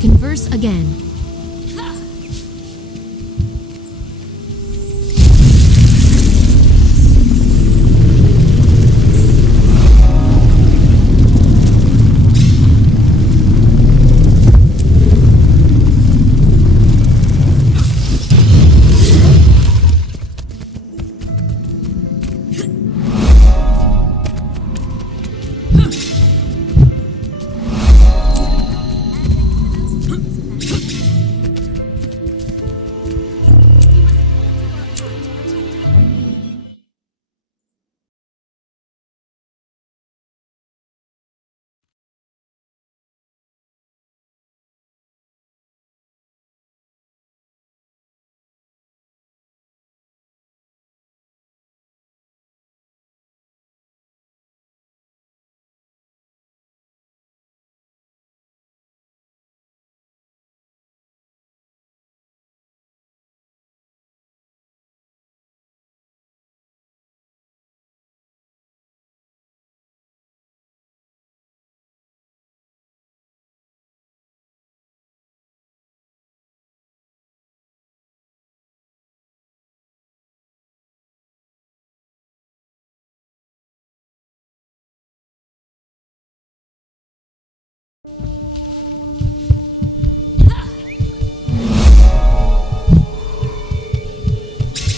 converse again.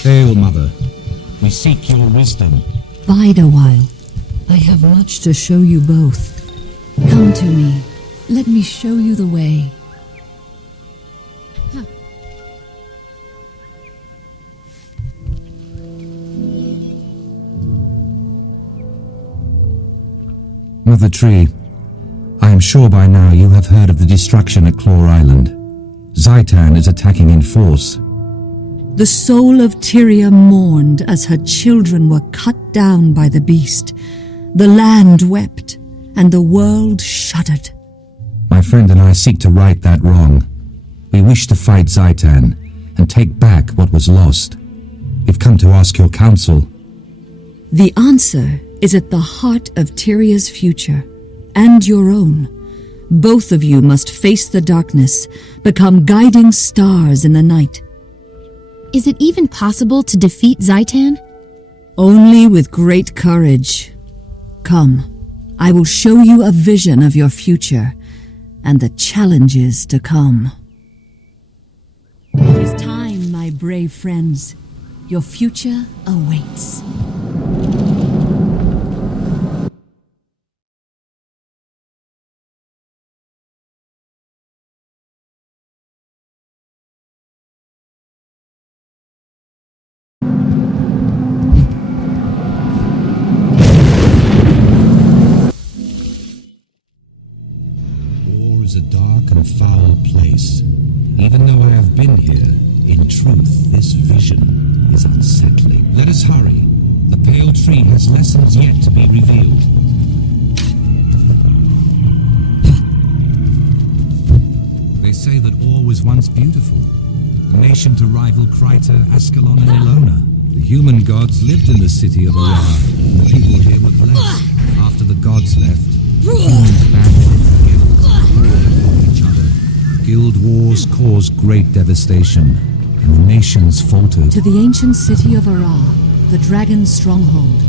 Hail, Mother. We seek your wisdom. Bide a while. I have much to show you both. Come to me. Let me show you the way. Mother Tree, I am sure by now you have heard of the destruction at Claw Island. Zhaitan is attacking in force. The soul of Tyria mourned as her children were cut down by the beast. The land wept, and the world shuddered. My friend and I seek to right that wrong. We wish to fight Zhaitan and take back what was lost. We've come to ask your counsel. The answer is at the heart of Tyria's future, and your own. Both of you must face the darkness, become guiding stars in the night. Is it even possible to defeat Zhaitan? Only with great courage. Come, I will show you a vision of your future, and the challenges to come. It is time, my brave friends. Your future awaits. Is a dark and foul place. Even though I have been here, in truth, this vision is unsettling. Let us hurry. The pale tree has lessons yet to be revealed. They say that Ur was once beautiful, a nation to rival Kryta, Ascalon, and Ilona. The human gods lived in the city of Arar, and the people here were blessed. After the gods left, humans banded each other. Guild wars caused great devastation, and the nations faltered. To the ancient city of Arar, the dragon's stronghold.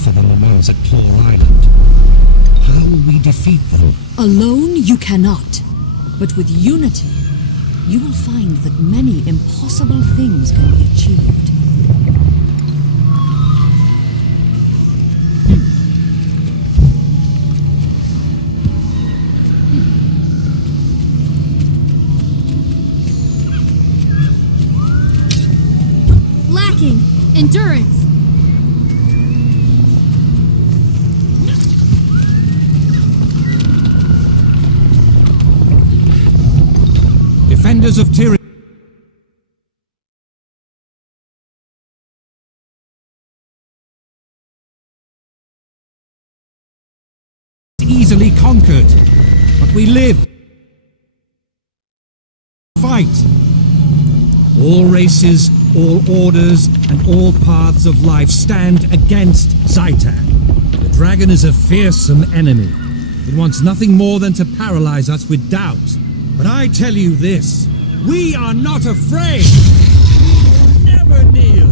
tougher than the ones at Claw Island. How will we defeat them? Alone you cannot, but with unity, you will find that many impossible things can be achieved. Lacking endurance. Defenders of Tyria. Easily conquered, but we live. Fight. All races, all orders, and all paths of life stand against Zhaitan. The dragon is a fearsome enemy. It wants nothing more than to paralyze us with doubt. But I tell you this, we are not afraid! We will never kneel!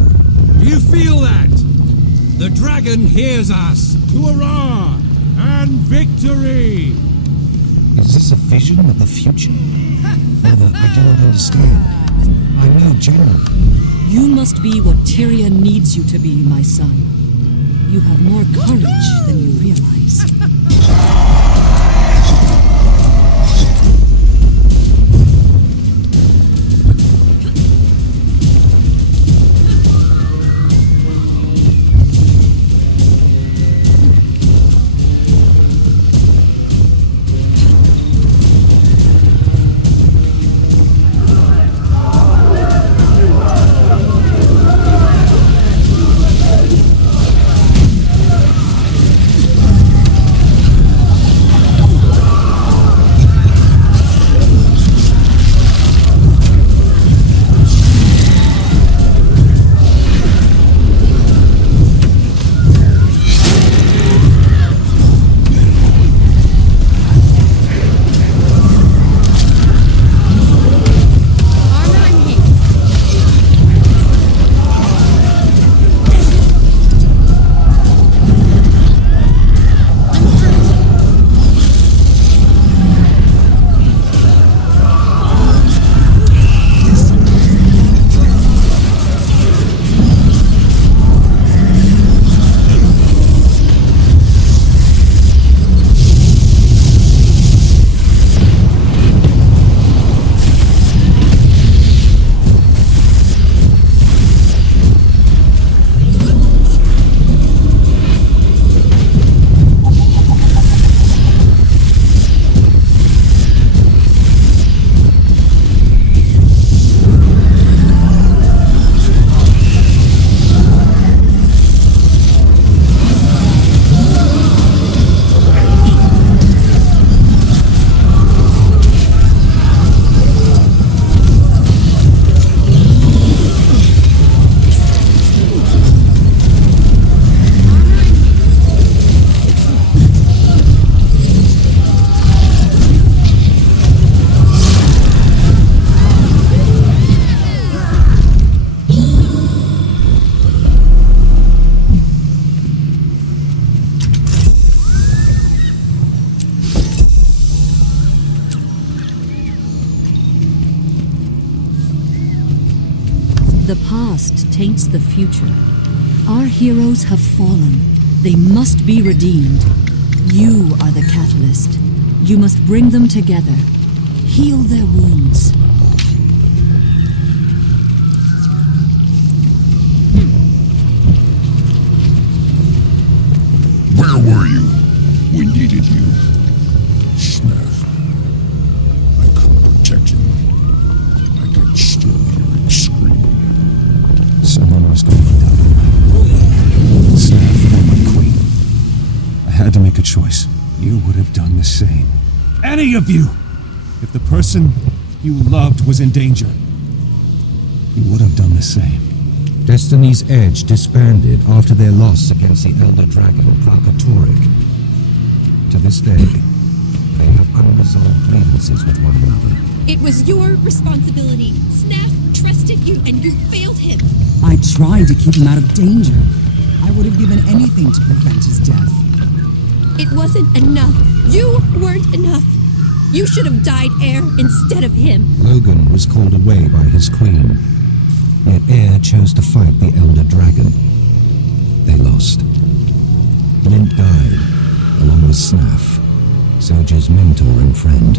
Do you feel that? The dragon hears us! To hurrah! And victory! Is this a vision of the future? Mother, I don't understand. I'm no general. You must be what Tyria needs you to be, my son. You have more courage than you realize. The past taints the future. Our heroes have fallen. They must be redeemed. You are the catalyst. You must bring them together. Heal their wounds. Where were you? We needed you. Snaff. I couldn't protect him. I could still hear him screaming. Someone was going to die. Snaff or my queen. I had to make a choice. You would have done the same. Any of you! If the person you loved was in danger, you would have done the same. Destiny's Edge disbanded after their loss against the Elder Dragon Zhaitan. To this day, they have unresolved grievances with one another. It was your responsibility. Snaff trusted you, and you failed him. I tried to keep him out of danger. I would have given anything to prevent his death. It wasn't enough. You weren't enough. You should have died, Heir, instead of him. Logan was called away by his queen. Yet Heir chose to fight the Elder Dragon. They lost. Lint died, along with Snaff, Serge's mentor and friend.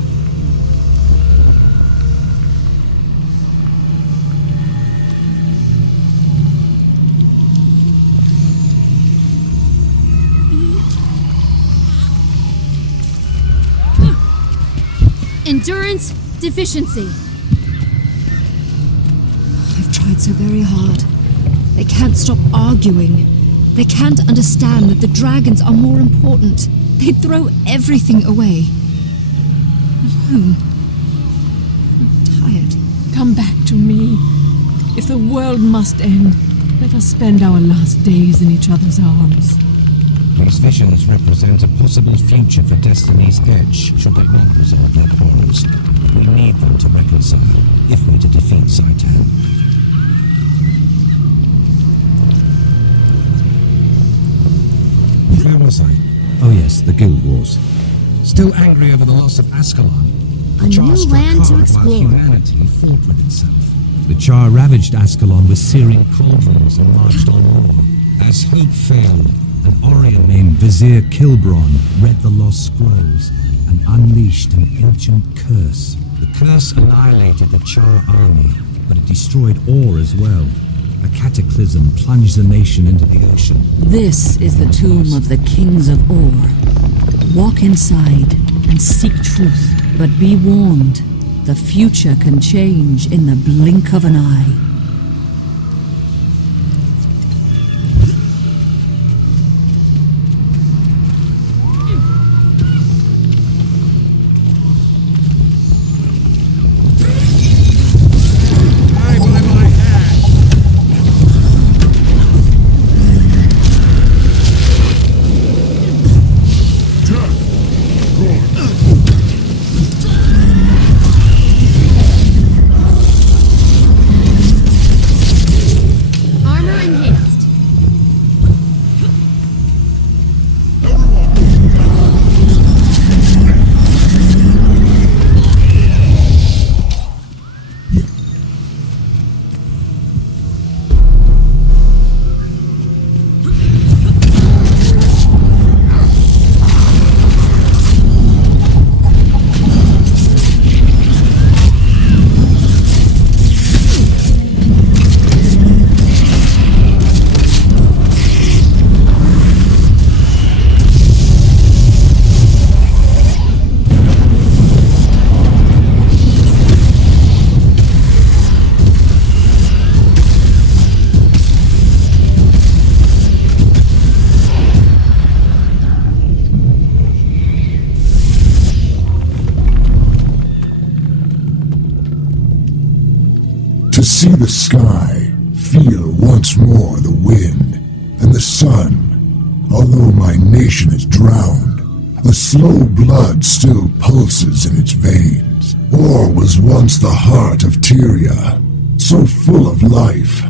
Endurance deficiency. I've tried so very hard. They can't stop arguing. They can't understand that the dragons are more important. They'd throw everything away. Alone. I'm tired. Come back to me. If the world must end, let us spend our last days in each other's arms. These visions represent a possible future for Destiny's Edge should they not resolve their quarrels. We need them to reconcile if we're to defeat Zhaitan. Where was I? Oh yes, the Guild Wars. Still angry over the loss of Ascalon. A new land to While explore. humanity fought with itself. The Char ravaged Ascalon with searing cauldrons and marched on war. As hope failed, an Orion named Vizier Kilbron read the lost scrolls and unleashed an ancient curse. The curse annihilated the Char army, but it destroyed Ore as well. A cataclysm plunged the nation into the ocean. This is the tomb of the kings of Ore. Walk inside and seek truth, but be warned, the future can change in the blink of an eye. To see the sky, feel once more the wind, and the sun. Although my nation is drowned, the slow blood still pulses in its veins. Ore was once the heart of Tyria, so full of life.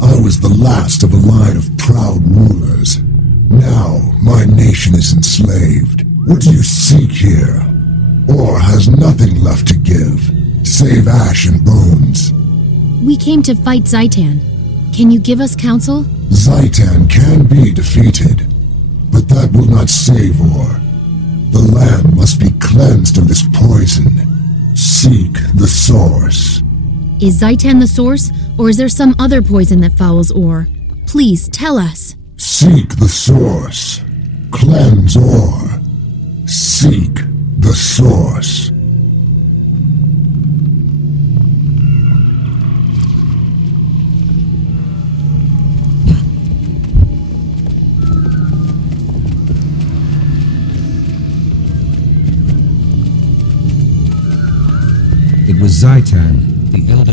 I was the last of a line of proud rulers. Now my nation is enslaved. What do you seek here? Ore has nothing left to give, save ash and bones. We came to fight Zhaitan. Can you give us counsel? Zhaitan can be defeated, but that will not save Ore. The land must be cleansed of this poison. Seek the source. Is Zhaitan the source, or is there some other poison that fouls Ore? Please, tell us. Seek the source. Cleanse Ore. Seek the source. It was Zhaitan, the Elder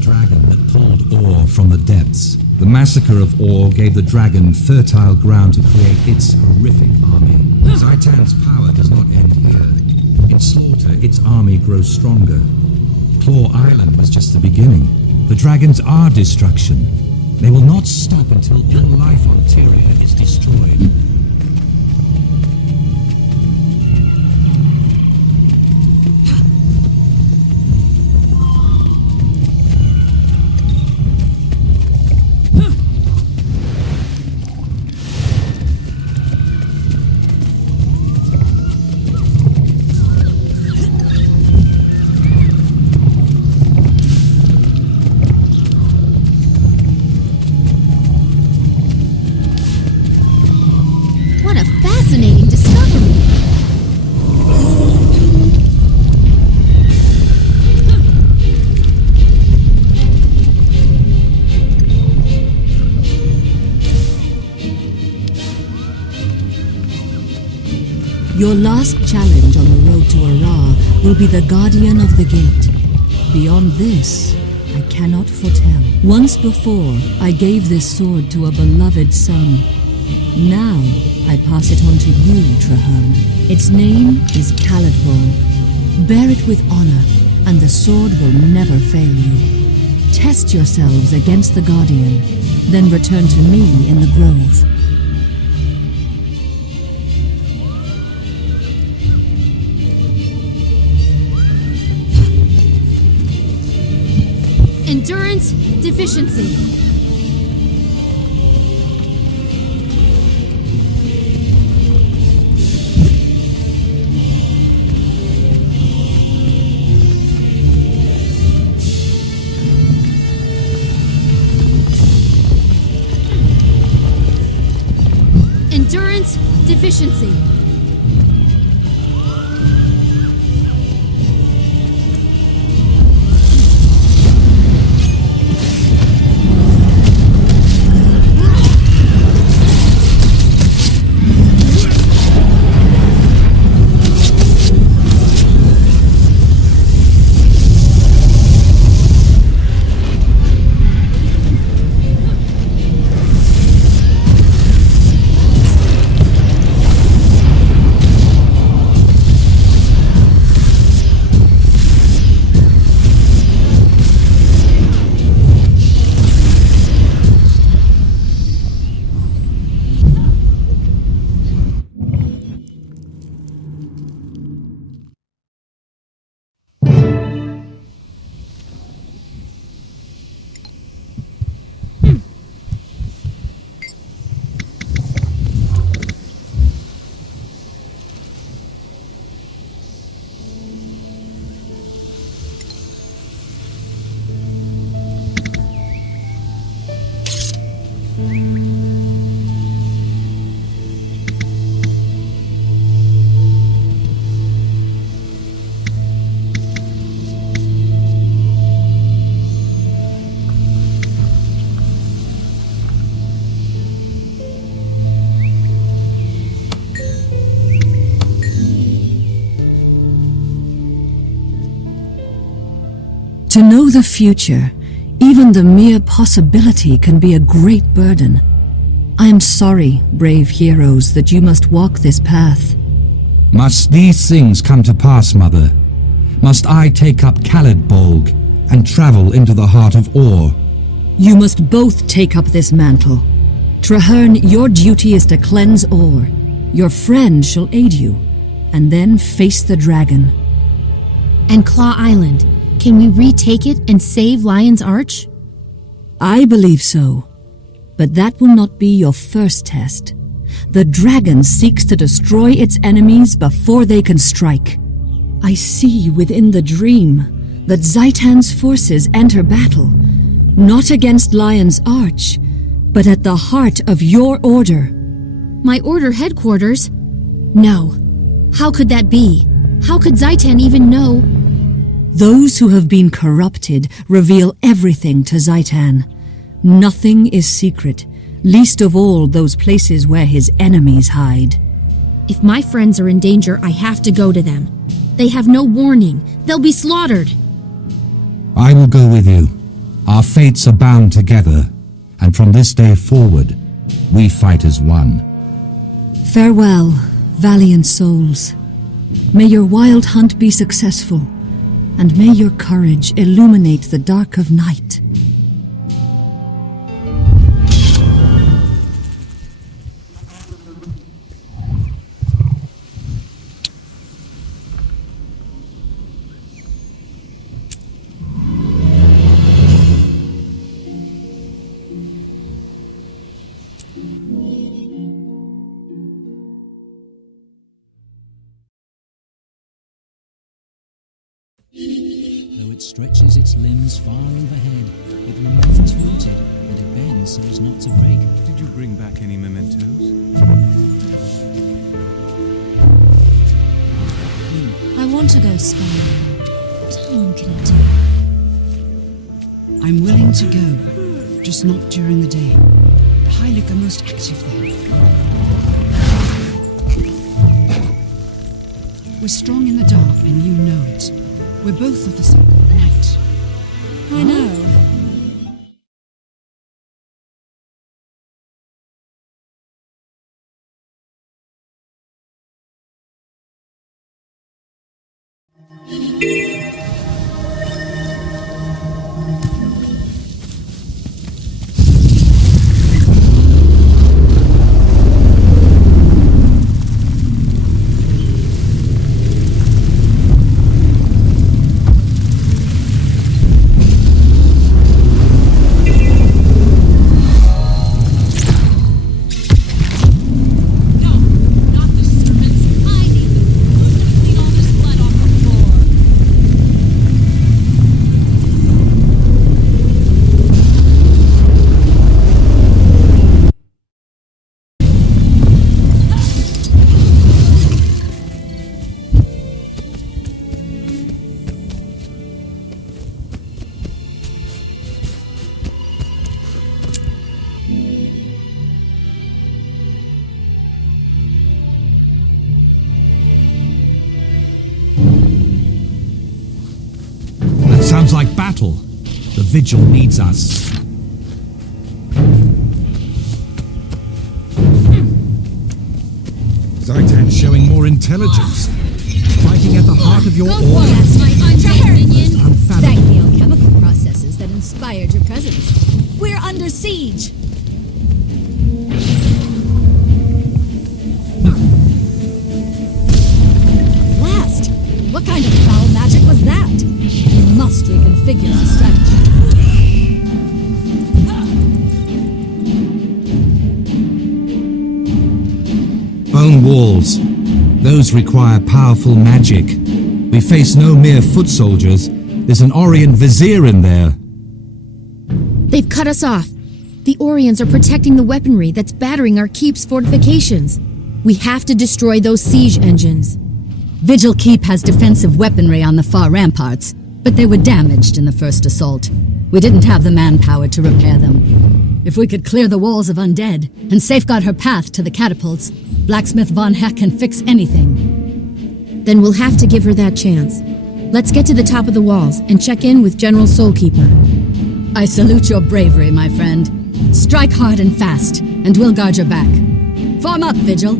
Dragon, that pulled Ore from the depths. The massacre of Ore gave the dragon fertile ground to create its horrific army. Zhaitan's power does not end here. In slaughter, its army grows stronger. Claw Island was just the beginning. The dragons are destruction. They will not stop until all life on Tyria is destroyed. What a fascinating discovery! Your last challenge on the road to Ara will be the Guardian of the Gate. Beyond this, I cannot foretell. Once before, I gave this sword to a beloved son. Now, I pass it on to you, Traherne. Its name is Caladbol. Bear it with honor, and the sword will never fail you. Test yourselves against the Guardian, then return to me in the grove. Endurance deficiency. Endurance deficiency. To know the future, even the mere possibility can be a great burden. I am sorry, brave heroes, that you must walk this path. Must these things come to pass, Mother? Must I take up Caladbolg and travel into the heart of Or? You must both take up this mantle. Traherne, your duty is to cleanse Or. Your friend shall aid you, and then face the dragon. And Claw Island. Can we retake it and save Lion's Arch? I believe so. But that will not be your first test. The dragon seeks to destroy its enemies before they can strike. I see within the dream that Zhaitan's forces enter battle, not against Lion's Arch, but at the heart of your order. My order headquarters? No. How could that be? How could Zhaitan even know? Those who have been corrupted reveal everything to Zhaitan. Nothing is secret, least of all those places where his enemies hide. If my friends are in danger, I have to go to them. They have no warning. They'll be slaughtered. I will go with you. Our fates are bound together, and from this day forward, we fight as one. Farewell, valiant souls. May your wild hunt be successful, and may your courage illuminate the dark of night. stretches its limbs far overhead. It remains rooted, but it bends so as not to break. Did you bring back any mementos? I want to go spy. But how long can it do? I'm willing to go, just not during the day. The Hylic are most active there. We're strong in the dark, and you know it. We're both of the same night. I know. Sounds like battle. The Vigil needs us. Zhaitan showing more intelligence. Fighting at the heart of your order. That's my untrained minion. Unfathomable. Thank the alchemical processes that inspired your presence. We're under siege. Blast! What kind of foul magic was that? We must reconfigure the strategy. Bone walls. Those require powerful magic. We face no mere foot soldiers. There's an Orient vizier in there. They've cut us off. The Orions are protecting the weaponry that's battering our keep's fortifications. We have to destroy those siege engines. Vigil Keep has defensive weaponry on the far ramparts, but they were damaged in the first assault. We didn't have the manpower to repair them. If we could clear the walls of undead and safeguard her path to the catapults, Blacksmith Von Heck can fix anything. Then we'll have to give her that chance. Let's get to the top of the walls and check in with General Soulkeeper. I salute your bravery, my friend. Strike hard and fast, and we'll guard your back. Form up, Vigil.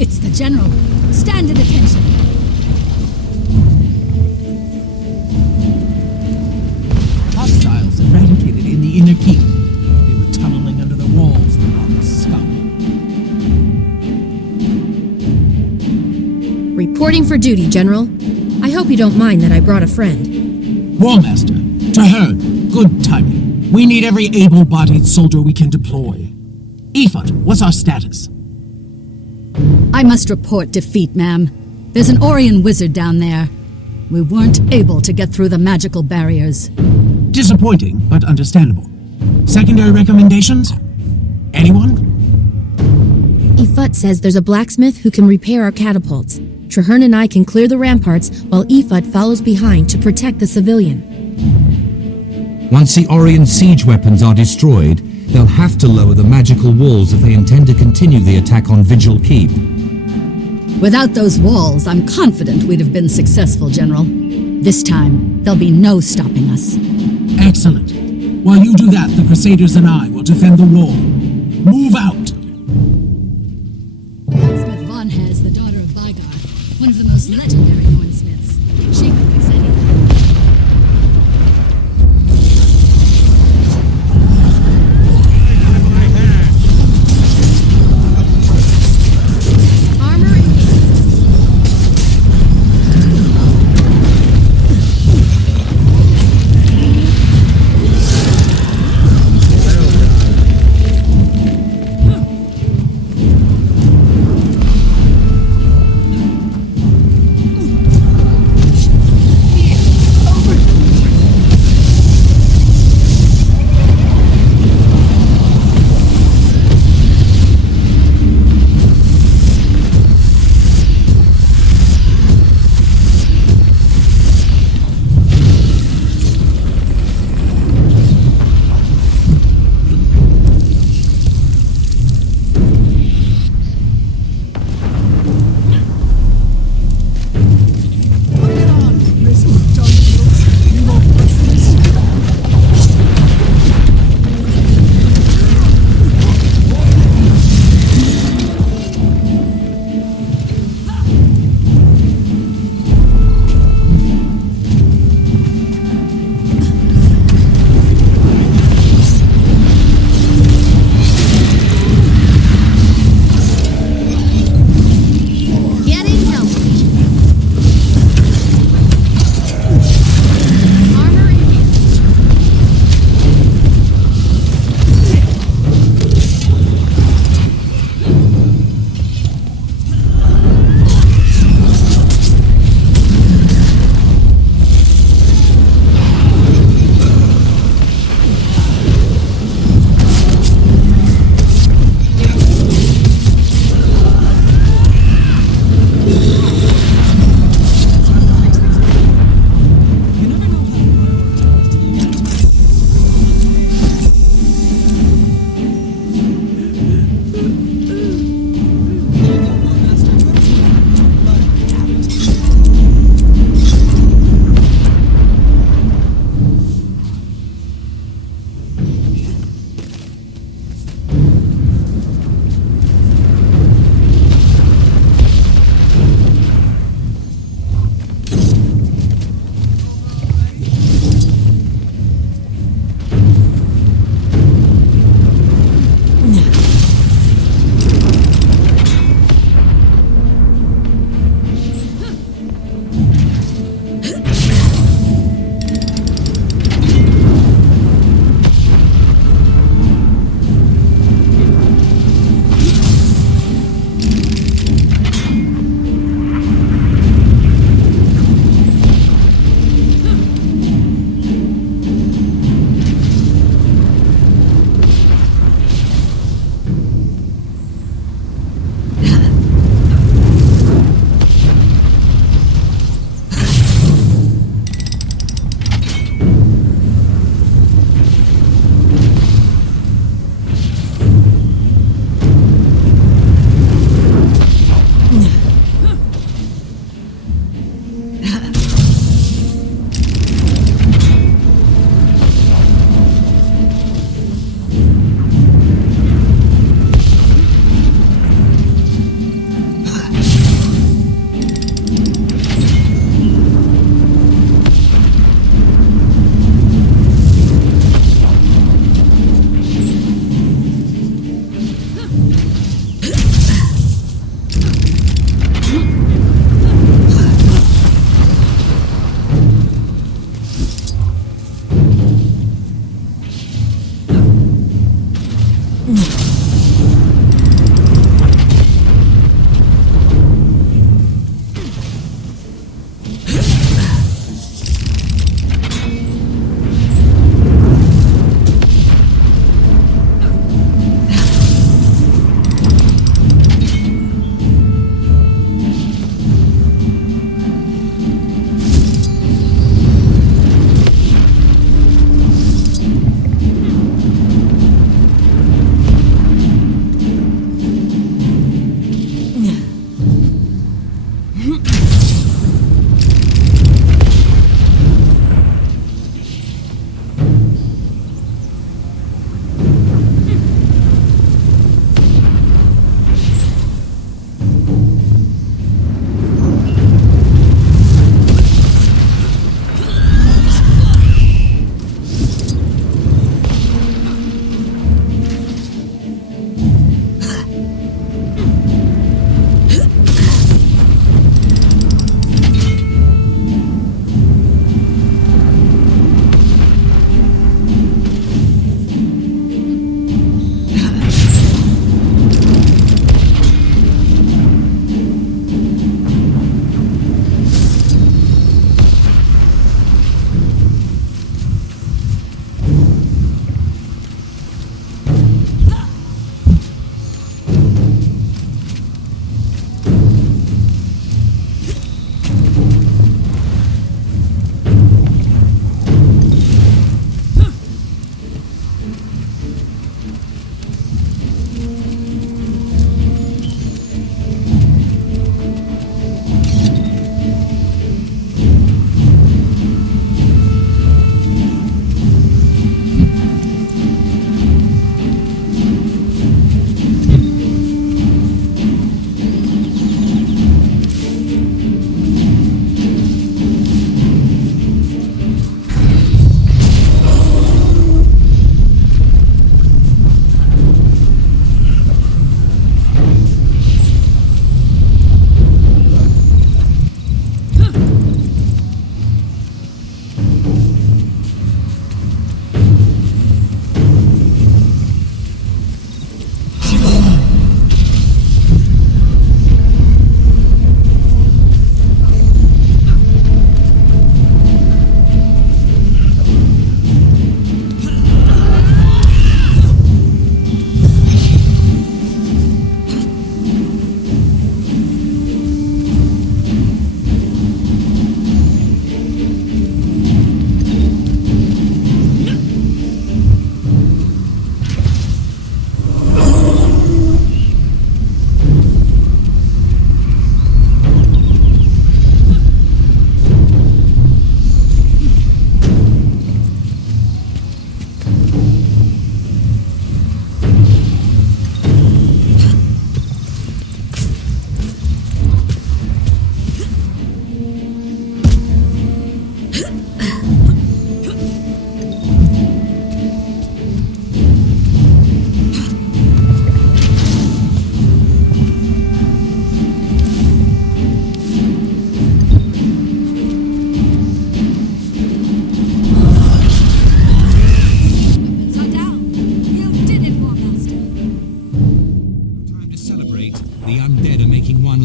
It's the General. Stand at attention. Hostiles eradicated in the inner keep. They were tunneling under the walls, the rotten scum. Reporting for duty, General. I hope you don't mind that I brought a friend. Warmaster, to Herd, good timing. We need every able-bodied soldier we can deploy. Ephod, what's our status? I must report defeat, ma'am. There's an Orion wizard down there. We weren't able to get through the magical barriers. Disappointing, but understandable. Secondary recommendations? Anyone? Ephod says there's a blacksmith who can repair our catapults. Traherne and I can clear the ramparts while Ephod follows behind to protect the civilian. Once the Orion siege weapons are destroyed, they'll have to lower the magical walls if they intend to continue the attack on Vigil Keep. Without those walls, I'm confident we'd have been successful, General. This time, there'll be no stopping us. Excellent. While you do that, the Crusaders and I will defend the wall. Move out! Smith Vonha is the daughter of Vigar, one of the most legendary Nornsmiths. She could fix anything.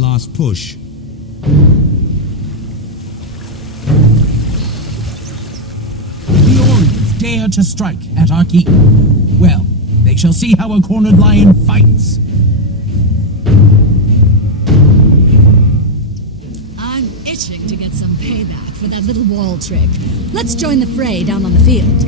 last push. The Orions dare to strike at our keep. Well, they shall see how a cornered lion fights. I'm itching to get some payback for that little wall trick. Let's join the fray down on the field.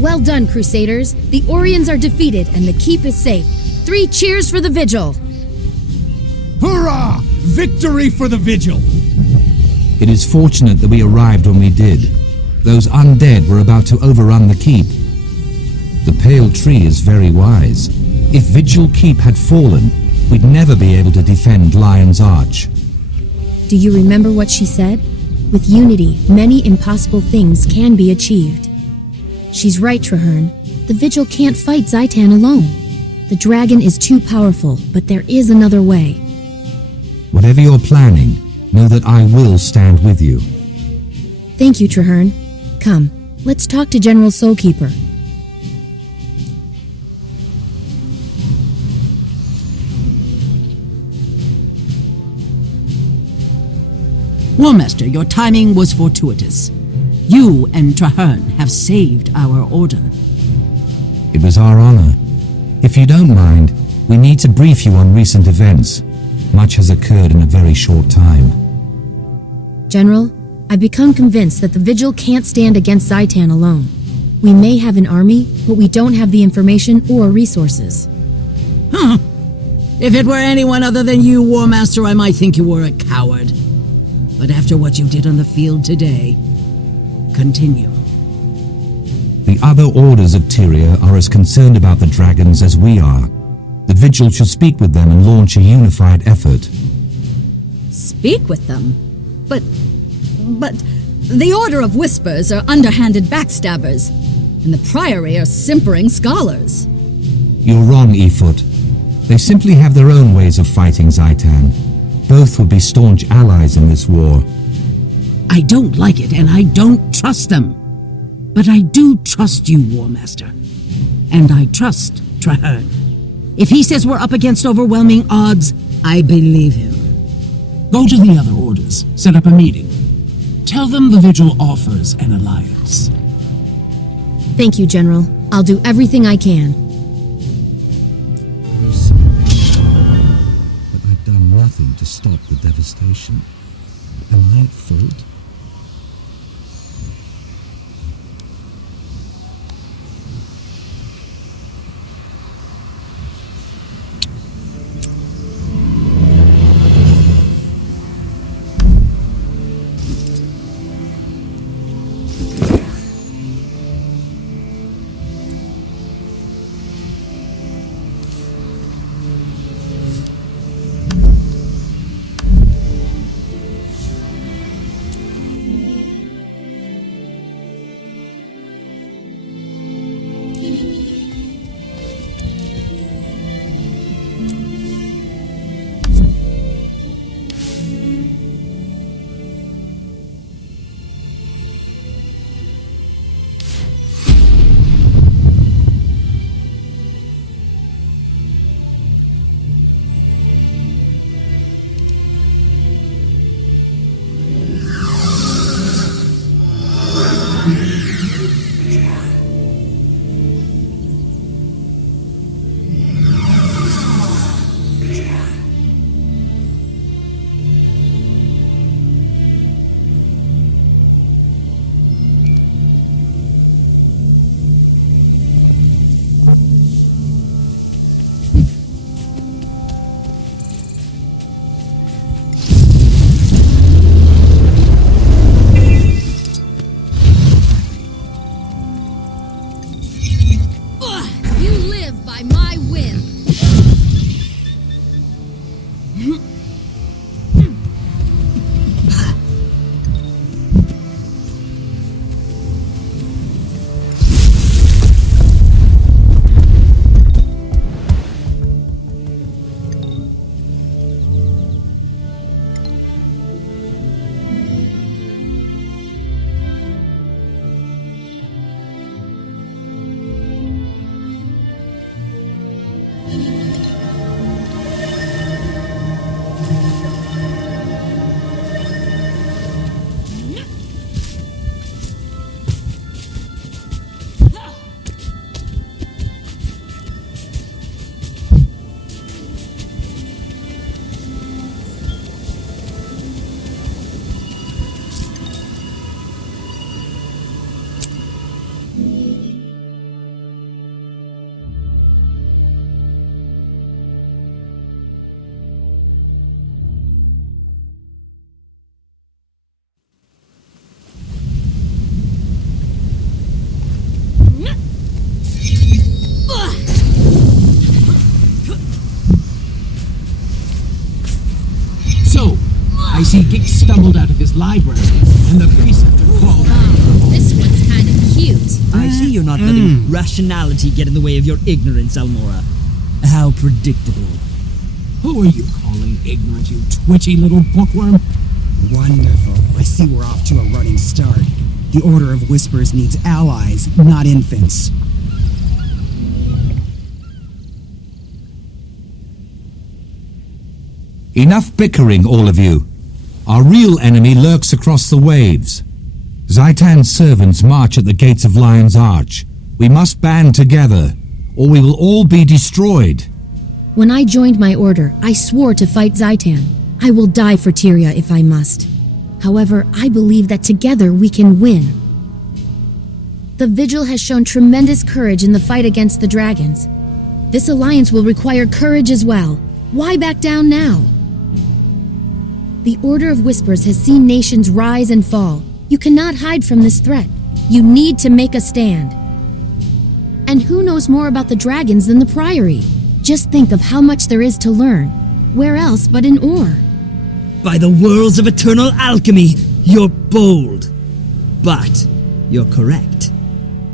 Well done, Crusaders. The Orions are defeated and the keep is safe. 3 cheers for the Vigil! Hurrah! Victory for the Vigil! It is fortunate that we arrived when we did. Those undead were about to overrun the keep. The Pale Tree is very wise. If Vigil Keep had fallen, we'd never be able to defend Lion's Arch. Do you remember what she said? With unity, many impossible things can be achieved. She's right, Traherne. The Vigil can't fight Zhaitan alone. The dragon is too powerful, but there is another way. Whatever you're planning, know that I will stand with you. Thank you, Traherne. Come, let's talk to General Soulkeeper. Warmaster, your timing was fortuitous. You and Traherne have saved our order. It was our honor. If you don't mind, we need to brief you on recent events. Much has occurred in a very short time. General, I've become convinced that the Vigil can't stand against Zhaitan alone. We may have an army, but we don't have the information or resources. Huh. If it were anyone other than you, War Master, I might think you were a coward. But after what you did on the field today, continue. The other orders of Tyria are as concerned about the dragons as we are. The Vigil should speak with them and launch a unified effort. Speak with them? But the Order of Whispers are underhanded backstabbers, and the Priory are simpering scholars. You're wrong, Efoot. They simply have their own ways of fighting Zhaitan. Both would be staunch allies in this war. I don't like it, and I don't trust them. But I do trust you, War Master. And I trust Traherne. If he says we're up against overwhelming odds, I believe him. Go to the other orders. Set up a meeting. Tell them the Vigil offers an alliance. Thank you, General. I'll do everything I can. But I've done nothing to stop the devastation. Am I at fault? I see Gix stumbled out of his library, and the preceptor called out. This one's kind of cute. I see you're not letting rationality get in the way of your ignorance, Almora. How predictable. Who are you calling ignorant, you twitchy little bookworm? Wonderful. I see we're off to a running start. The Order of Whispers needs allies, not infants. Enough bickering, all of you. Our real enemy lurks across the waves. Zhaitan's servants march at the gates of Lion's Arch. We must band together, or we will all be destroyed. When I joined my order, I swore to fight Zhaitan. I will die for Tyria if I must. However, I believe that together we can win. The Vigil has shown tremendous courage in the fight against the dragons. This alliance will require courage as well. Why back down now? The Order of Whispers has seen nations rise and fall. You cannot hide from this threat. You need to make a stand. And who knows more about the dragons than the Priory? Just think of how much there is to learn. Where else but in Ore? By the worlds of eternal alchemy, you're bold. But you're correct.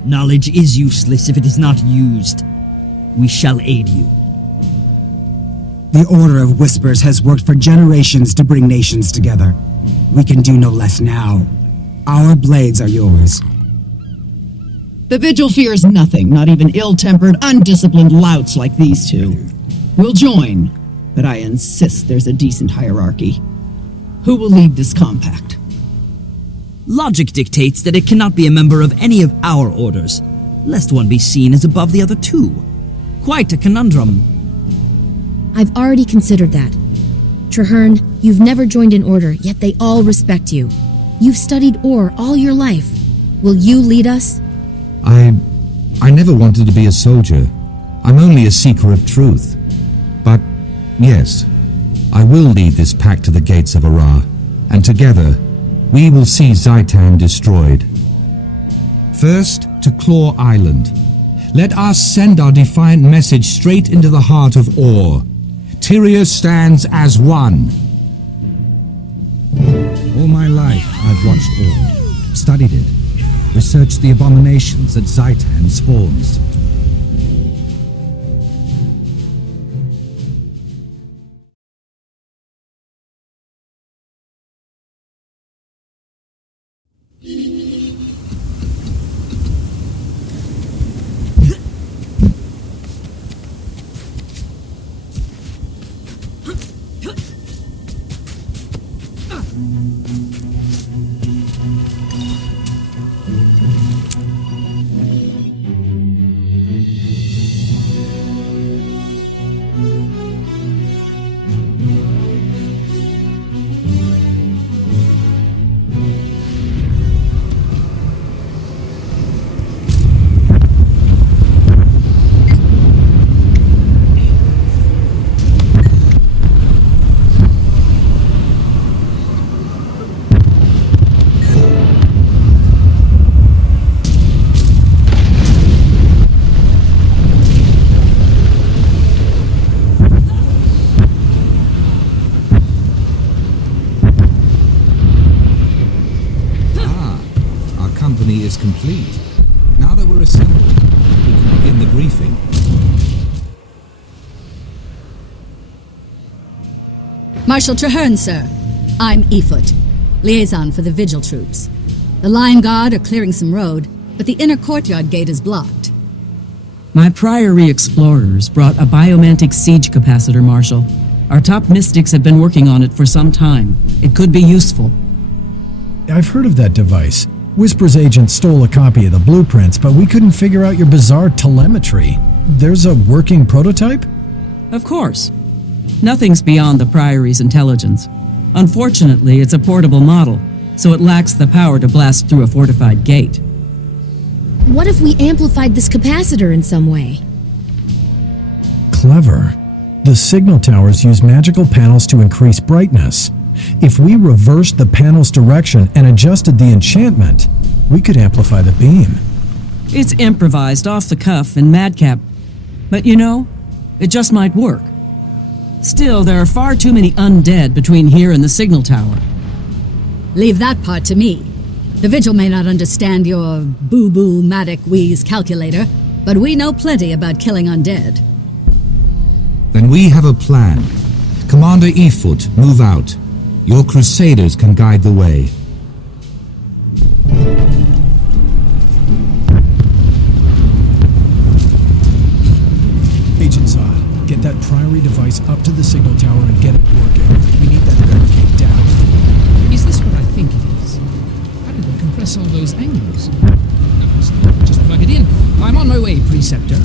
Knowledge is useless if it is not used. We shall aid you. The Order of Whispers has worked for generations to bring nations together. We can do no less now. Our blades are yours. The Vigil fears nothing, not even ill-tempered, undisciplined louts like these two. We'll join, but I insist there's a decent hierarchy. Who will lead this compact? Logic dictates that it cannot be a member of any of our orders, lest one be seen as above the other two. Quite a conundrum. I've already considered that. Traherne, you've never joined an order, yet they all respect you. You've studied Ore all your life. Will you lead us? I never wanted to be a soldier. I'm only a seeker of truth. But, yes, I will lead this pact to the gates of Ara, and together, we will see Zhaitan destroyed. First, to Claw Island. Let us send our defiant message straight into the heart of Ore. Tyria stands as one. All my life, I've watched Ore, studied it, researched the abominations that Zhaitan spawns. Is complete. Now that we're assembled, we can begin the briefing. Marshal Traherne, sir. I'm Efoot, liaison for the Vigil troops. The Lion Guard are clearing some road, but the inner courtyard gate is blocked. My Priory explorers brought a biomantic siege capacitor, Marshal. Our top mystics have been working on it for some time. It could be useful. I've heard of that device. Whisper's agent stole a copy of the blueprints, but we couldn't figure out your bizarre telemetry. There's a working prototype? Of course. Nothing's beyond the Priory's intelligence. Unfortunately, it's a portable model, so it lacks the power to blast through a fortified gate. What if we amplified this capacitor in some way? Clever. The signal towers use magical panels to increase brightness. If we reversed the panel's direction and adjusted the enchantment, we could amplify the beam. It's improvised off the cuff and madcap. But you know, it just might work. Still, there are far too many undead between here and the signal tower. Leave that part to me. The Vigil may not understand your boo-boo matic wheeze calculator, but we know plenty about killing undead. Then we have a plan. Commander Efoot, move out. Your crusaders can guide the way. Agent Zod, get that Priory device up to the signal tower and get it working. We need that barricade down. Is this what I think it is? How did they compress all those angles? No, just plug it in. I'm on my way, Preceptor.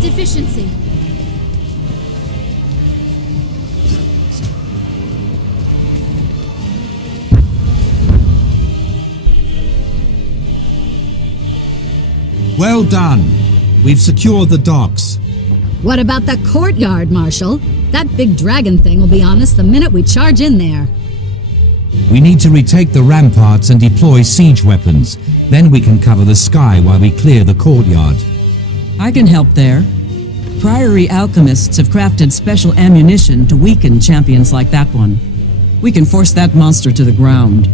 Deficiency. Well done. We've secured the docks. What about the courtyard, Marshal? That big dragon thing will be on us the minute we charge in there. We need to retake the ramparts and deploy siege weapons. Then we can cover the sky while we clear the courtyard. I can help there. Priory alchemists have crafted special ammunition to weaken champions like that one. We can force that monster to the ground.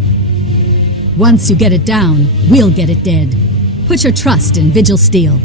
Once you get it down, we'll get it dead. Put your trust in Vigil Steel.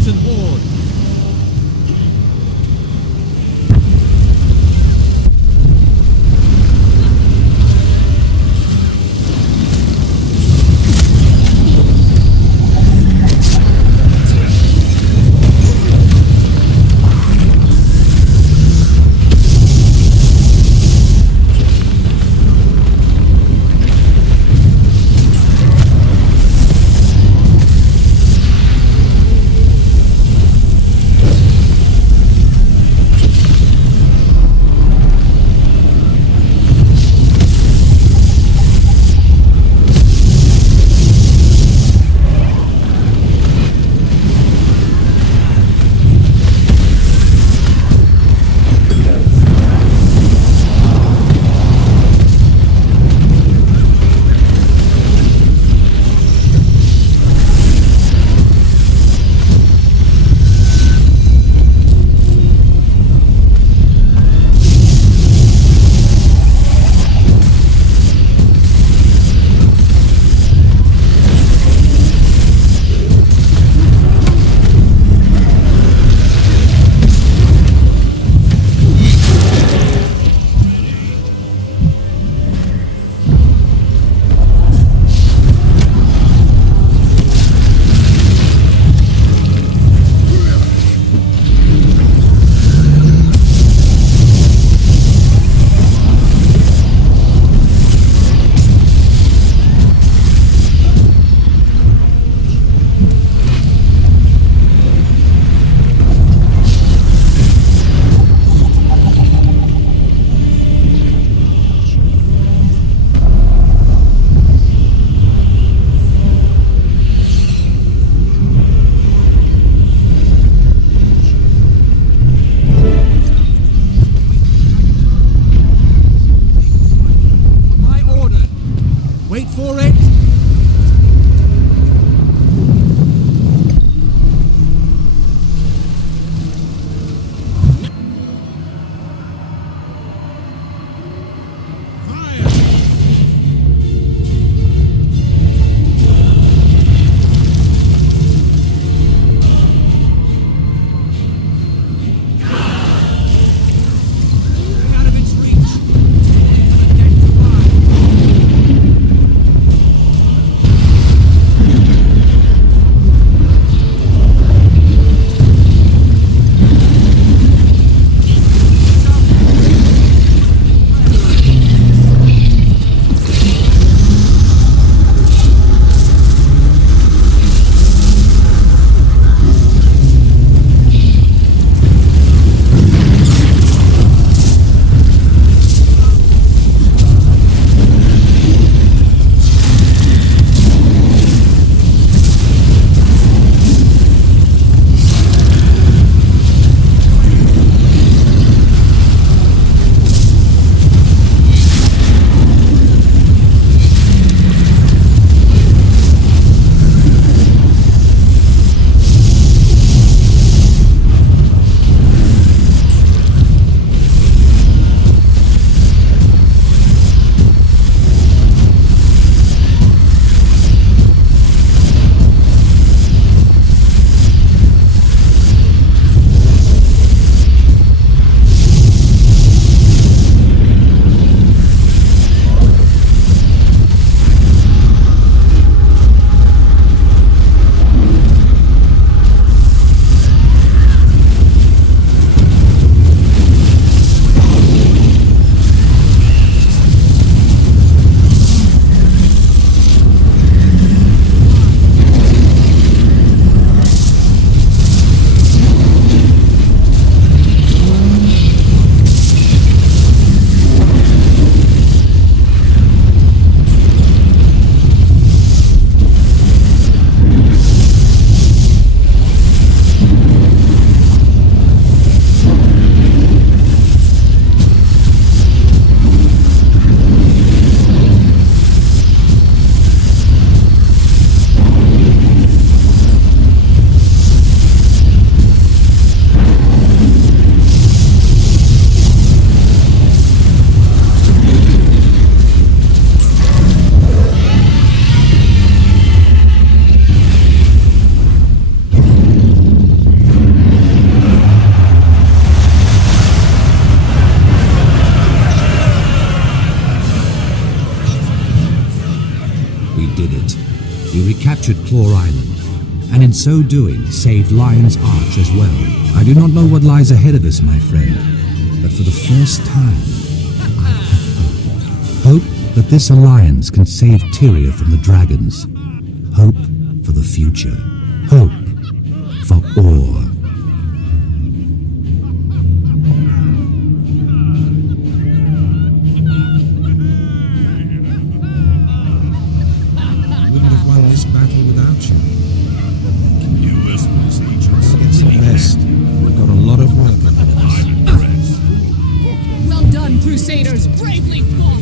risen horde. captured Claw Island, and in so doing saved Lion's Arch as well. I do not know what lies ahead of us, my friend, but for the first time, I have hope. Hope that this alliance can save Tyria from the dragons. Hope for the future. Hope for Or. Wouldn't have won this battle without you. It's a rest. We've got a lot of work ahead of us. Well done, Crusaders! Bravely fought!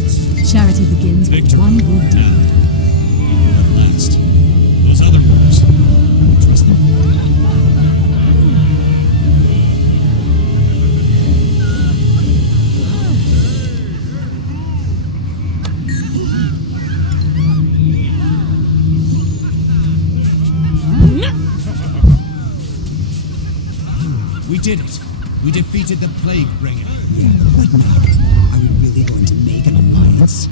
Charity begins with one good deed. At last. Those other ones. Trust them? We did it. We defeated the Plague Bringer. Yeah, but now, are we really going to make an alliance?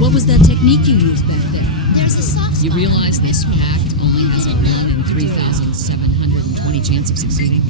What was that technique you used back there? There's a soft spot. You realize this pact only has a 1 in 3,720 chance of succeeding?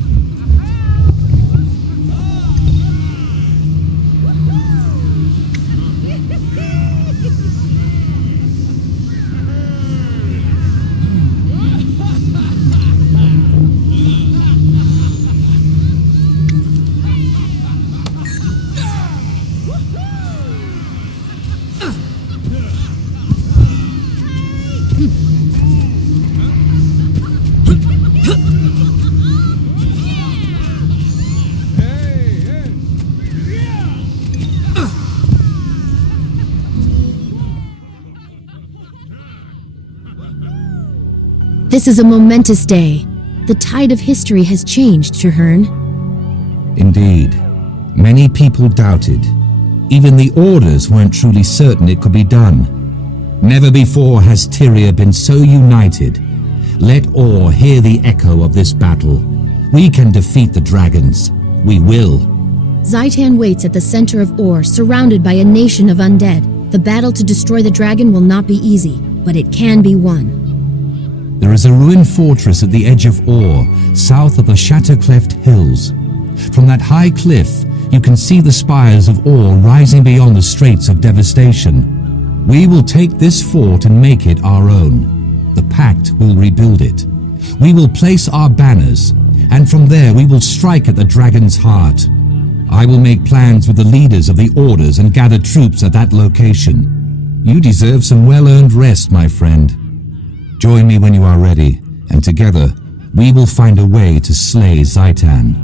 This is a momentous day. The tide of history has changed, Traherne. Indeed. Many people doubted. Even the Orders weren't truly certain it could be done. Never before has Tyria been so united. Let Or hear the echo of this battle. We can defeat the dragons. We will. Zhaitan waits at the center of Or, surrounded by a nation of undead. The battle to destroy the dragon will not be easy, but it can be won. There is a ruined fortress at the edge of Or, south of the Shattercleft Hills. From that high cliff, you can see the spires of Or rising beyond the Straits of Devastation. We will take this fort and make it our own. The Pact will rebuild it. We will place our banners, and from there we will strike at the dragon's heart. I will make plans with the leaders of the Orders and gather troops at that location. You deserve some well-earned rest, my friend. Join me when you are ready, and together we will find a way to slay Zhaitan.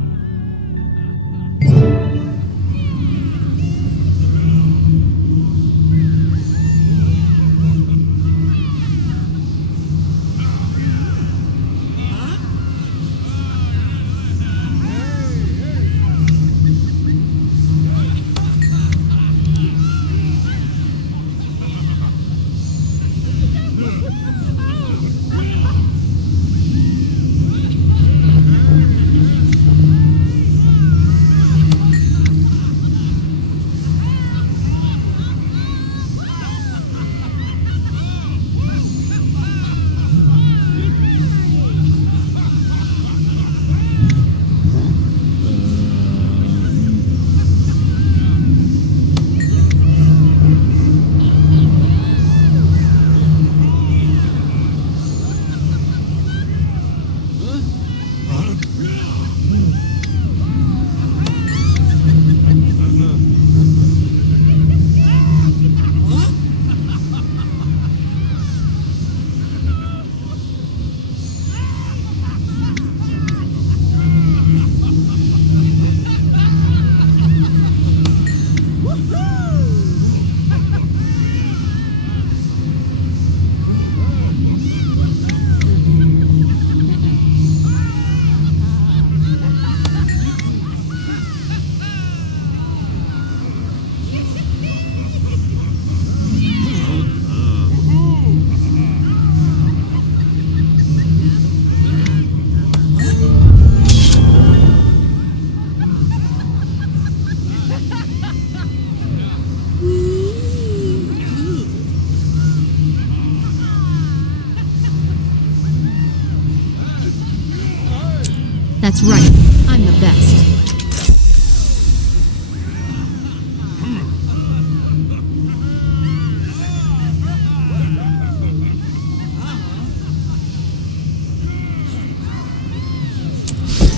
That's right. I'm the best.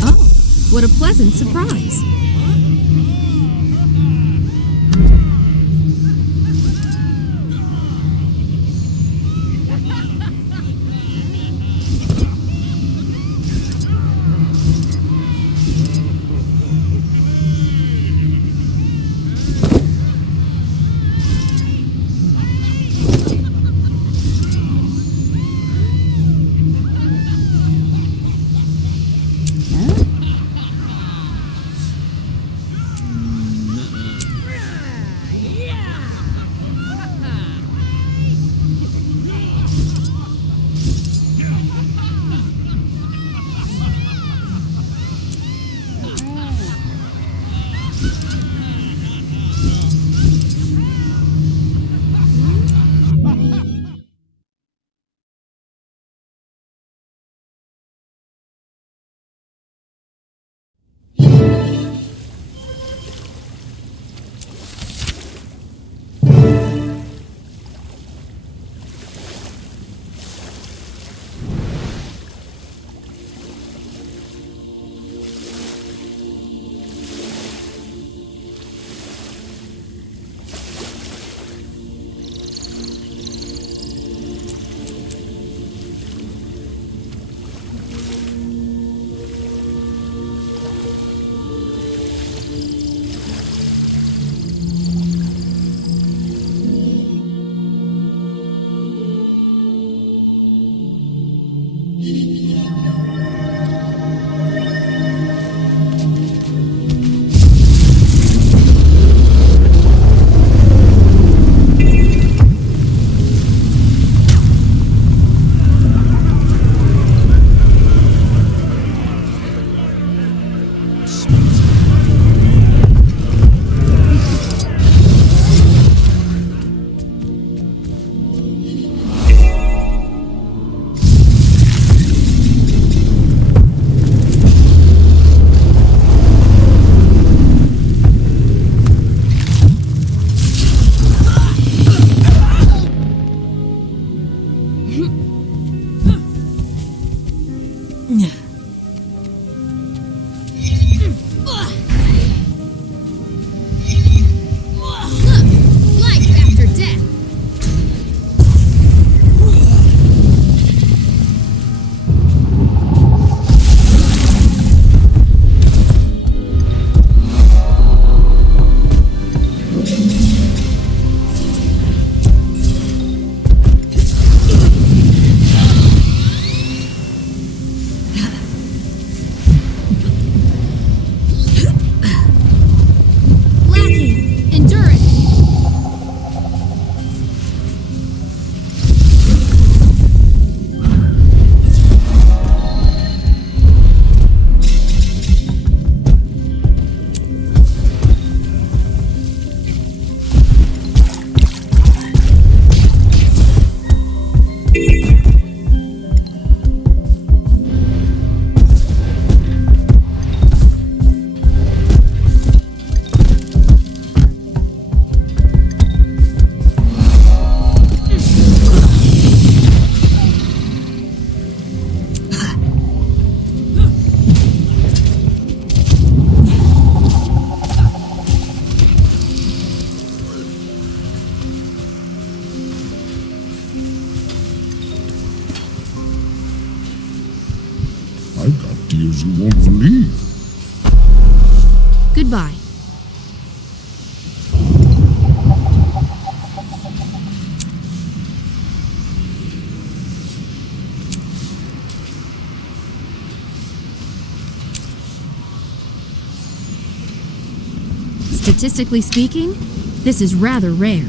Oh, what a pleasant surprise. I've got deals you won't believe. Goodbye. Statistically speaking, this is rather rare.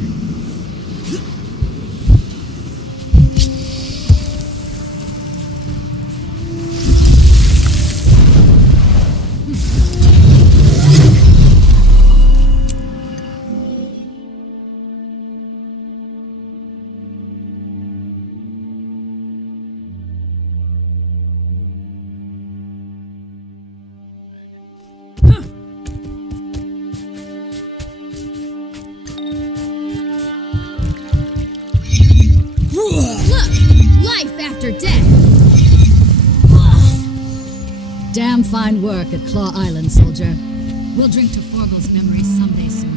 fine work at Claw Island, soldier. We'll drink to Forgel's memory someday soon.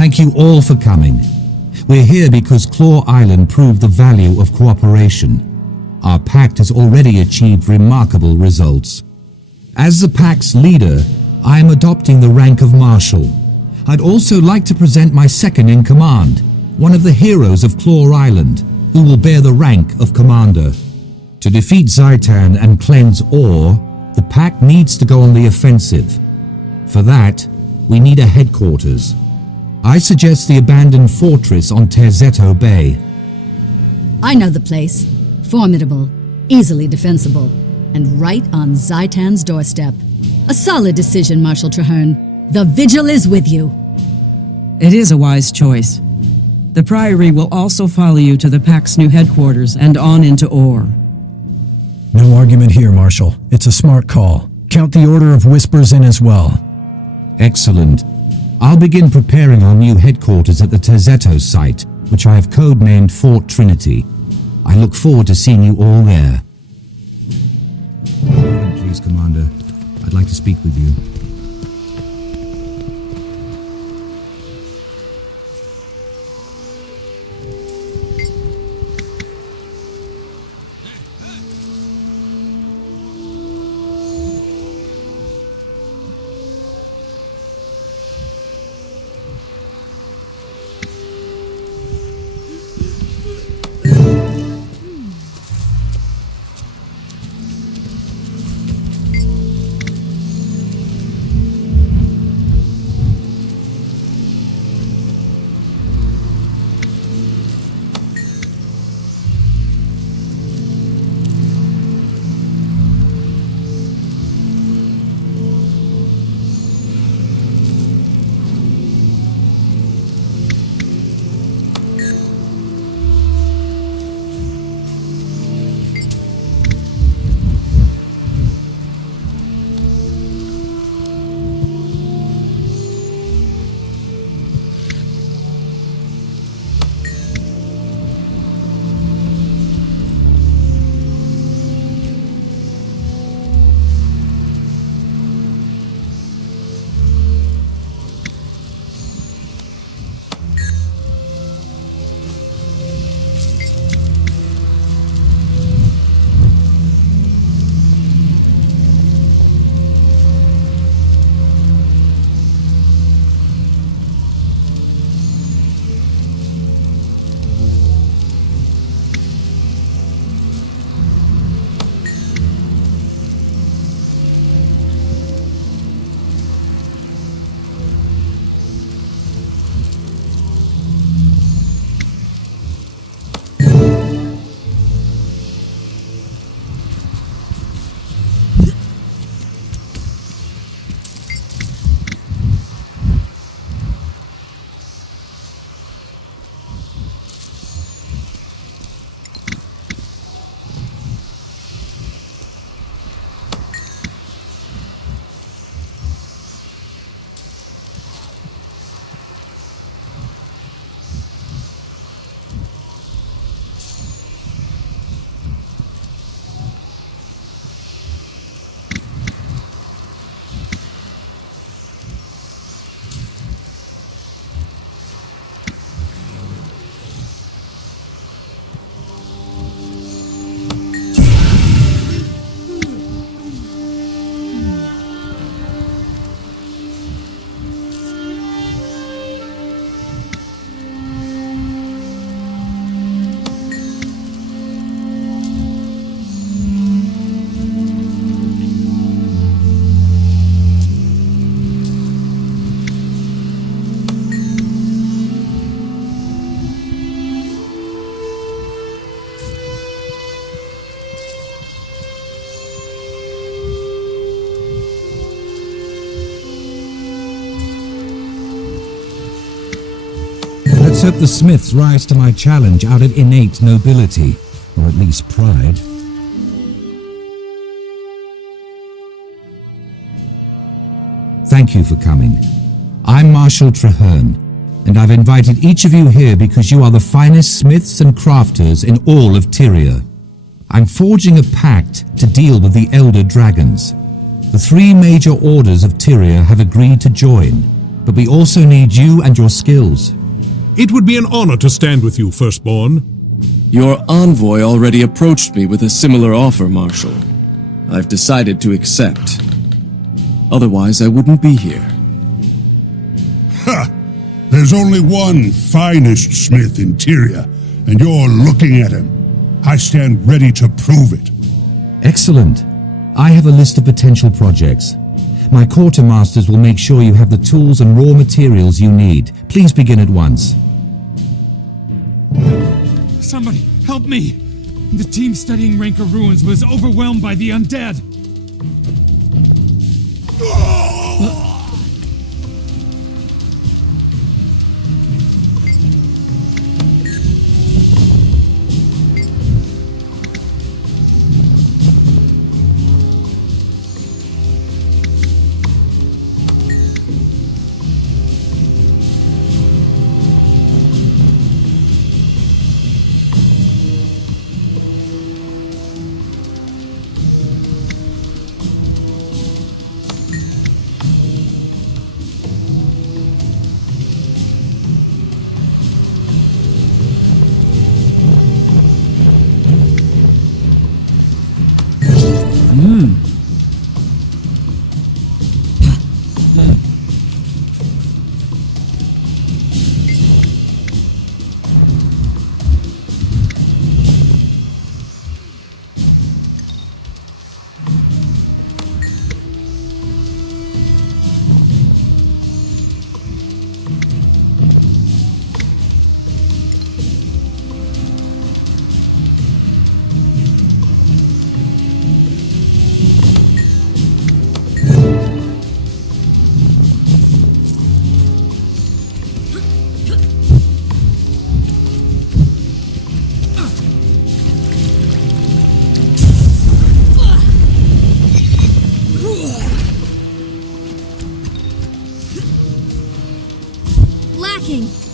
Thank you all for coming. We're here because Claw Island proved the value of cooperation. Our Pact has already achieved remarkable results. As the Pact's leader, I am adopting the rank of Marshal. I'd also like to present my second-in-command, one of the heroes of Claw Island, who will bear the rank of Commander. To defeat Zhaitan and cleanse ore, the Pact needs to go on the offensive. For that, we need a headquarters. I suggest the abandoned fortress on Terzetto Bay. I know the place. Formidable, easily defensible, and right on Zhaitan's doorstep. A solid decision, Marshal Traherne. The Vigil is with you. It is a wise choice. The Priory will also follow you to the Pact's new headquarters and on into Ore. No argument here, Marshal. It's a smart call. Count the Order of Whispers in as well. Excellent. I'll begin preparing our new headquarters at the Terzetto site, which I have codenamed Fort Trinity. I look forward to seeing you all there. Please, Commander. I'd like to speak with you. Let's hope the Smiths rise to my challenge out of innate nobility, or at least pride. Thank you for coming. I'm Marshal Traherne, and I've invited each of you here because you are the finest smiths and crafters in all of Tyria. I'm forging a pact to deal with the Elder Dragons. The 3 major orders of Tyria have agreed to join, but we also need you and your skills. It would be an honor to stand with you, Firstborn. Your envoy already approached me with a similar offer, Marshal. I've decided to accept. Otherwise, I wouldn't be here. Ha! There's only one finest smith in Tyria, and you're looking at him. I stand ready to prove it. Excellent. I have a list of potential projects. My quartermasters will make sure you have the tools and raw materials you need. Please begin at once. Somebody, help me! The team studying Rancor ruins was overwhelmed by the undead.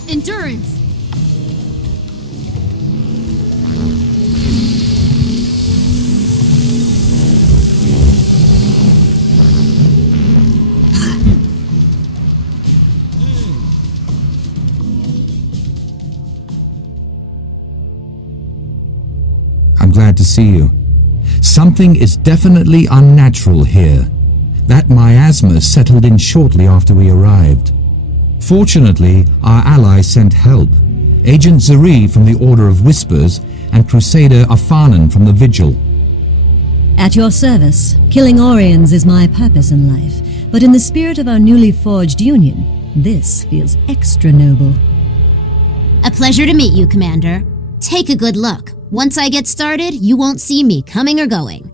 Endurance! I'm glad to see you. Something is definitely unnatural here. That miasma settled in shortly after we arrived. Fortunately, our allies sent help. Agent Zuri from the Order of Whispers and Crusader Afanan from the Vigil. At your service, killing Orions is my purpose in life, but in the spirit of our newly forged union, this feels extra noble. A pleasure to meet you, Commander. Take a good look. Once I get started, you won't see me coming or going.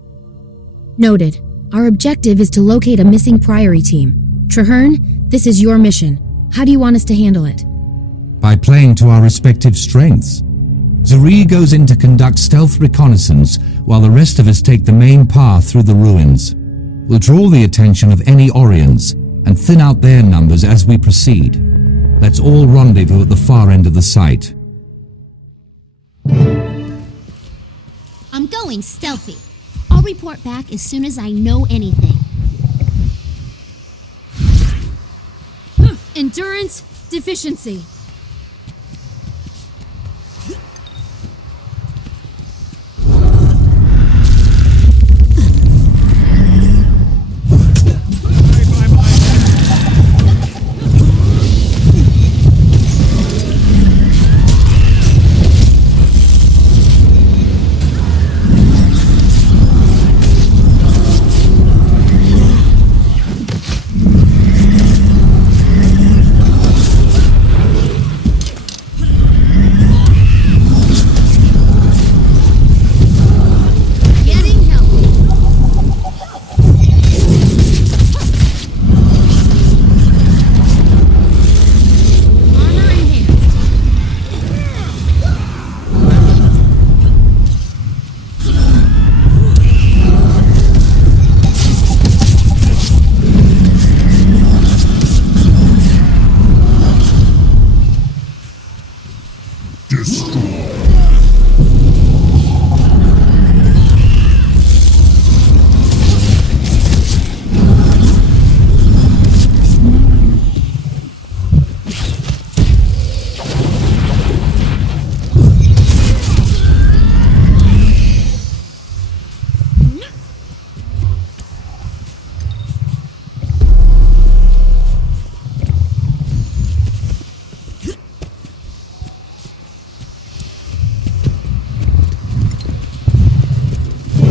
Noted. Our objective is to locate a missing Priory team. Traherne, this is your mission. How do you want us to handle it? By playing to our respective strengths. Zuri goes in to conduct stealth reconnaissance, while the rest of us take the main path through the ruins. We'll draw the attention of any Orions, and thin out their numbers as we proceed. Let's all rendezvous at the far end of the site. I'm going stealthy. I'll report back as soon as I know anything. Endurance deficiency.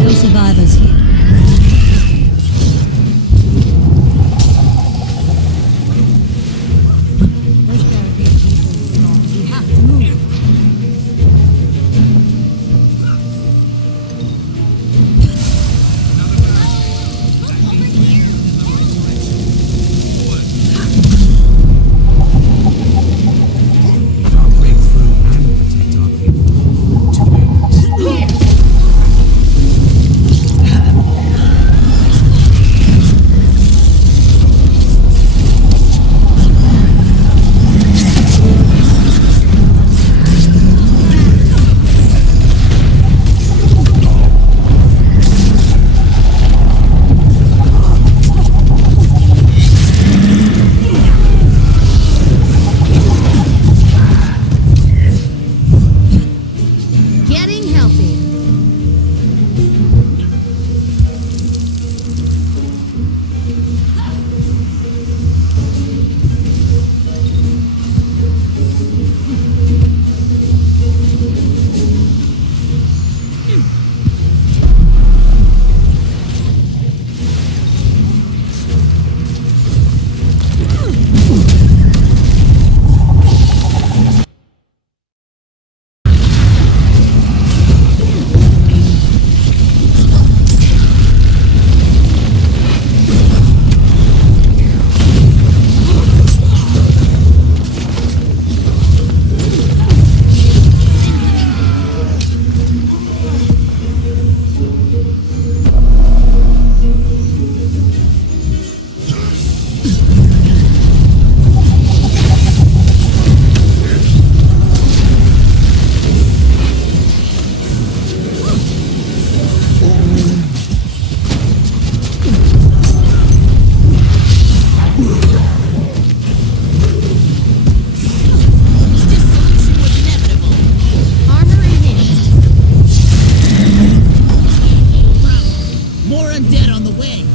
No survivors here. Those barricades are so strong. We have to move. We can't break through and protect our people. Too late. Getting healthy. Armor enhanced. More undead on the way.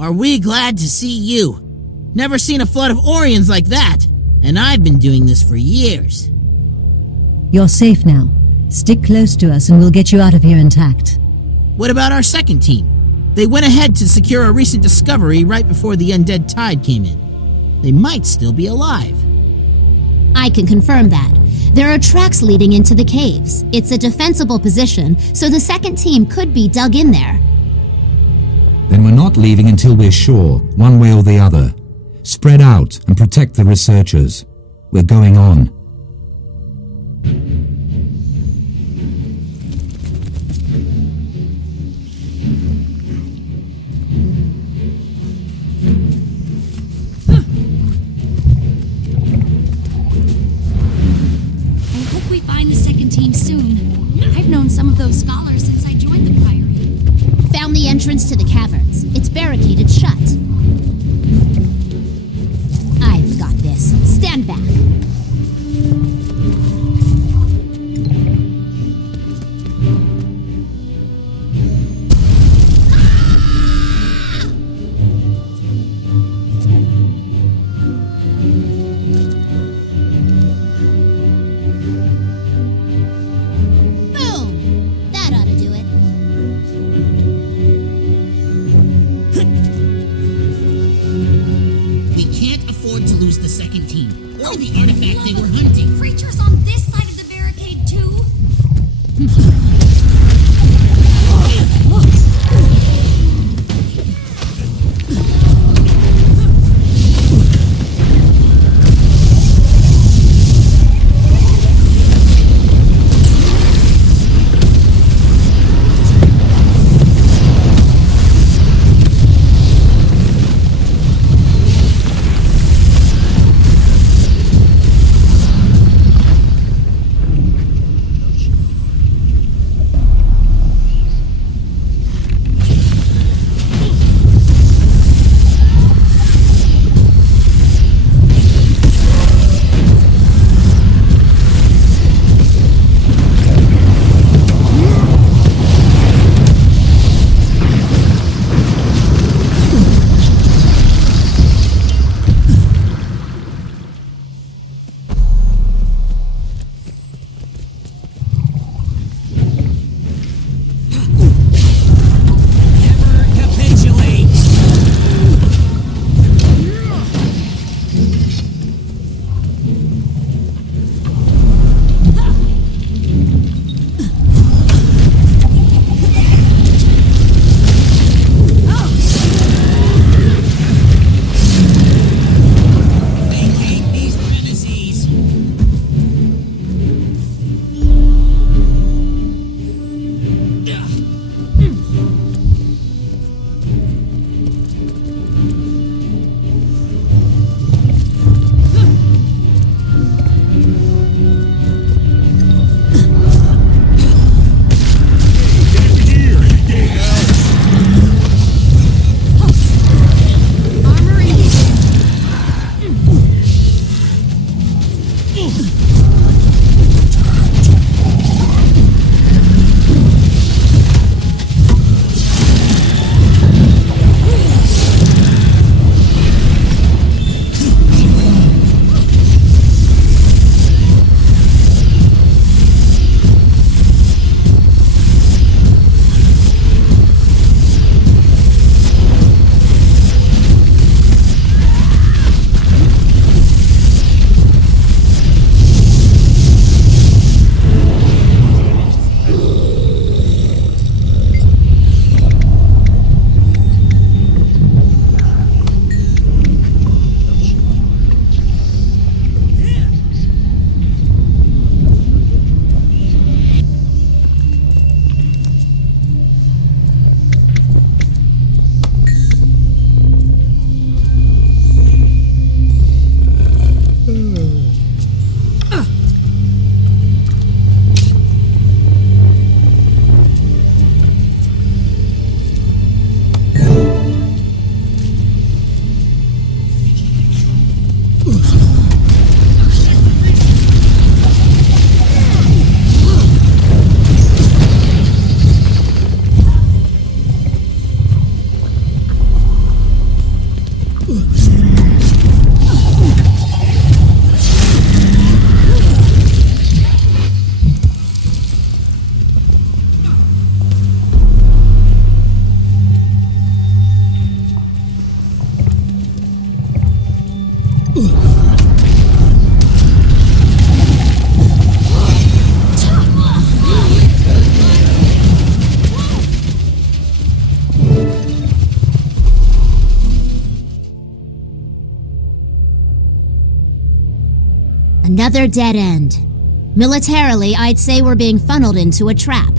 Are we glad to see you? Never seen a flood of Orions like that, and I've been doing this for years. You're safe now. Stick close to us and we'll get you out of here intact. What about our second team? They went ahead to secure a recent discovery right before the undead tide came in. They might still be alive. I can confirm that. There are tracks leading into the caves. It's a defensible position, so the second team could be dug in there. Then we're not leaving until we're sure, one way or the other. Spread out and protect the researchers. We're going on. I hope we find the second team soon. I've known some of those scholars since I joined the Priory. Found the entrance to the caverns. It's barricaded shut. I've got this. Stand back. Boom! That ought to do it. We can't afford to lose the second team, or the artifact they were hunting. Creatures on this side of the barricade, too? Another dead end. Militarily, I'd say we're being funneled into a trap.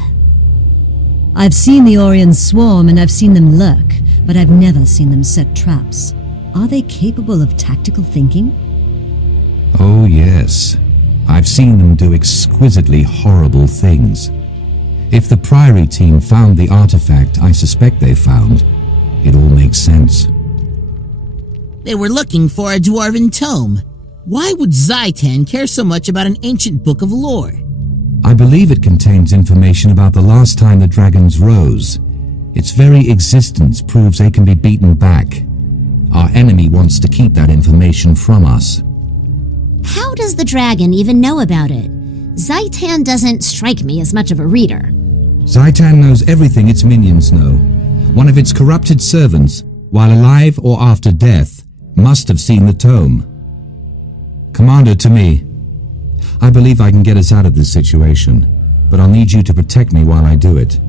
I've seen the Orions swarm and I've seen them lurk, but I've never seen them set traps. Are they capable of tactical thinking? Oh, yes. I've seen them do exquisitely horrible things. If the Priory team found the artifact I suspect they found, it all makes sense. They were looking for a dwarven tome. Why would Zhaitan care so much about an ancient book of lore? I believe it contains information about the last time the dragons rose. Its very existence proves they can be beaten back. Our enemy wants to keep that information from us. How does the dragon even know about it? Zhaitan doesn't strike me as much of a reader. Zhaitan knows everything its minions know. One of its corrupted servants, while alive or after death, must have seen the tome. Commander, to me. I believe I can get us out of this situation, but I'll need you to protect me while I do it.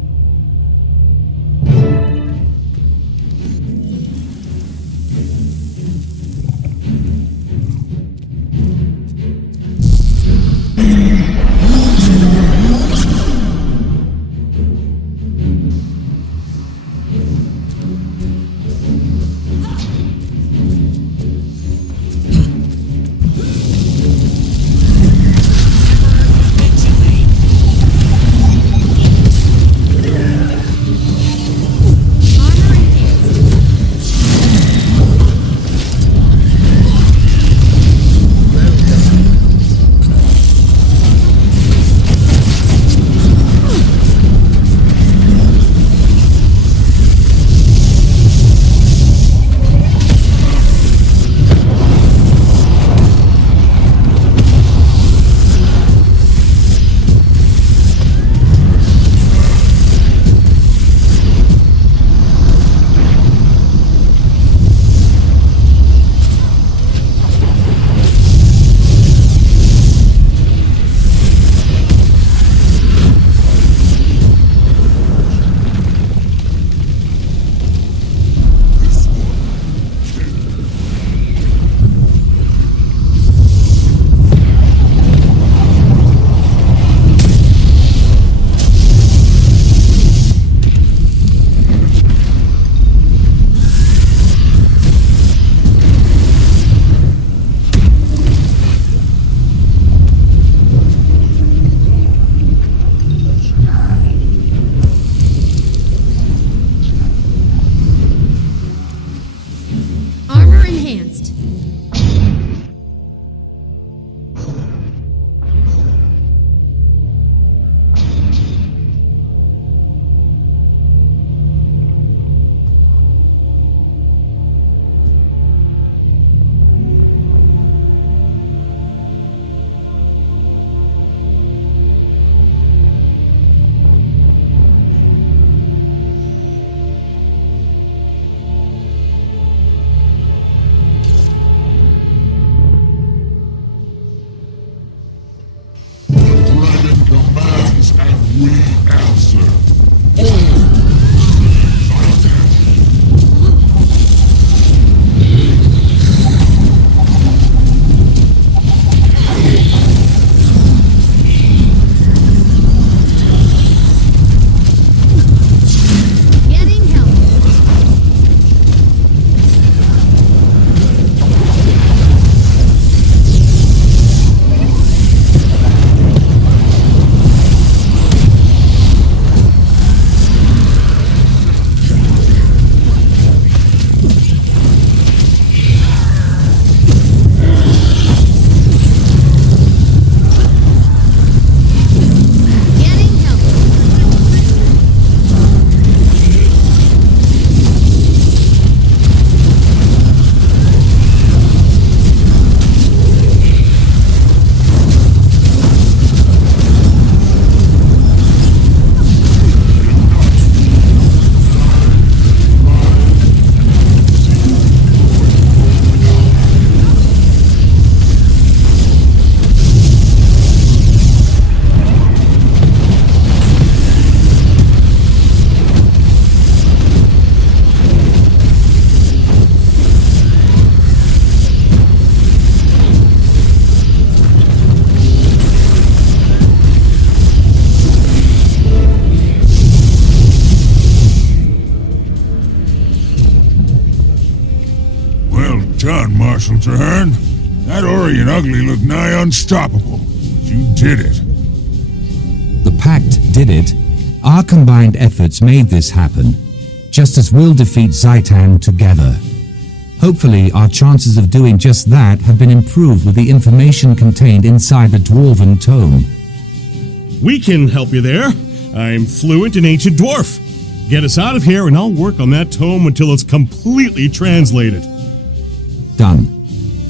done, Marshal Traherne. That Orient Ugly looked nigh unstoppable, but you did it. The Pact did it. Our combined efforts made this happen, just as we'll defeat Zhaitan together. Hopefully, our chances of doing just that have been improved with the information contained inside the Dwarven Tome. We can help you there. I'm fluent in Ancient Dwarf. Get us out of here and I'll work on that tome until it's completely translated. Done.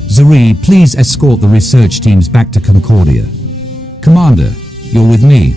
Zuri, please escort the research teams back to Concordia. Commander, you're with me.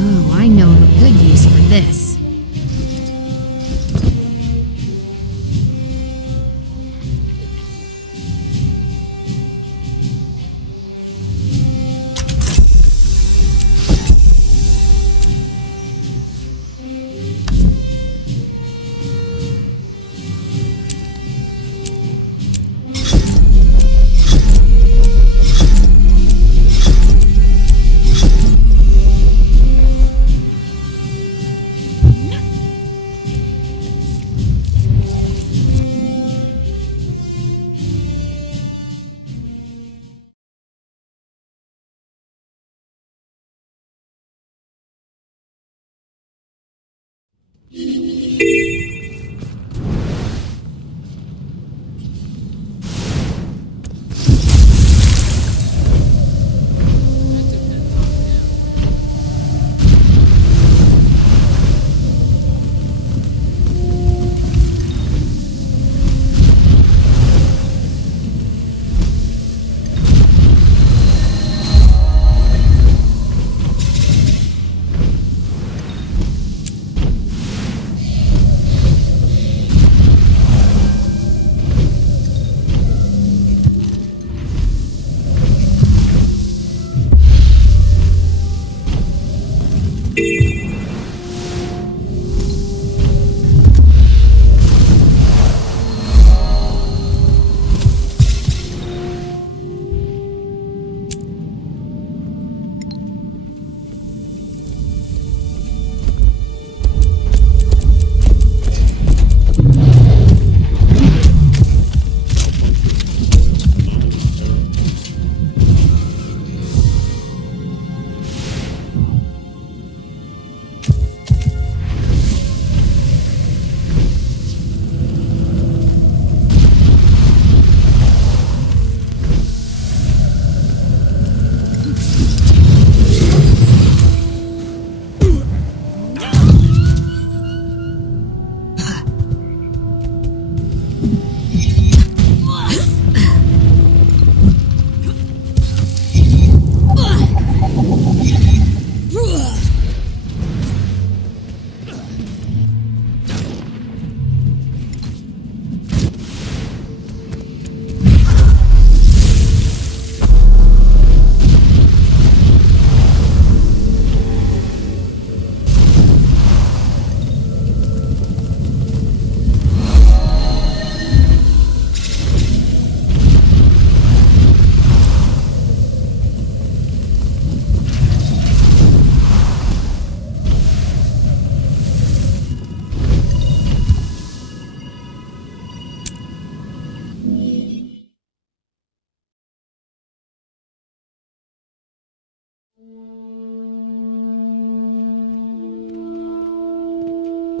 Oh, I know of a good use for this.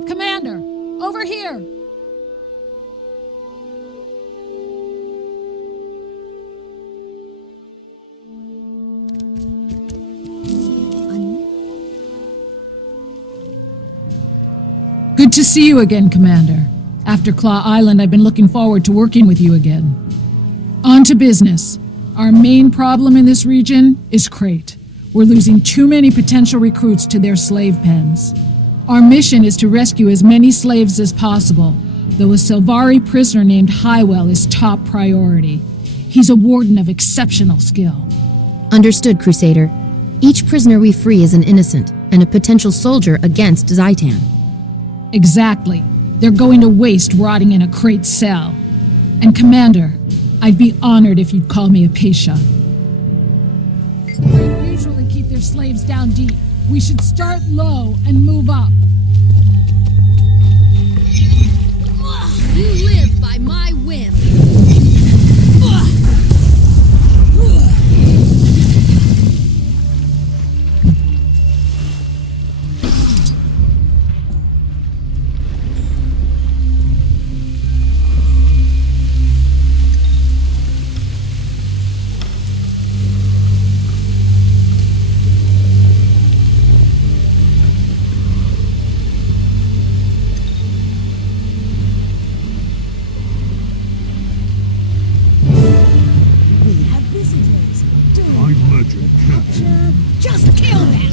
Commander, over here! Good to see you again, Commander. After Claw Island, I've been looking forward to working with you again. On to business. Our main problem in this region is Crate. We're losing too many potential recruits to their slave pens. Our mission is to rescue as many slaves as possible, though a Silvari prisoner named Highwell is top priority. He's a warden of exceptional skill. Understood, Crusader. Each prisoner we free is an innocent, and a potential soldier against Zhaitan. Exactly. They're going to waste rotting in a Crate cell. And Commander, I'd be honored if you'd call me a Pasha. They usually keep their slaves down deep. We should start low and move up. You live by my whim. Just kill them!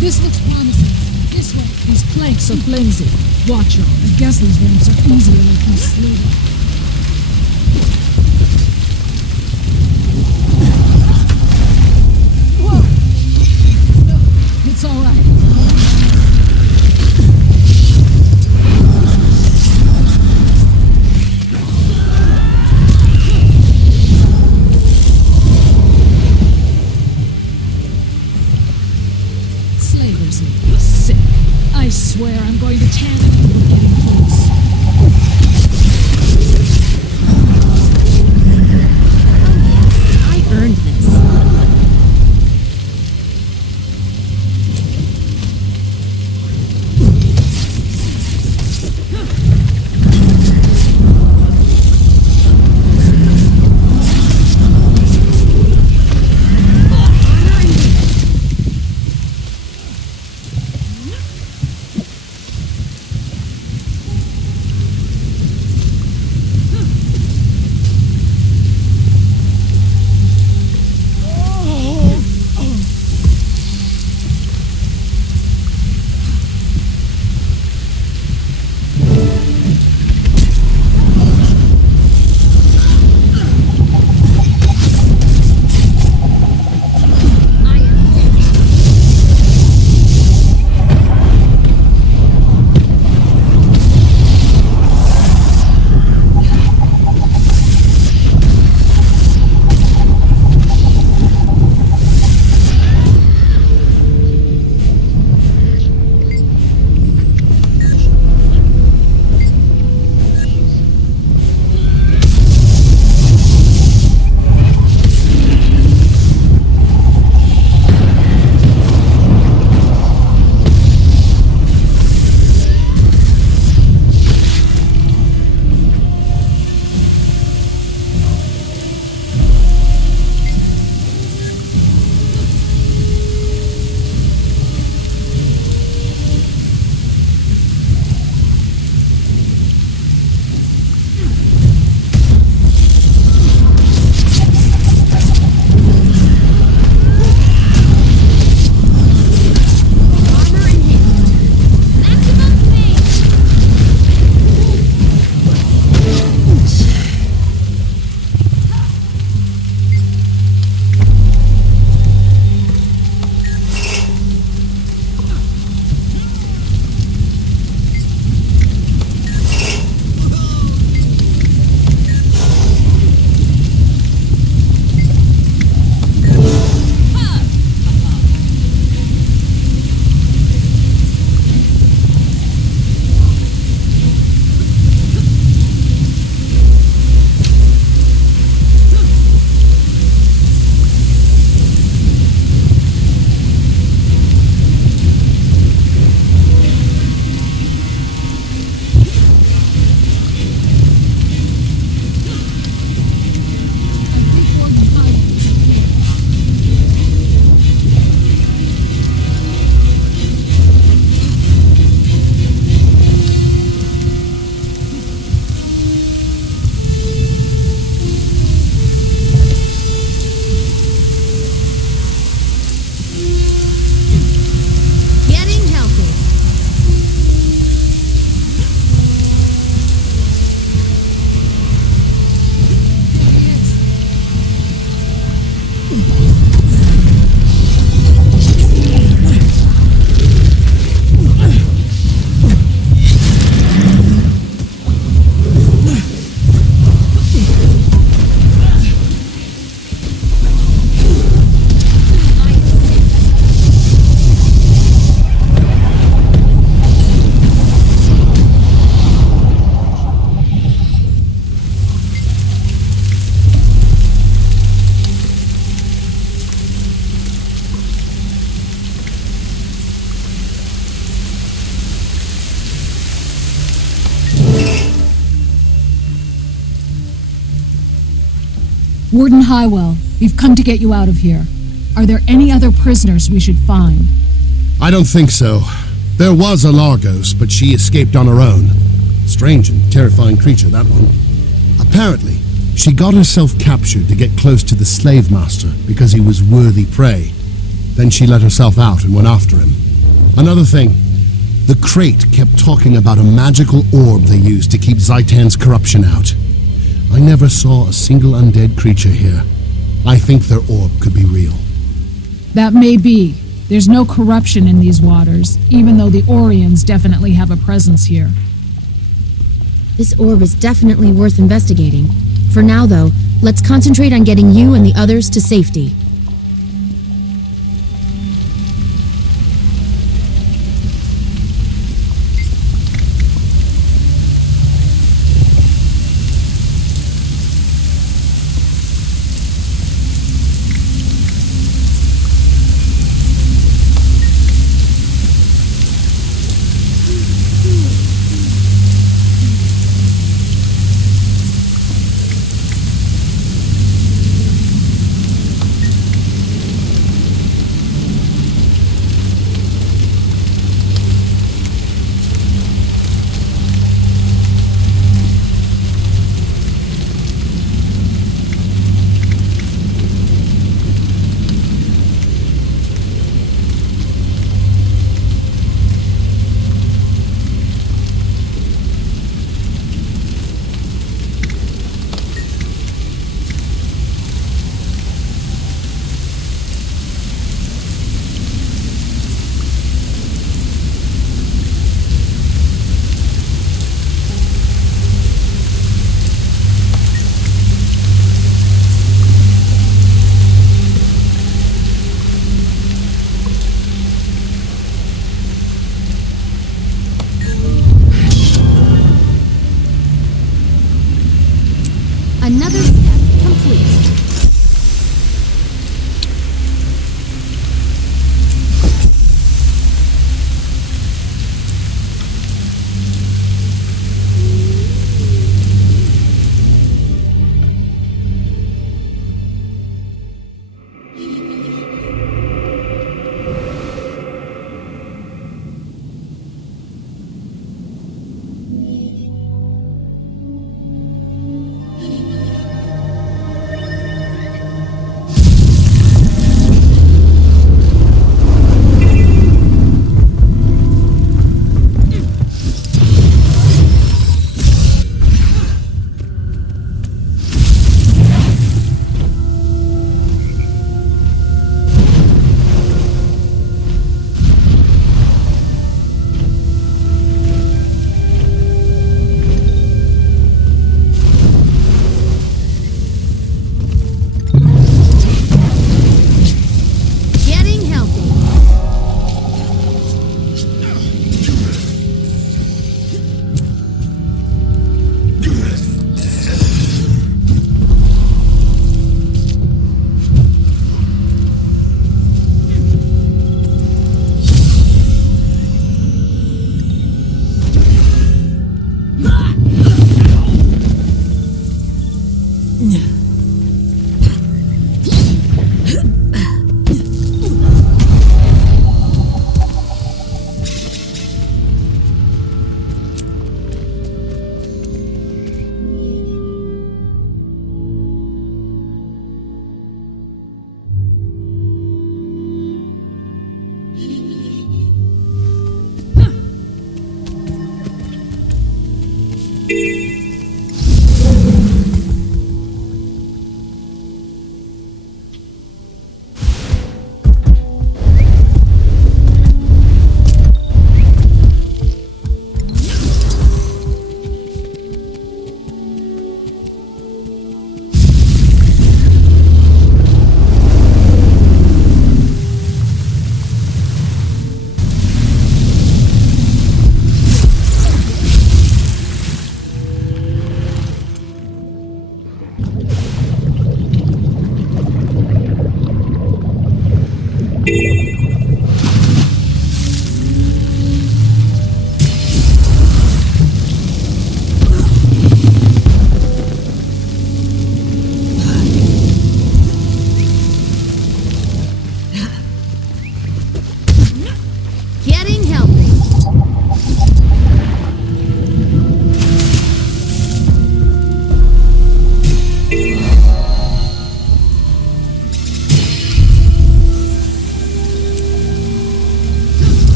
This looks promising. This way. These planks are flimsy. Watch out. I guess these ramps are easier if you slid. Whoa! No, it's all right. Warden Highwell, we've come to get you out of here. Are there any other prisoners we should find? I don't think so. There was a Largos, but she escaped on her own. Strange and terrifying creature, that one. Apparently, she got herself captured to get close to the slave master because he was worthy prey. Then she let herself out and went after him. Another thing, the crate kept talking about a magical orb they used to keep Zhaitan's corruption out. I never saw a single undead creature here. I think their orb could be real. That may be. There's no corruption in these waters, even though the Orions definitely have a presence here. This orb is definitely worth investigating. For now, though, let's concentrate on getting you and the others to safety. Another step complete.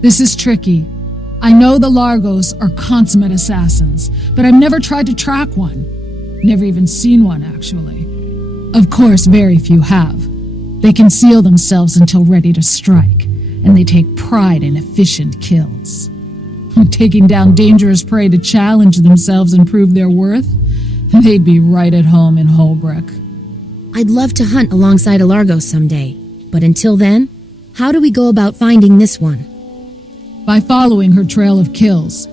This is tricky. I know the Largos are consummate assassins, but I've never tried to track one. Never even seen one, actually. Of course, very few have. They conceal themselves until ready to strike, and they take pride in efficient kills. Taking down dangerous prey to challenge themselves and prove their worth? They'd be right at home in Holbrook. I'd love to hunt alongside a Largo someday, but until then, how do we go about finding this one? By following her trail of kills.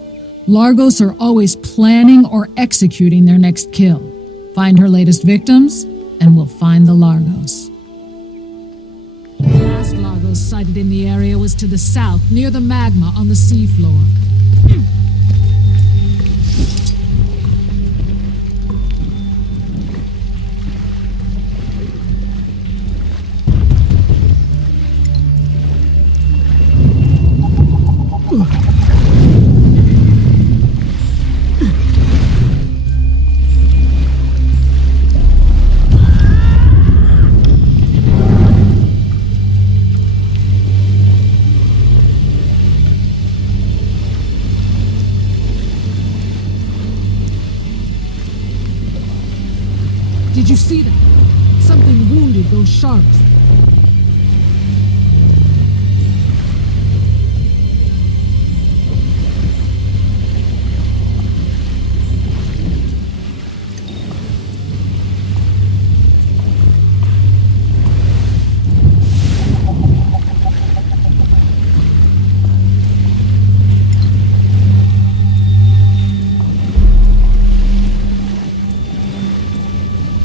Largos are always planning or executing their next kill. Find her latest victims, and we'll find the Largos. The last Largos sighted in the area was to the south, near the magma on the seafloor. Did you see that? Something wounded those sharks.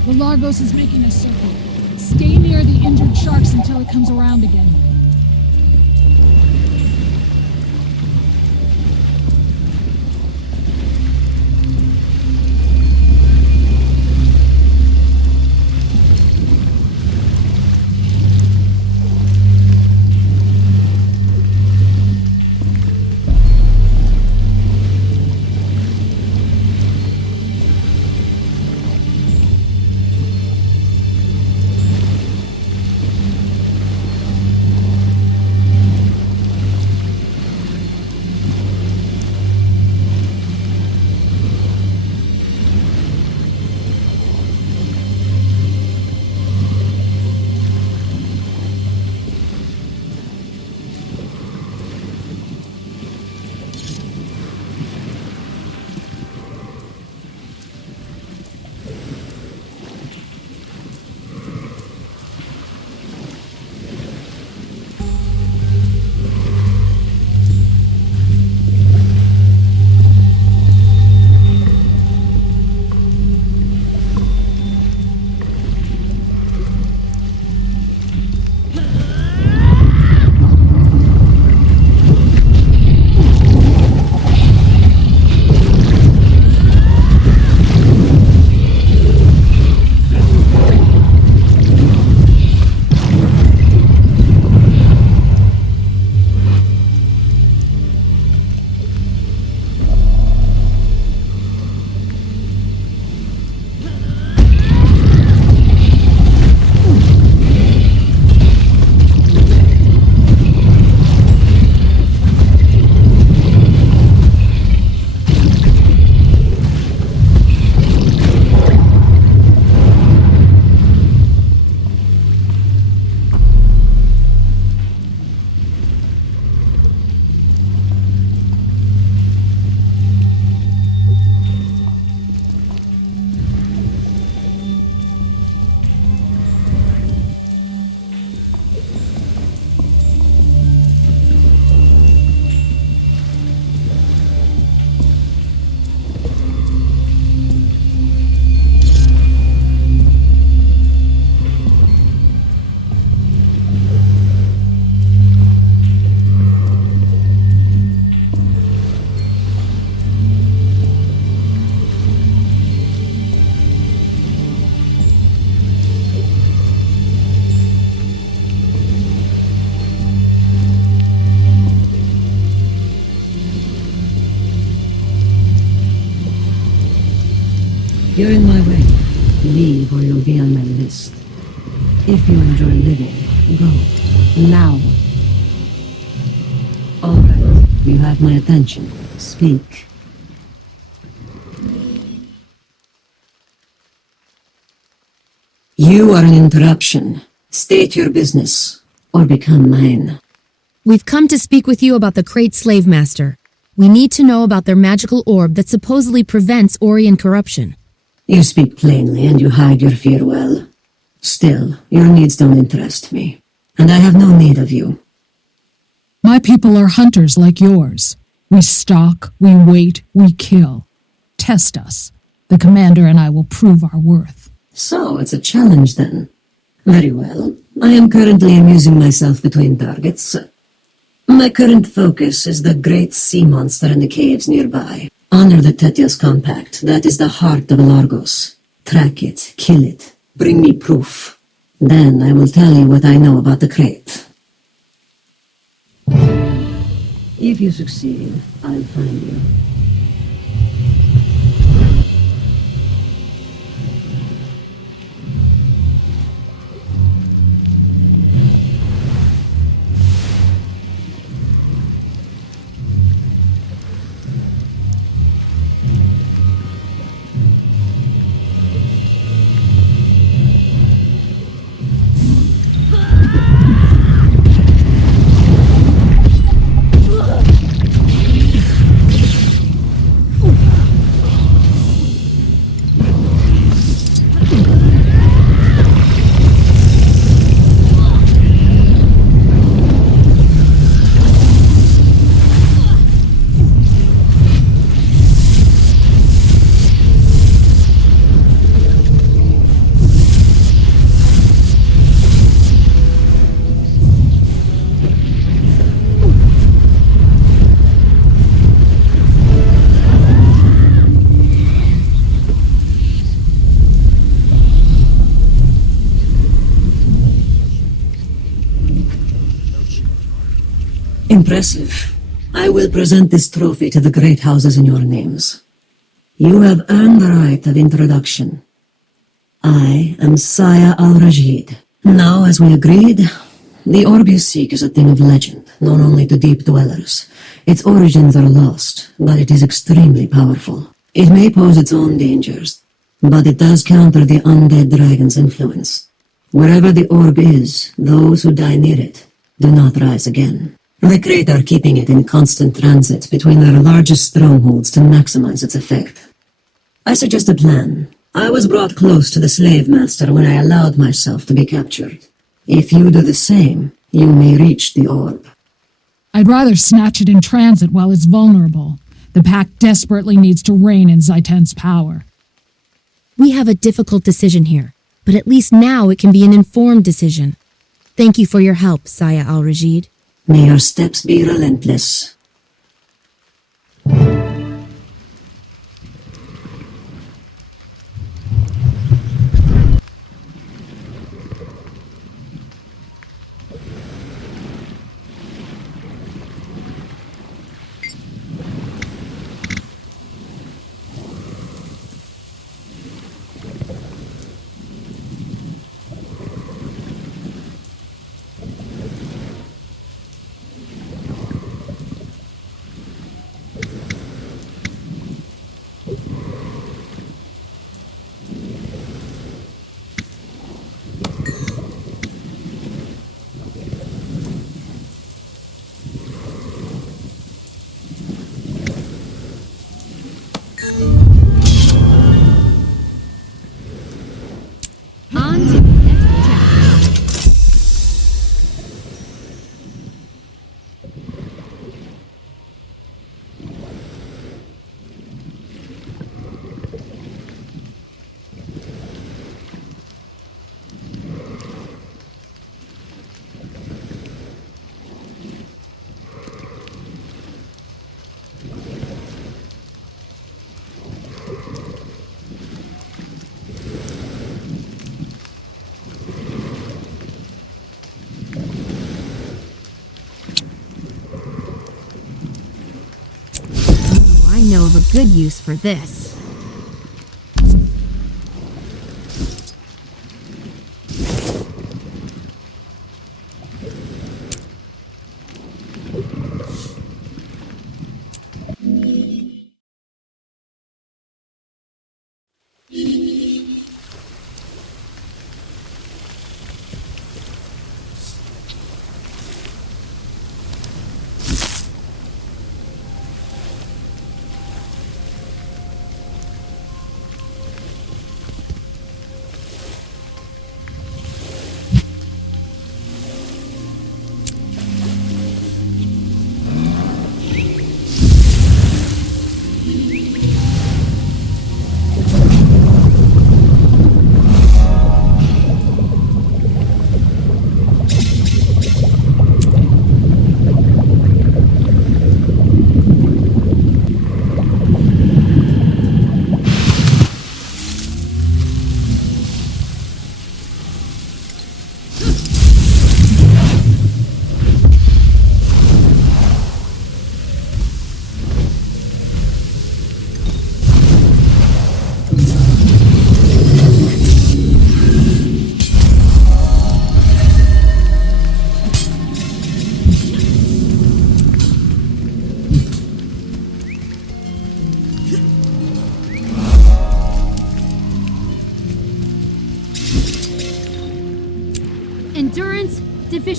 The Largos is making a circle. Stay near the injured sharks until it comes around again. You're in my way. Leave or you'll be on my list. If you enjoy living, go. Now. All right. You have my attention. Speak. You are an interruption. State your business, or become mine. We've come to speak with you about the Crate Slave Master. We need to know about their magical orb that supposedly prevents Orion corruption. You speak plainly and you hide your fear well. Still, your needs don't interest me, and I have no need of you. My people are hunters like yours. We stalk, we wait, we kill. Test us. The commander and I will prove our worth. So, it's a challenge then. Very well. I am currently amusing myself between targets. My current focus is the great sea monster in the caves nearby. Honor the Tetios Compact. That is the heart of Largos. Track it, kill it, bring me proof. Then I will tell you what I know about the crate. If you succeed, I'll find you. Impressive. I will present this trophy to the great houses in your names. You have earned the right of introduction. I am Saya al-Rajid. Now, as we agreed, the orb you seek is a thing of legend, known only to deep dwellers. Its origins are lost, but it is extremely powerful. It may pose its own dangers, but it does counter the undead dragon's influence. Wherever the orb is, those who die near it do not rise again. The Crate are keeping it in constant transit between their largest strongholds to maximize its effect. I suggest a plan. I was brought close to the slave master when I allowed myself to be captured. If you do the same, you may reach the orb. I'd rather snatch it in transit while it's vulnerable. The Pact desperately needs to rein in Zhaitan's power. We have a difficult decision here, but at least now it can be an informed decision. Thank you for your help, Saya al-Rajid. May your steps be relentless. I know of a good use for this.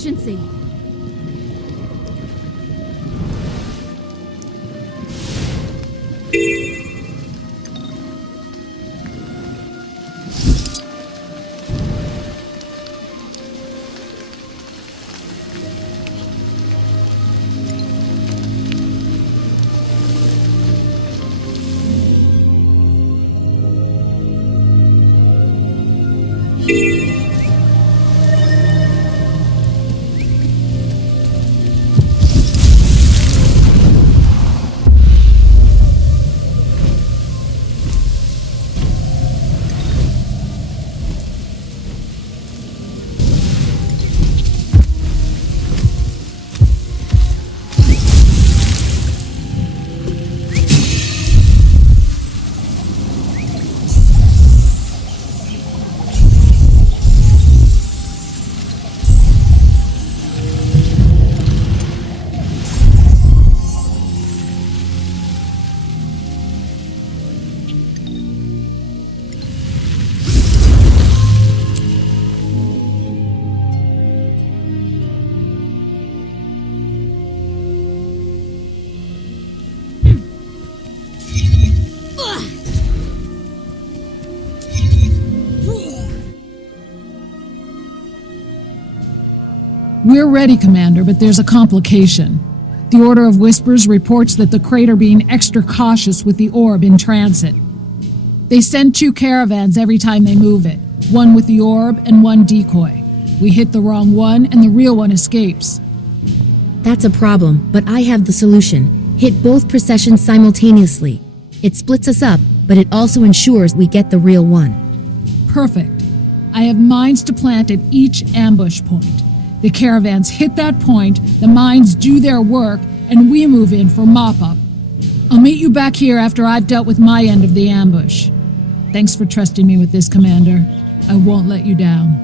efficiency. We're ready, Commander, but there's a complication. The Order of Whispers reports that the crate are being extra cautious with the orb in transit. They send 2 caravans every time they move it, one with the orb and one decoy. We hit the wrong one and the real one escapes. That's a problem, but I have the solution. Hit both processions simultaneously. It splits us up, but it also ensures we get the real one. Perfect. I have mines to plant at each ambush point. The caravans hit that point, the mines do their work, and we move in for mop-up. I'll meet you back here after I've dealt with my end of the ambush. Thanks for trusting me with this, Commander. I won't let you down.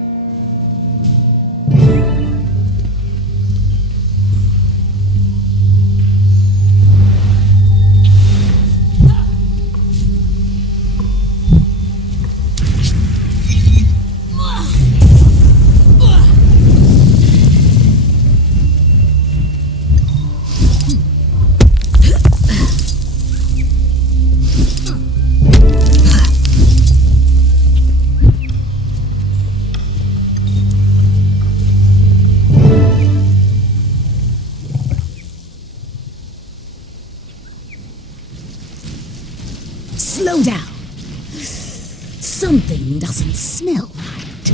Slow down. Something doesn't smell right.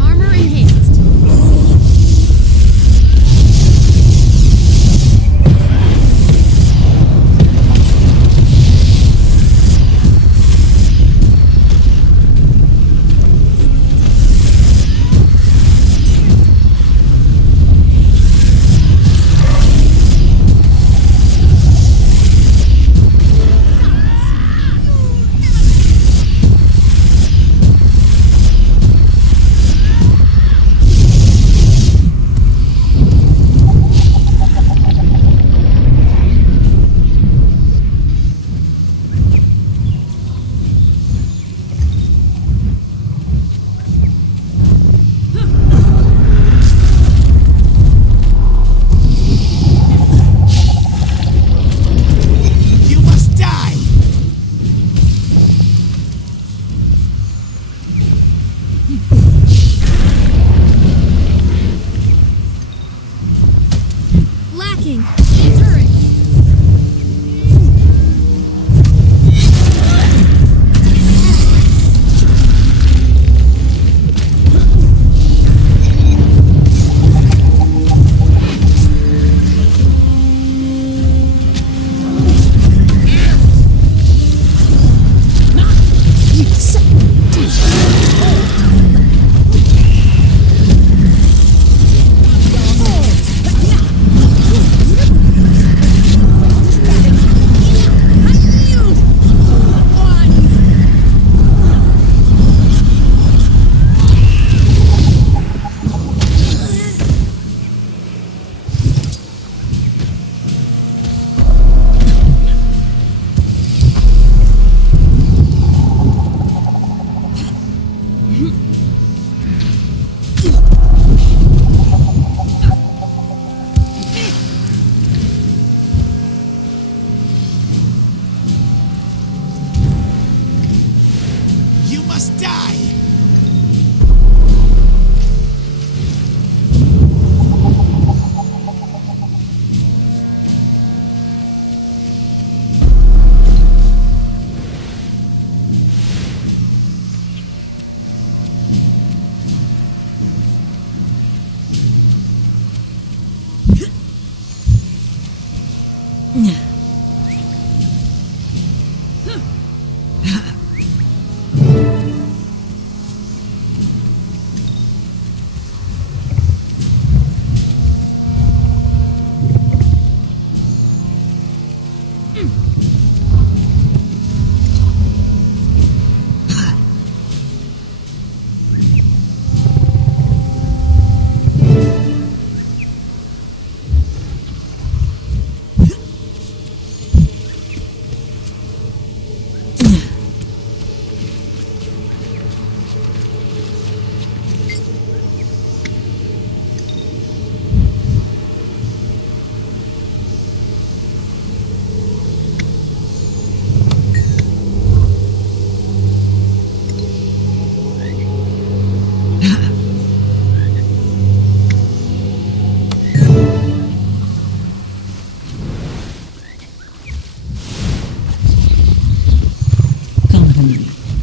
Armor enhanced. Lacking. Turret.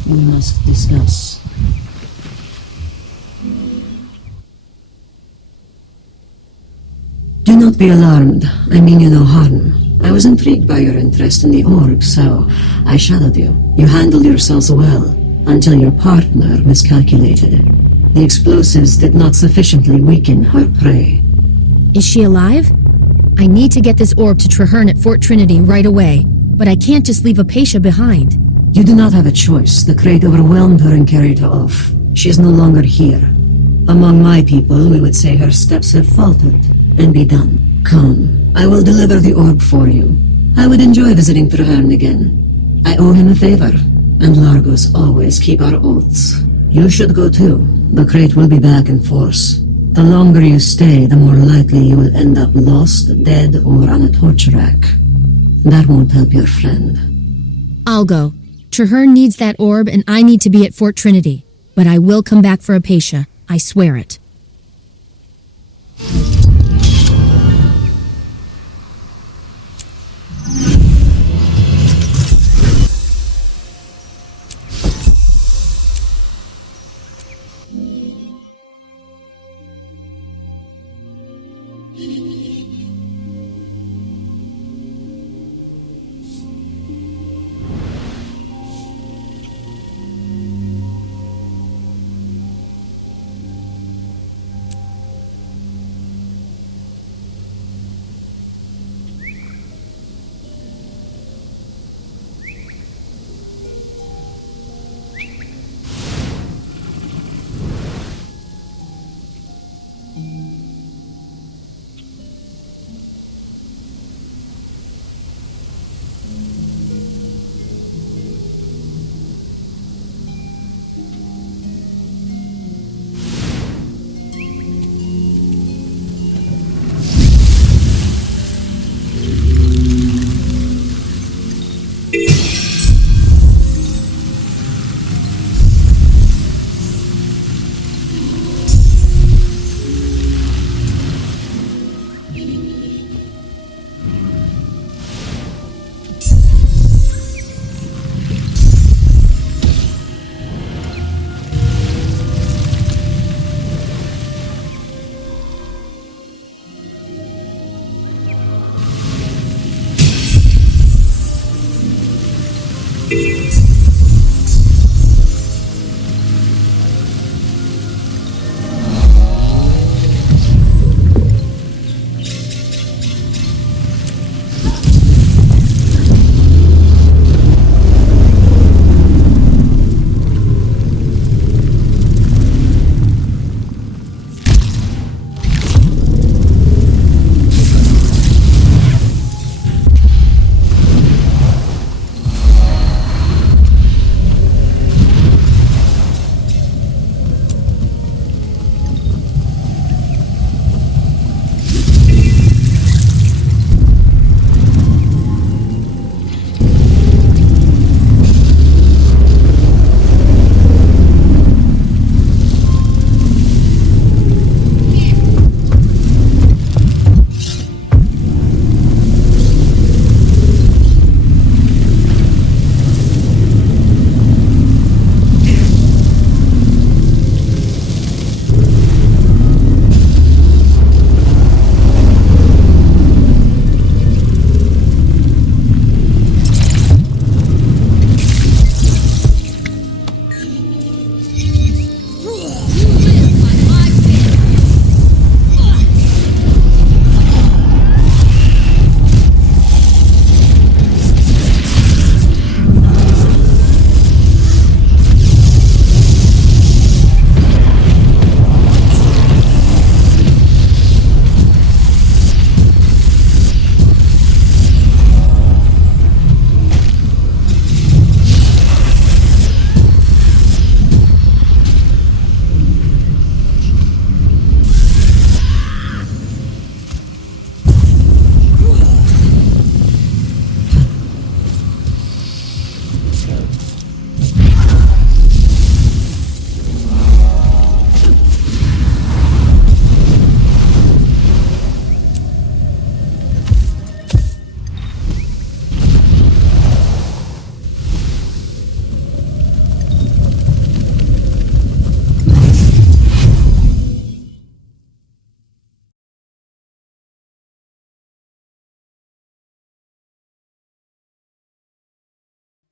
We must discuss. Do not be alarmed. I mean you no harm. I was intrigued by your interest in the orb, so I shadowed you. You handled yourselves well, until your partner miscalculated. The explosives did not sufficiently weaken her prey. Is she alive? I need to get this orb to Traherne at Fort Trinity right away, but I can't just leave Apatia behind. You do not have a choice. The crate overwhelmed her and carried her off. She is no longer here. Among my people, we would say her steps have faltered, and be done. Come, I will deliver the orb for you. I would enjoy visiting Traherne again. I owe him a favor, and Largos always keep our oaths. You should go too. The crate will be back in force. The longer you stay, the more likely you will end up lost, dead, or on a torch rack. That won't help your friend. I'll go. Traherne needs that orb, and I need to be at Fort Trinity. But I will come back for Apatia. I swear it.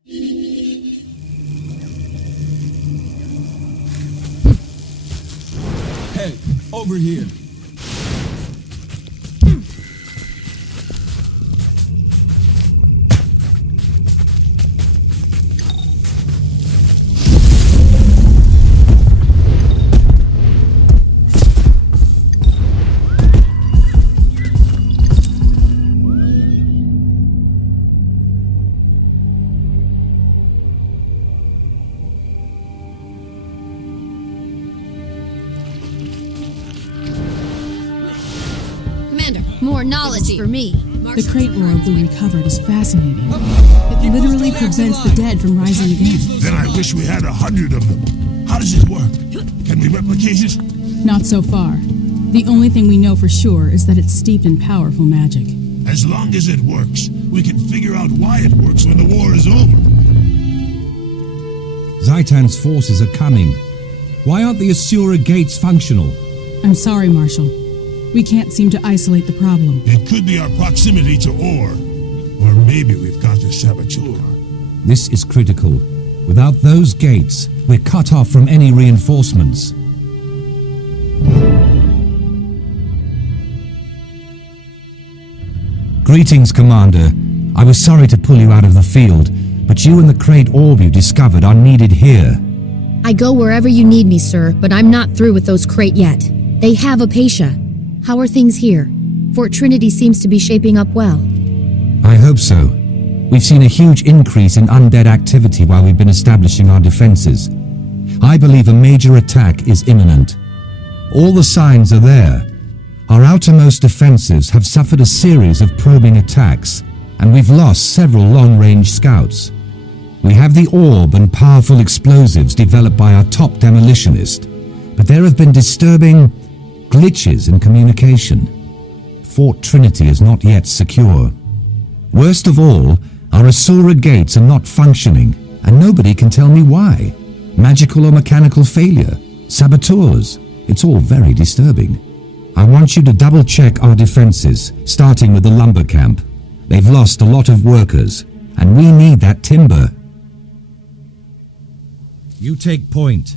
Hey, over here. More knowledge for me. The crate orb we recovered is fascinating. It literally prevents the dead from rising again. Then I wish we had 100 of them. How does it work? Can we replicate it? Not so far. The only thing we know for sure is that it's steeped in powerful magic. As long as it works, we can figure out why it works when the war is over. Zhaitan's forces are coming. Why aren't the Asura gates functional? I'm sorry, Marshal. We can't seem to isolate the problem. It could be our proximity to ore. Or maybe we've got a saboteur. This is critical. Without those gates, we're cut off from any reinforcements. Greetings, Commander. I was sorry to pull you out of the field, but you and the crate orb you discovered are needed here. I go wherever you need me, sir, but I'm not through with those crate yet. They have Apatia. How are things here? Fort Trinity seems to be shaping up well. I hope so. We've seen a huge increase in undead activity while we've been establishing our defenses. I believe a major attack is imminent. All the signs are there. Our outermost defenses have suffered a series of probing attacks, and we've lost several long-range scouts. We have the orb and powerful explosives developed by our top demolitionist, but there have been disturbing glitches in communication. Fort Trinity is not yet secure. Worst of all, our Asura gates are not functioning, and nobody can tell me why. Magical or mechanical failure, saboteurs, it's all very disturbing. I want you to double-check our defenses, starting with the lumber camp. They've lost a lot of workers, and we need that timber. You take point.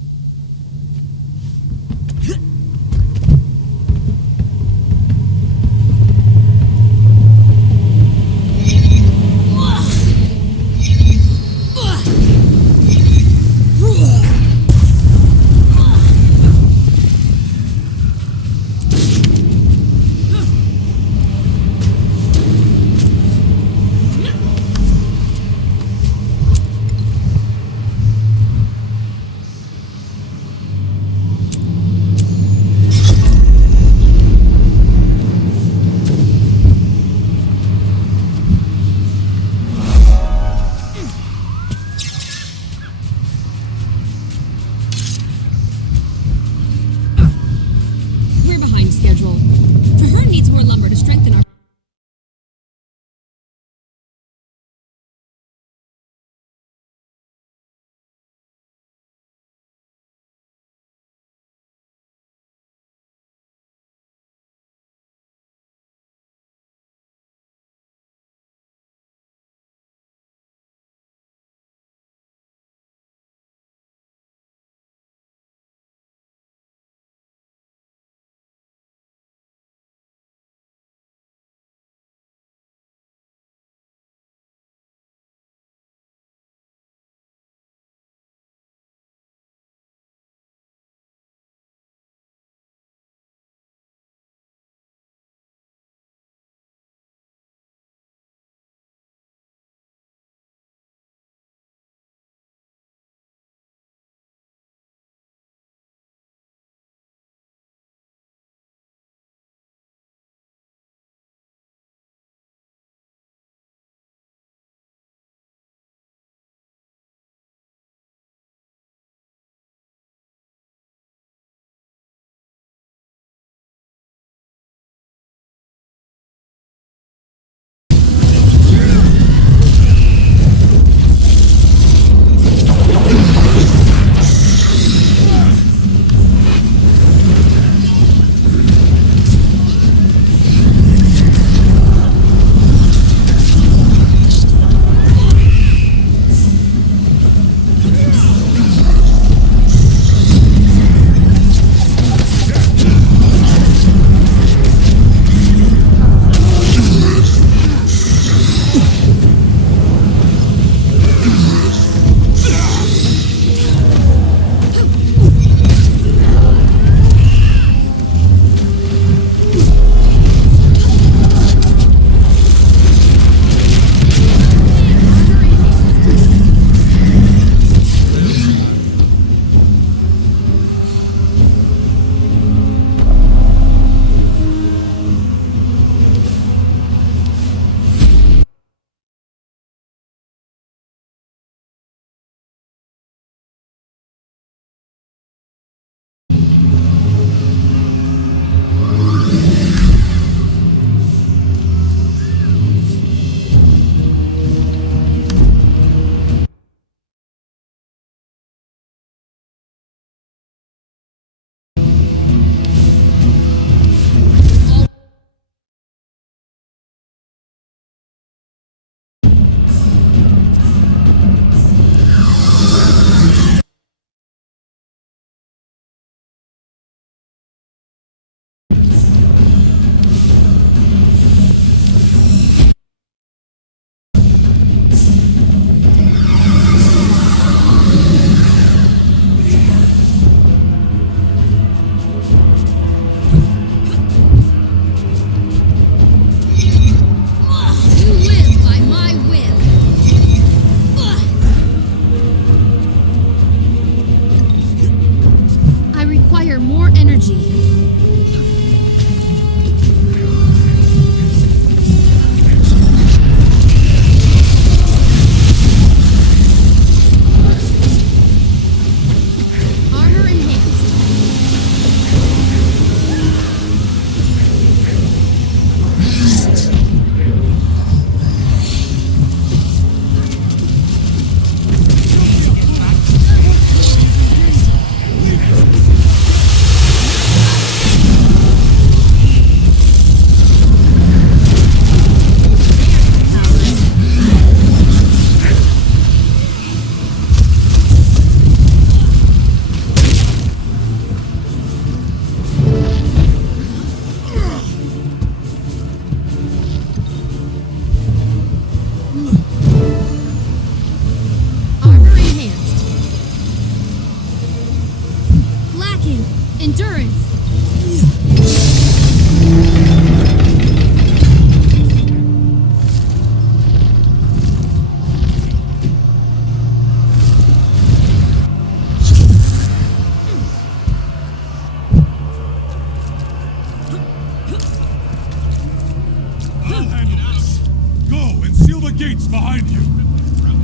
the gates behind you.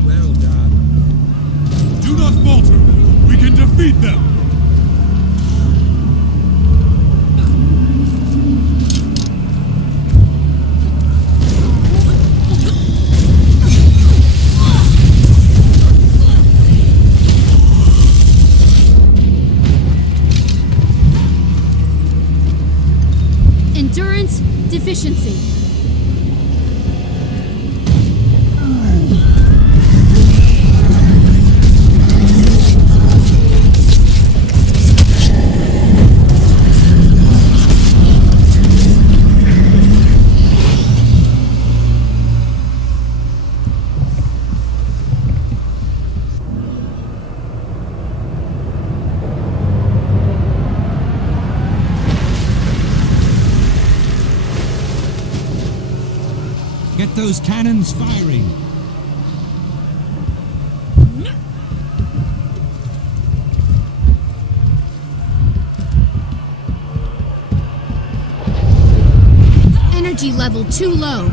Well done. Do not falter. We can defeat them. Endurance deficiency. Get those cannons firing. Energy level too low.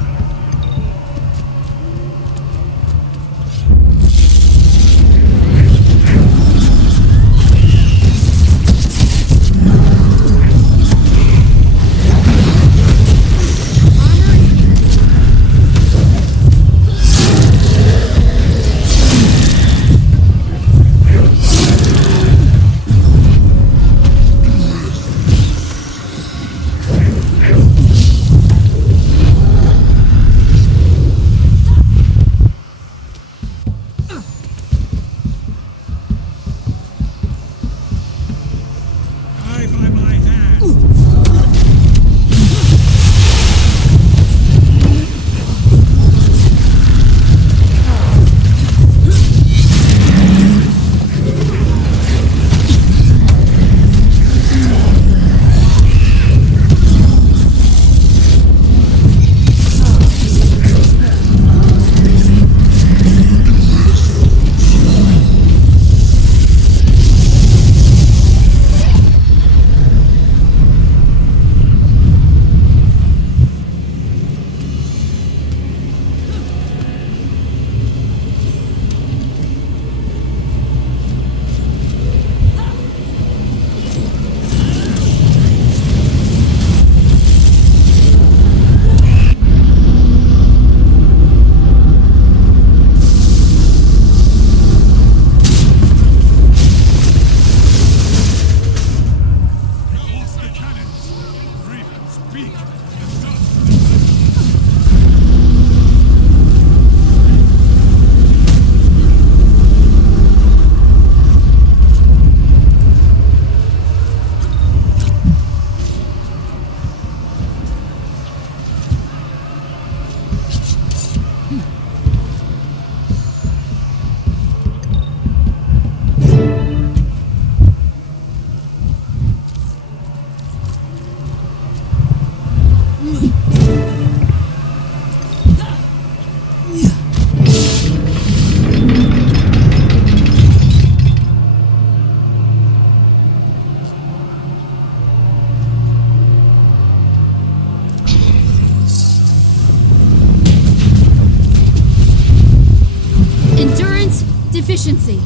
Deficiency.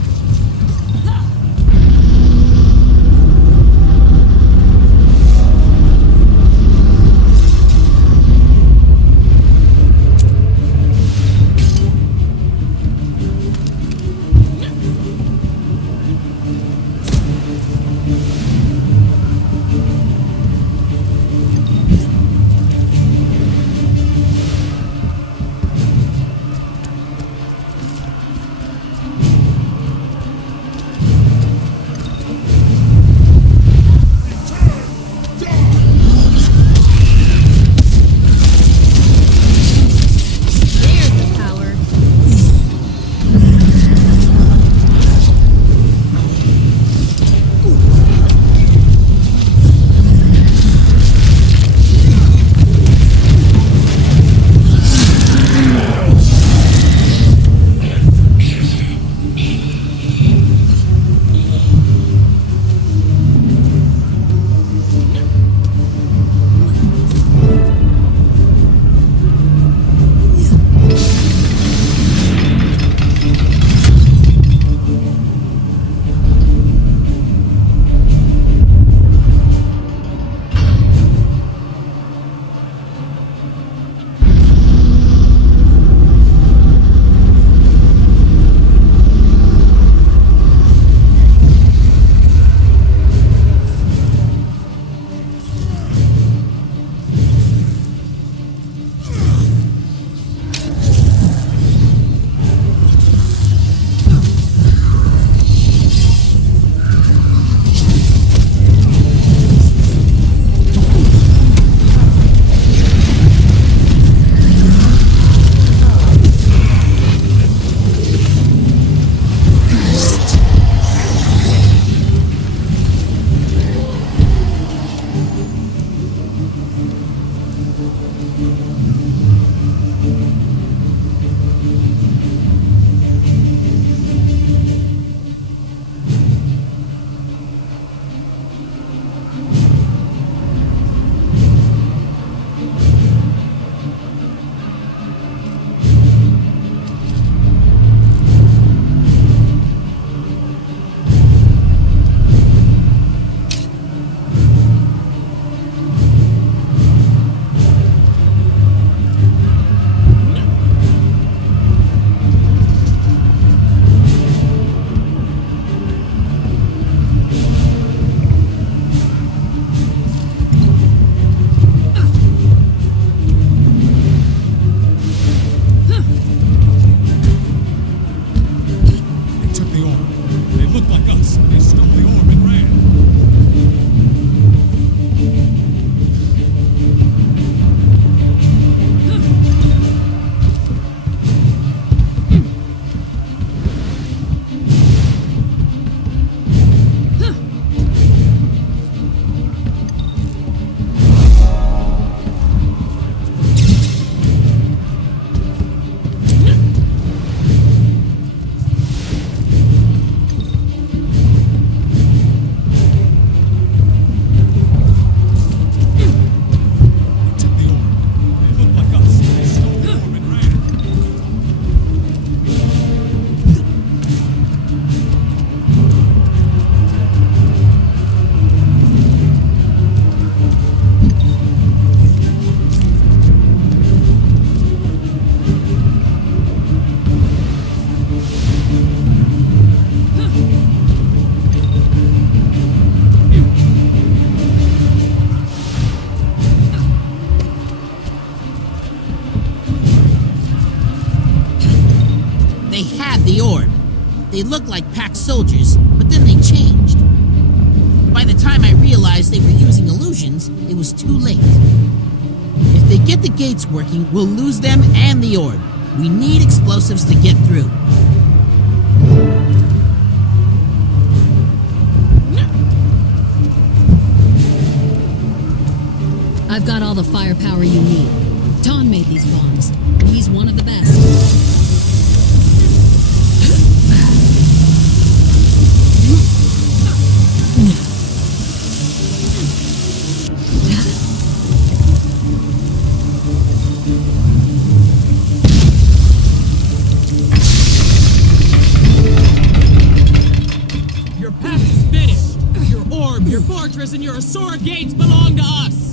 They had the orb. They looked like Pact soldiers, but then they changed. By the time I realized they were using illusions, it was too late. If they get the gates working, we'll lose them and the orb. We need explosives to get through. I've got all the firepower you need. Ton made these bombs. He's one of the best. Your path is finished. Your orb, your fortress, and your Asura gates belong to us.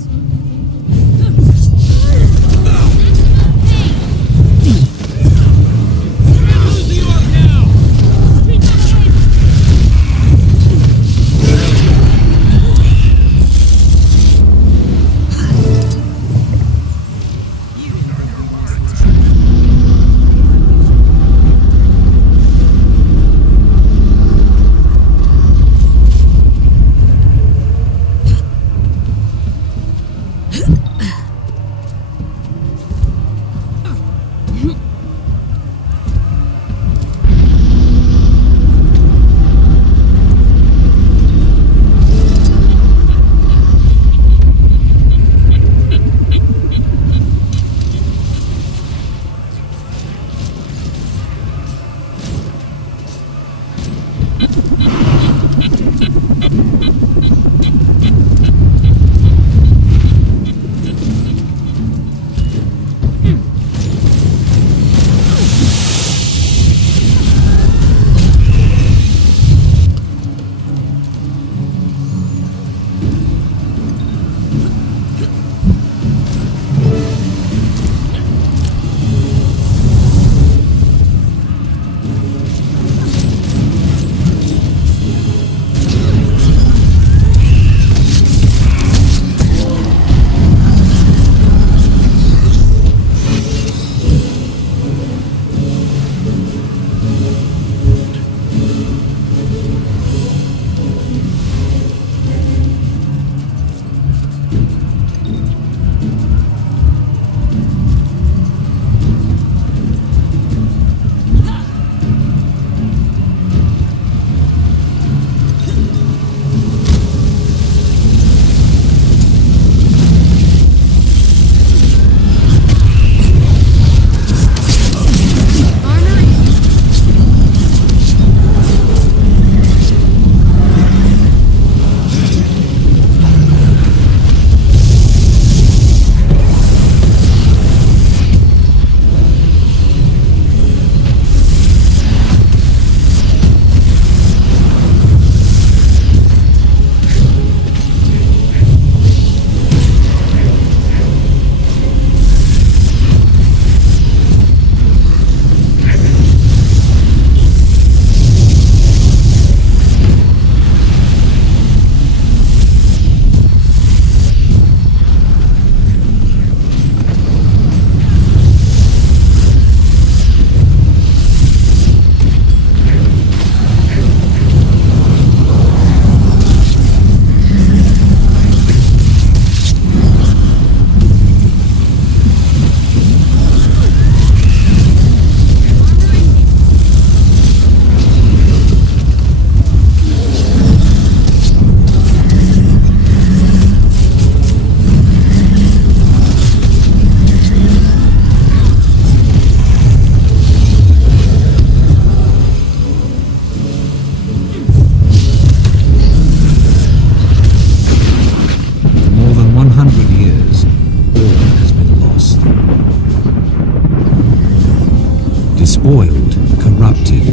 Despoiled, corrupted,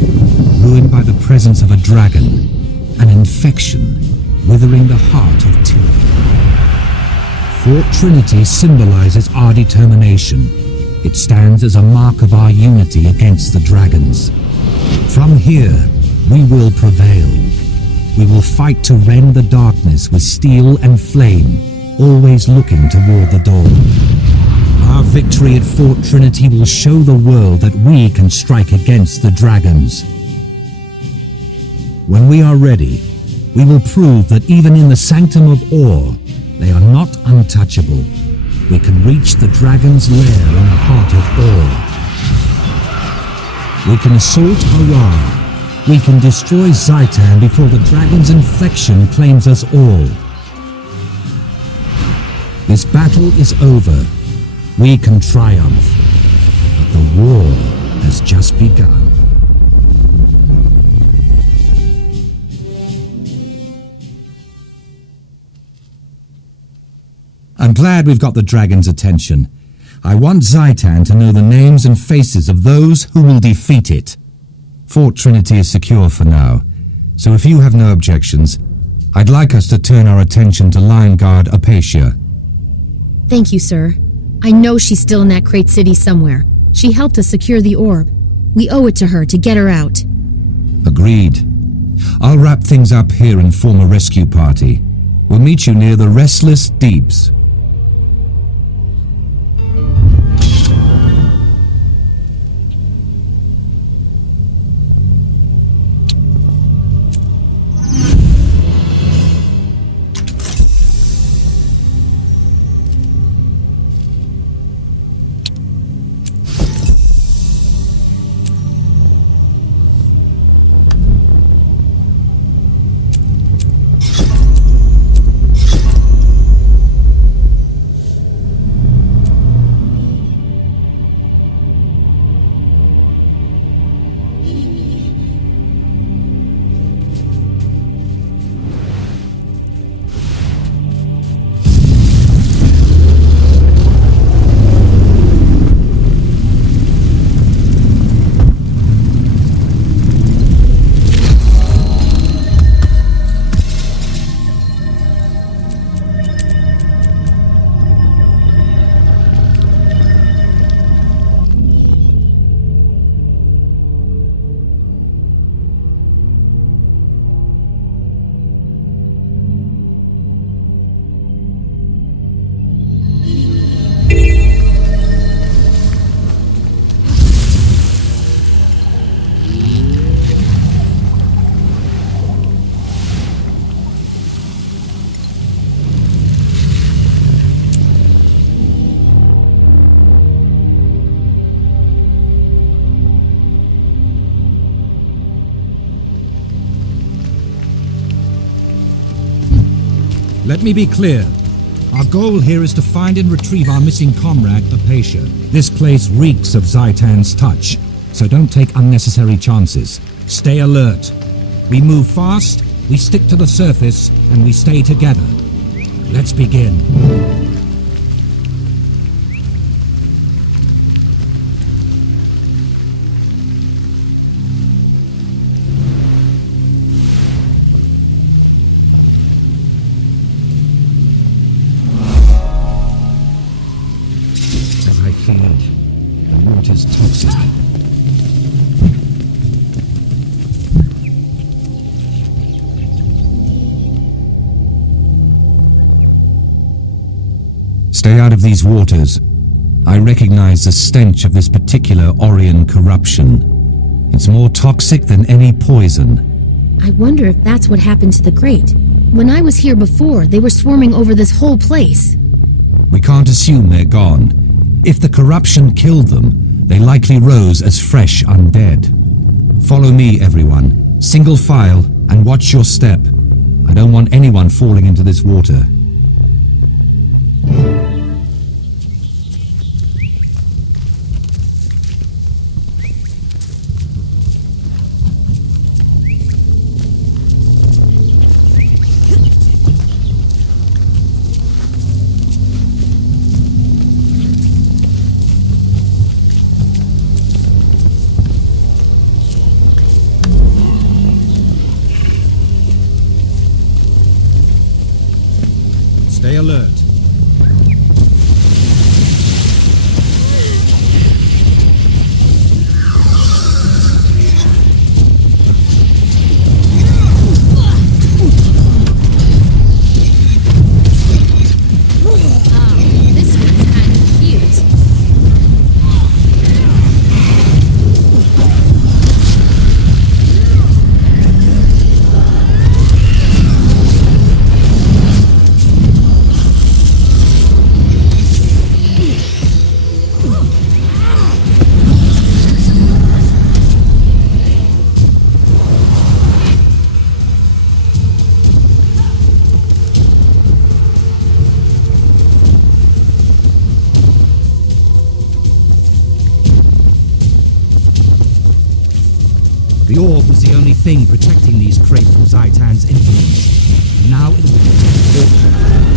ruined by the presence of a dragon, an infection, withering the heart of Tyria. Fort Trinity symbolizes our determination. It stands as a mark of our unity against the dragons. From here, we will prevail. We will fight to rend the darkness with steel and flame, always looking toward the dawn. Our victory at Fort Trinity will show the world that we can strike against the dragons. When we are ready, we will prove that even in the Sanctum of Ore, they are not untouchable. We can reach the dragon's lair in the heart of Ore. We can assault Arar. We can destroy Zhaitan before the dragon's infection claims us all. This battle is over. We can triumph. But the war has just begun. I'm glad we've got the dragon's attention. I want Zhaitan to know the names and faces of those who will defeat it. Fort Trinity is secure for now, so if you have no objections, I'd like us to turn our attention to Lion Guard Apatia. Thank you, sir. I know she's still in that crate city somewhere. She helped us secure the orb. We owe it to her to get her out. Agreed. I'll wrap things up here and form a rescue party. We'll meet you near the Restless Deeps. Let me be clear. Our goal here is to find and retrieve our missing comrade, Apatia. This place reeks of Zhaitan's touch, so don't take unnecessary chances. Stay alert. We move fast, we stick to the surface, and we stay together. Let's begin. The root is toxic. Stay out of these waters. I recognize the stench of this particular Orion corruption. It's more toxic than any poison. I wonder if that's what happened to the Great. When I was here before, they were swarming over this whole place. We can't assume they're gone. If the corruption killed them, they likely rose as fresh undead. Follow me, everyone. Single file, and watch your step. I don't want anyone falling into this water. Stay alert. This one's kind of cute. The orb was the only thing protecting these crates from Zhaitan's influence. Now it will protect all.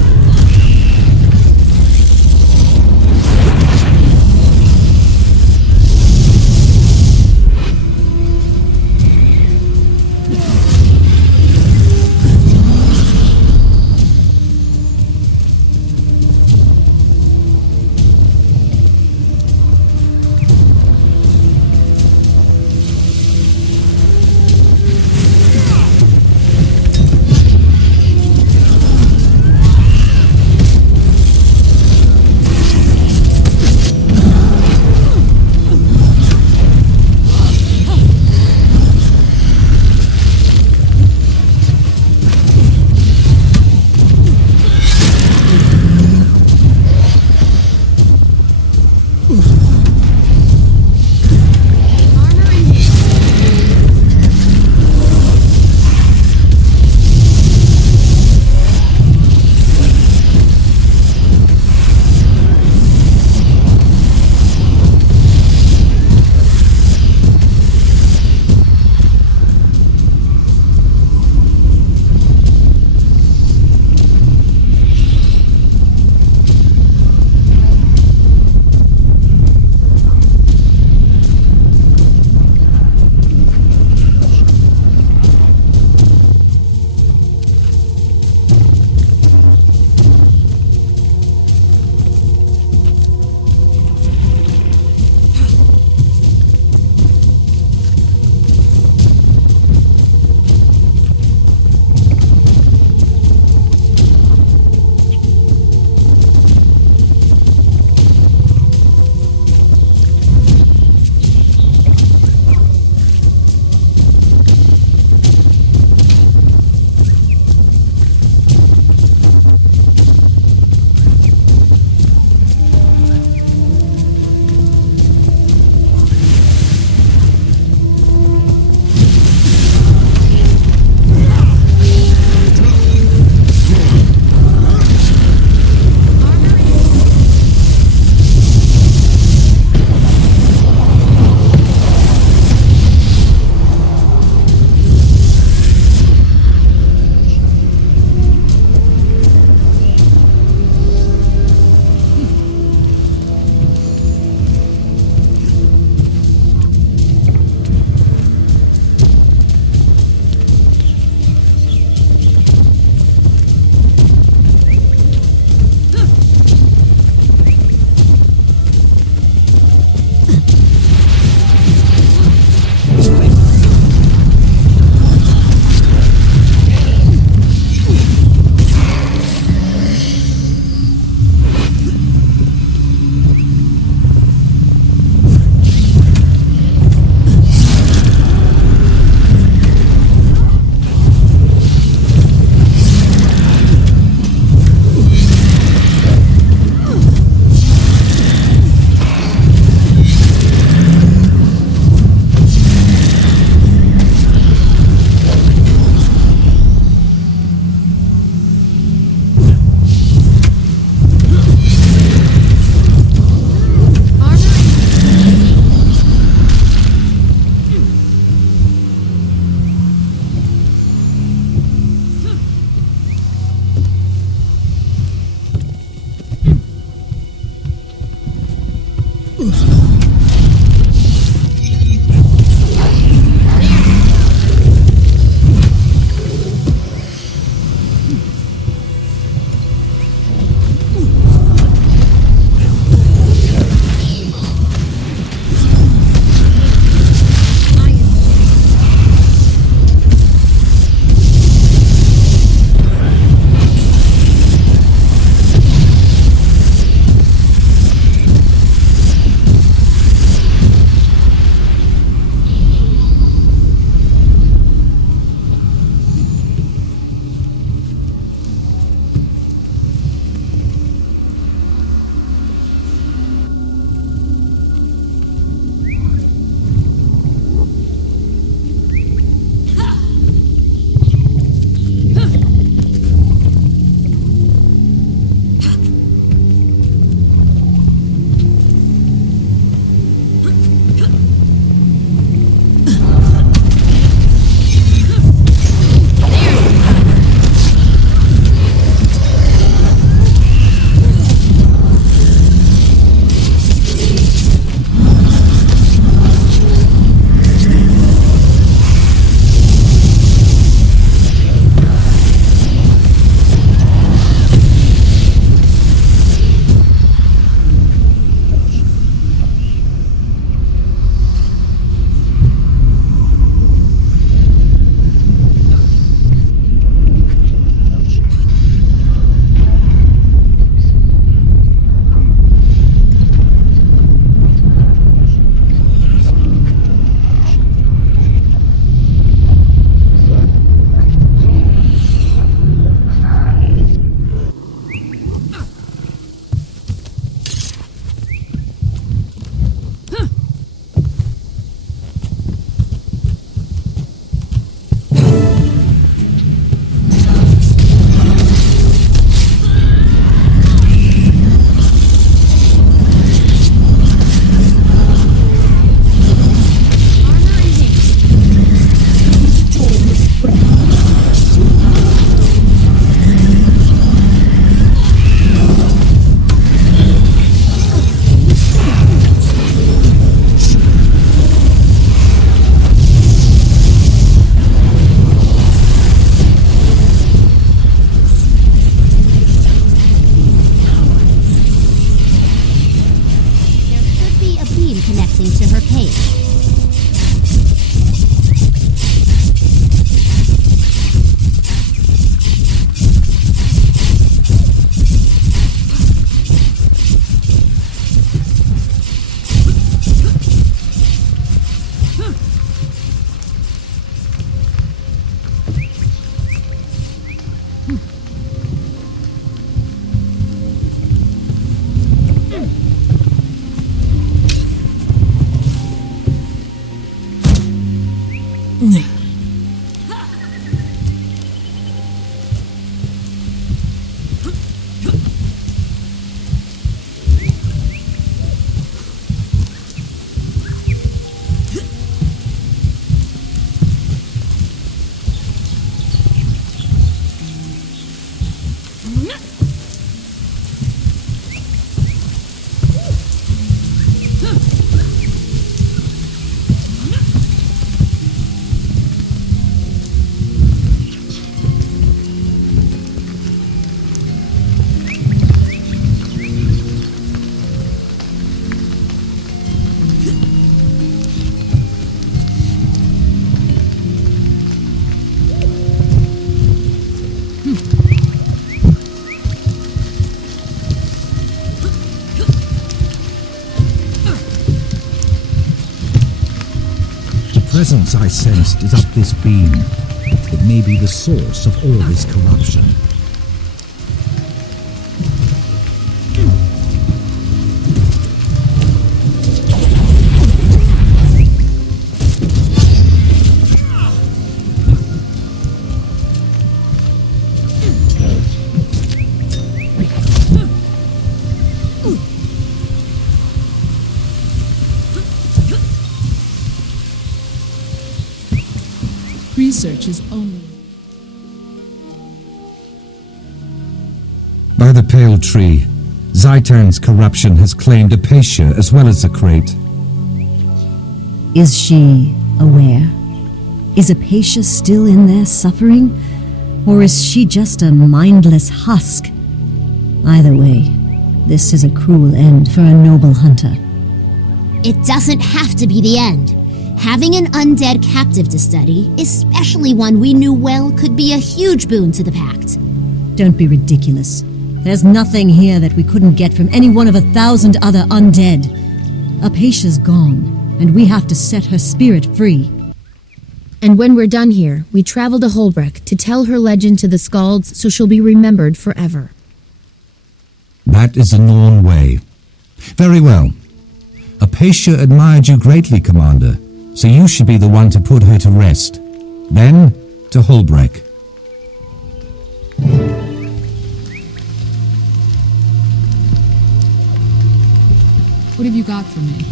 leading to her cave. The presence I sensed is up this beam. It may be the source of all this corruption. Research is only... By the pale tree, Zhaitan's corruption has claimed Apatia as well as the crate. Is she aware? Is Apatia still in there suffering? Or is she just a mindless husk? Either way, this is a cruel end for a noble hunter. It doesn't have to be the end. Having an undead captive to study, especially one we knew well, could be a huge boon to the Pact. Don't be ridiculous. There's nothing here that we couldn't get from any one of 1,000 other undead. Apatia's gone, and we have to set her spirit free. And when we're done here, we travel to Holbrook to tell her legend to the Skalds so she'll be remembered forever. That is the Norn way. Very well. Apatia admired you greatly, Commander, so you should be the one to put her to rest. Then, to Holbrook. What have you got for me?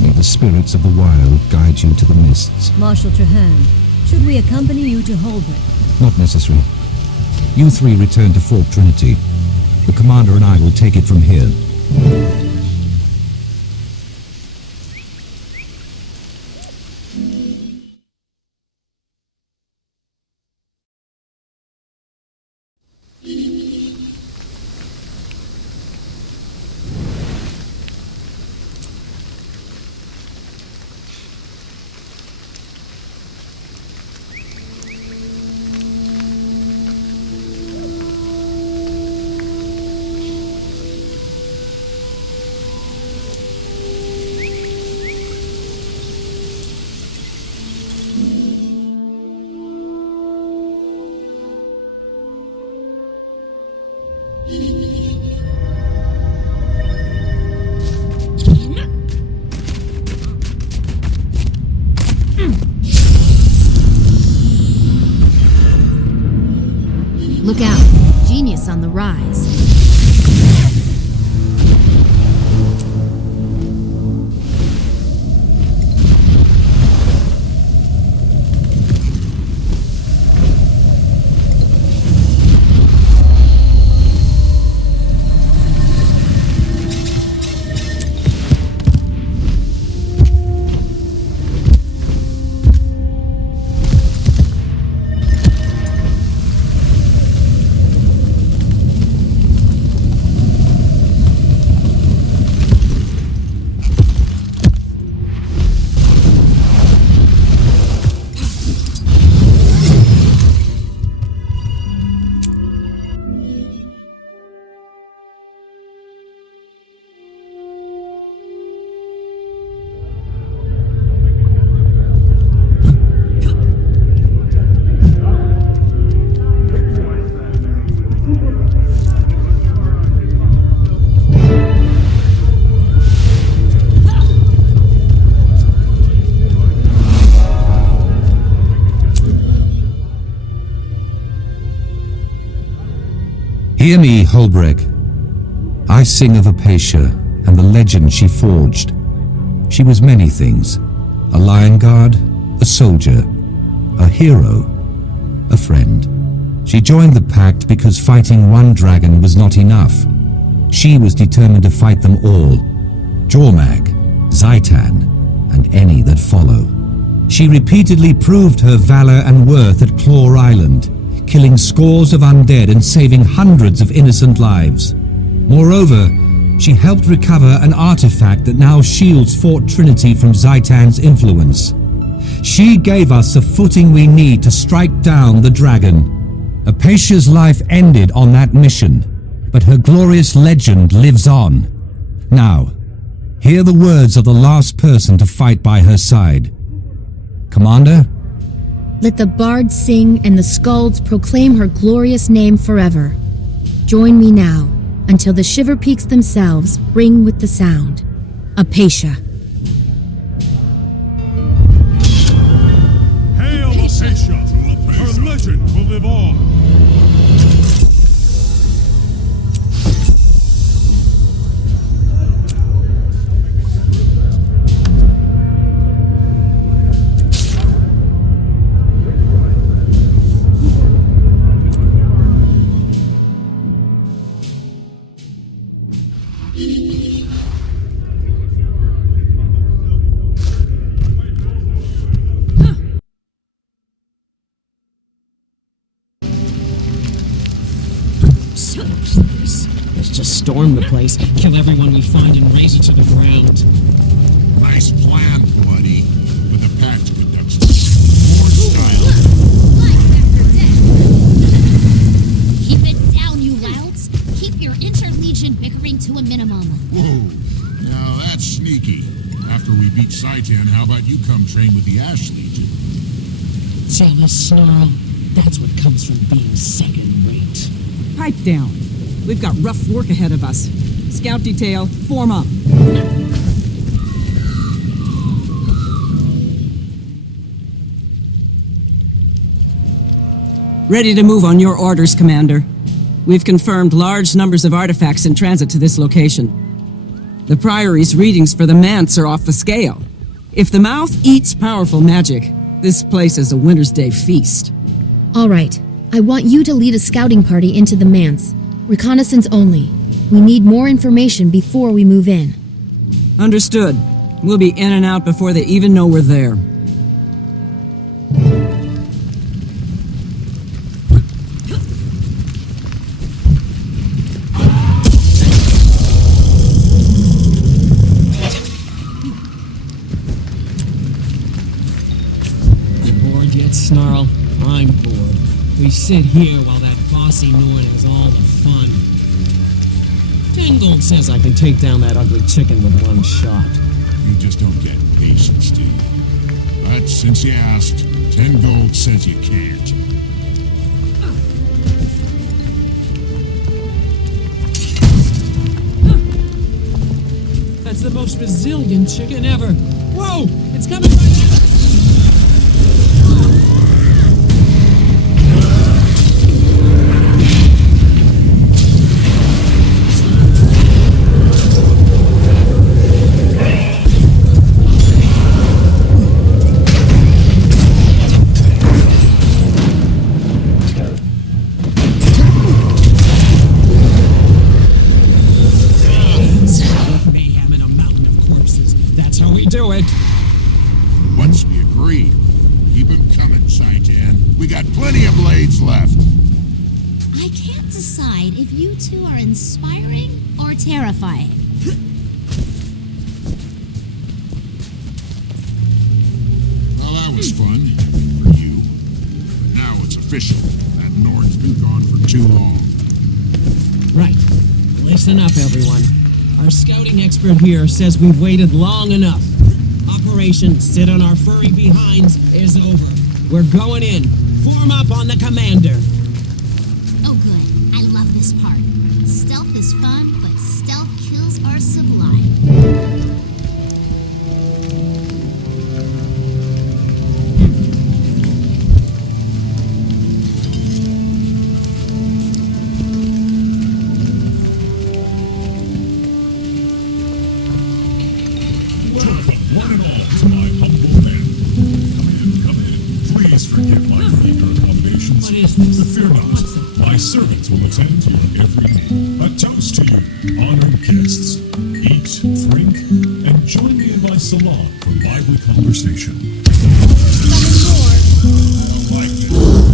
May the spirits of the wild guide you to the mists. Marshal Traherne, should we accompany you to Holbrook? Not necessary. You three return to Fort Trinity. The Commander and I will take it from here. Look out. Genius on the rise. Hear me, Holbreg. I sing of Apatia and the legend she forged. She was many things. A lion guard, a soldier, a hero, a friend. She joined the Pact because fighting one dragon was not enough. She was determined to fight them all. Jormag, Zhaitan, and any that follow. She repeatedly proved her valor and worth at Claw Island, killing scores of undead and saving hundreds of innocent lives. Moreover, she helped recover an artifact that now shields Fort Trinity from Zhaitan's influence. She gave us the footing we need to strike down the dragon. Apatia's life ended on that mission, but her glorious legend lives on. Now, hear the words of the last person to fight by her side. Commander? Let the bards sing and the skalds proclaim her glorious name forever. Join me now, until the Shiver Peaks themselves ring with the sound. Apatia. Hail Apatia! Her legend will live on! Let's just storm the place, kill everyone we find, and raze it to the ground. Nice plan, buddy. But the Pact conducts more style. Keep it down, you louds. Keep your interlegion bickering to a minimum. Whoa, now that's sneaky. After we beat Zhaitan, how about you come train with the Ash Legion? Jealous snarl. That's what comes from being second-rate. Pipe down. We've got rough work ahead of us. Scout detail, form up. Ready to move on your orders, Commander. We've confirmed large numbers of artifacts in transit to this location. The Priory's readings for the Manse are off the scale. If the mouth eats powerful magic, this place is a Winter's Day feast. All right. I want you to lead a scouting party into the Manse. Reconnaissance only. We need more information before we move in. Understood. We'll be in and out before they even know we're there. You bored yet, Snarl? I'm bored. We sit here while that bossy Norn has all the fun. 10 gold says I can take down that ugly chicken with one shot. You just don't get patience, do you? But since you asked, 10 gold says you can't. That's the most resilient chicken ever. Whoa! It's coming right at us! Do it. Once we agree, keep them coming, Zhaitan. We got plenty of blades left. I can't decide if you two are inspiring or terrifying. Well, that was fun. For you. But now it's official. That Norn's been gone for too long. Right. Listen up, everyone. Our scouting expert here says we've waited long enough. Operation Sit on Our Furry Behinds is over. We're going in. Form up on the commander. Oh, good. I love this part. Stealth is fun, but stealth kills are sublime. Please forgive my vulgar accommodations. But fear not, my servants will attend to your every need. A toast to you, honored guests. Eat, drink, and join me in my salon for lively conversation. I don't like this.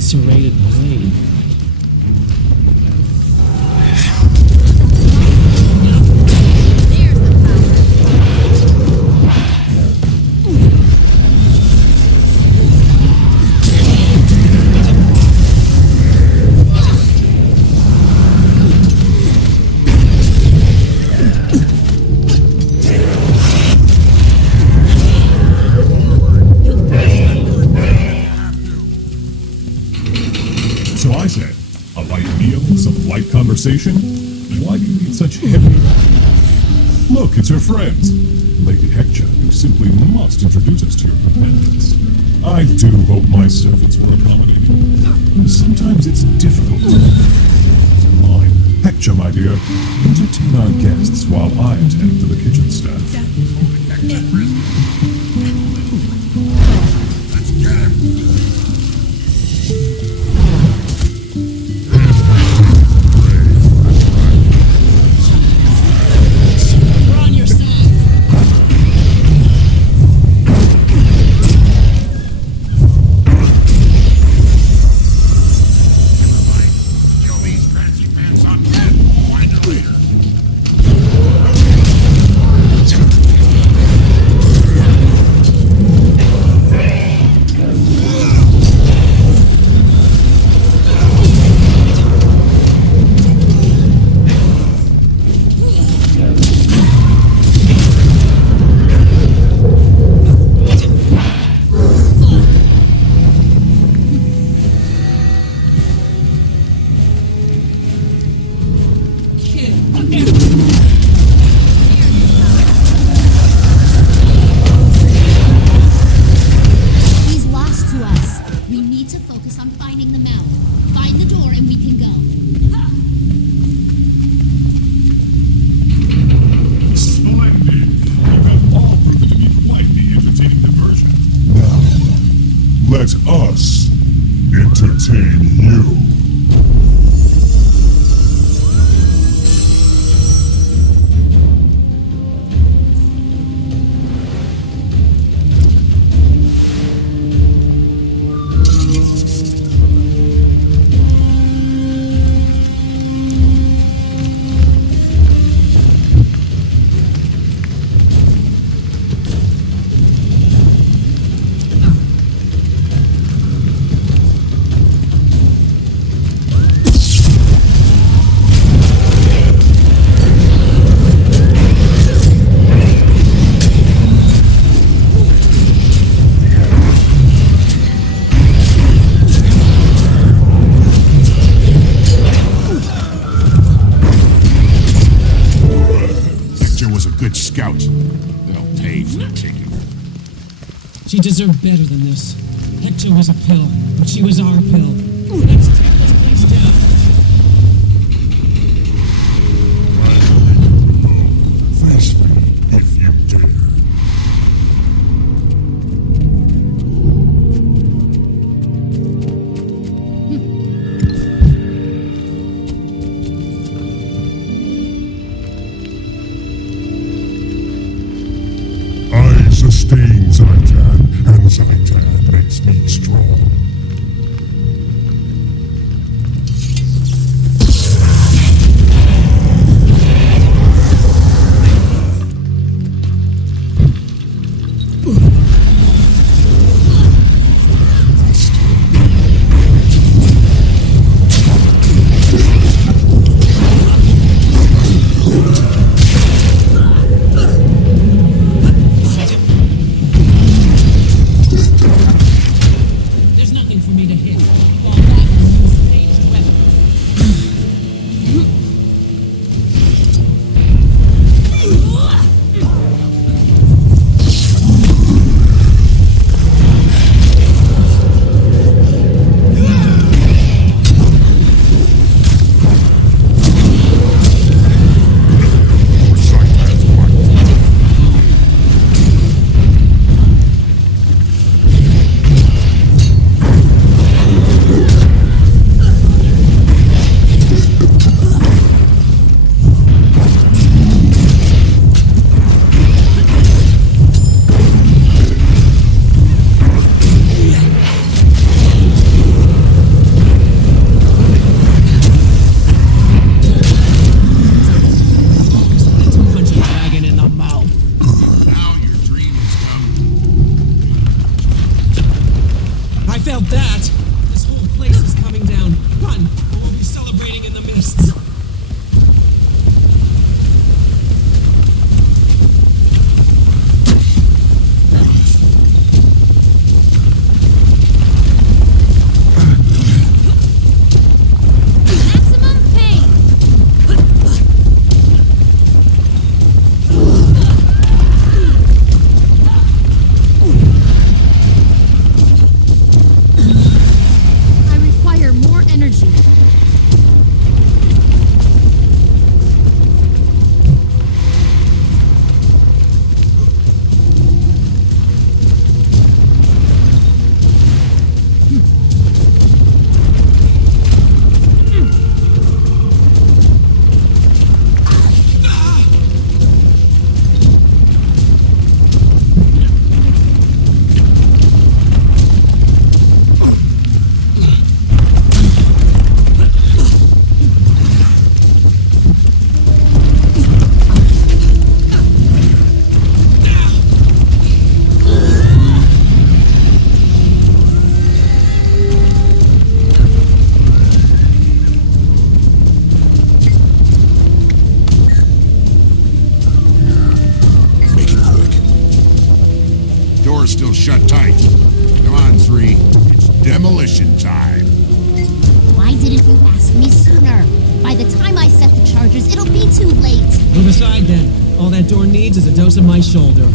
Serrated blade. So I said, a light meal, some light conversation? Why do you need such heavy... Look, it's her friends. Lady Hector, you simply must introduce us to your companions. I do hope my servants were accommodating. Sometimes it's difficult to mine. Hector, my dear, entertain our guests while I attend to the kitchen staff. Let's get him! Let us entertain you. Scout. They'll pay for taking her. She deserved better than this. Hector was a pill, but she was our pill. Let's tear this place down. Face me if you dare. Sustain Zhaitan, and Zhaitan makes me strong. felt that! This whole place is coming down. Run, or we'll be celebrating in the mists. Still shut tight. Come on, 3. It's demolition time. Why didn't you ask me sooner? By the time I set the charges, it'll be too late. Move aside then. All that door needs is a dose of my shoulder.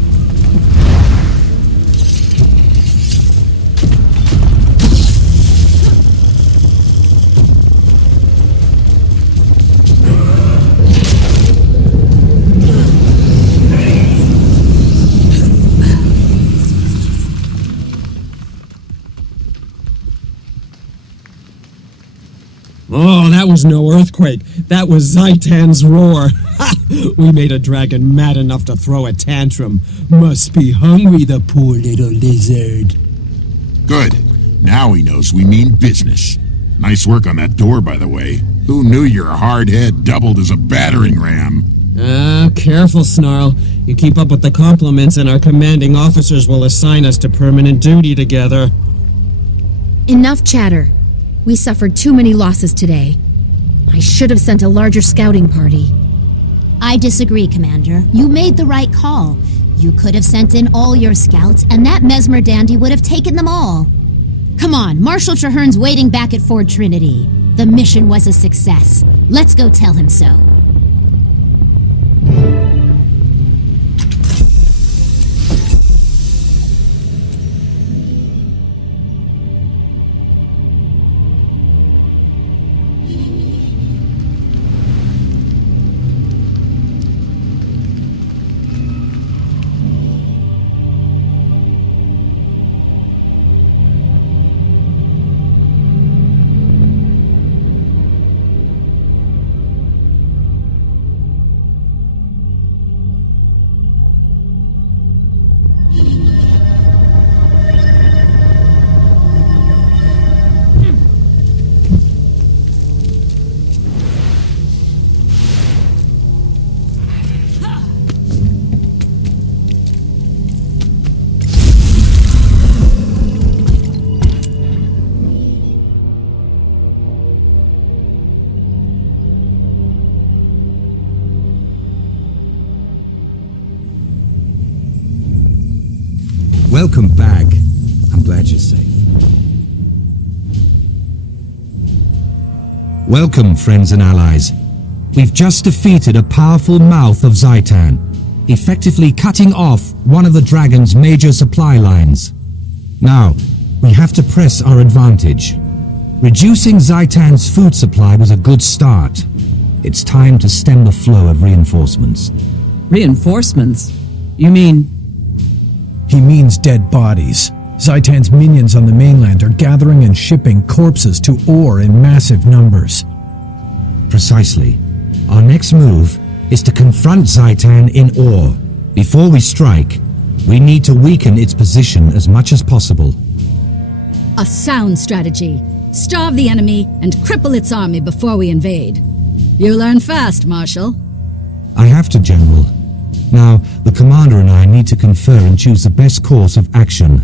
Oh, that was no earthquake. That was Zhaitan's roar. We made a dragon mad enough to throw a tantrum. Must be hungry, the poor little lizard. Good. Now he knows we mean business. Nice work on that door, by the way. Who knew your hard head doubled as a battering ram? Careful, Snarl. You keep up with the compliments and our commanding officers will assign us to permanent duty together. Enough chatter. We suffered too many losses today. I should have sent a larger scouting party. I disagree, Commander. You made the right call. You could have sent in all your scouts, and that Mesmer dandy would have taken them all. Come on, Marshal Traherne's waiting back at Fort Trinity. The mission was a success. Let's go tell him so. Welcome back. I'm glad you're safe. Welcome, friends and allies. We've just defeated a powerful mouth of Zhaitan, effectively cutting off one of the dragon's major supply lines. Now, we have to press our advantage. Reducing Zhaitan's food supply was a good start. It's time to stem the flow of reinforcements. Reinforcements? You mean... He means dead bodies. Zhaitan's minions on the mainland are gathering and shipping corpses to Ore in massive numbers. Precisely. Our next move is to confront Zhaitan in Ore. Before we strike, we need to weaken its position as much as possible. A sound strategy. Starve the enemy and cripple its army before we invade. You learn fast, Marshal. I have to, General. Now, the Commander and I need to confer and choose the best course of action.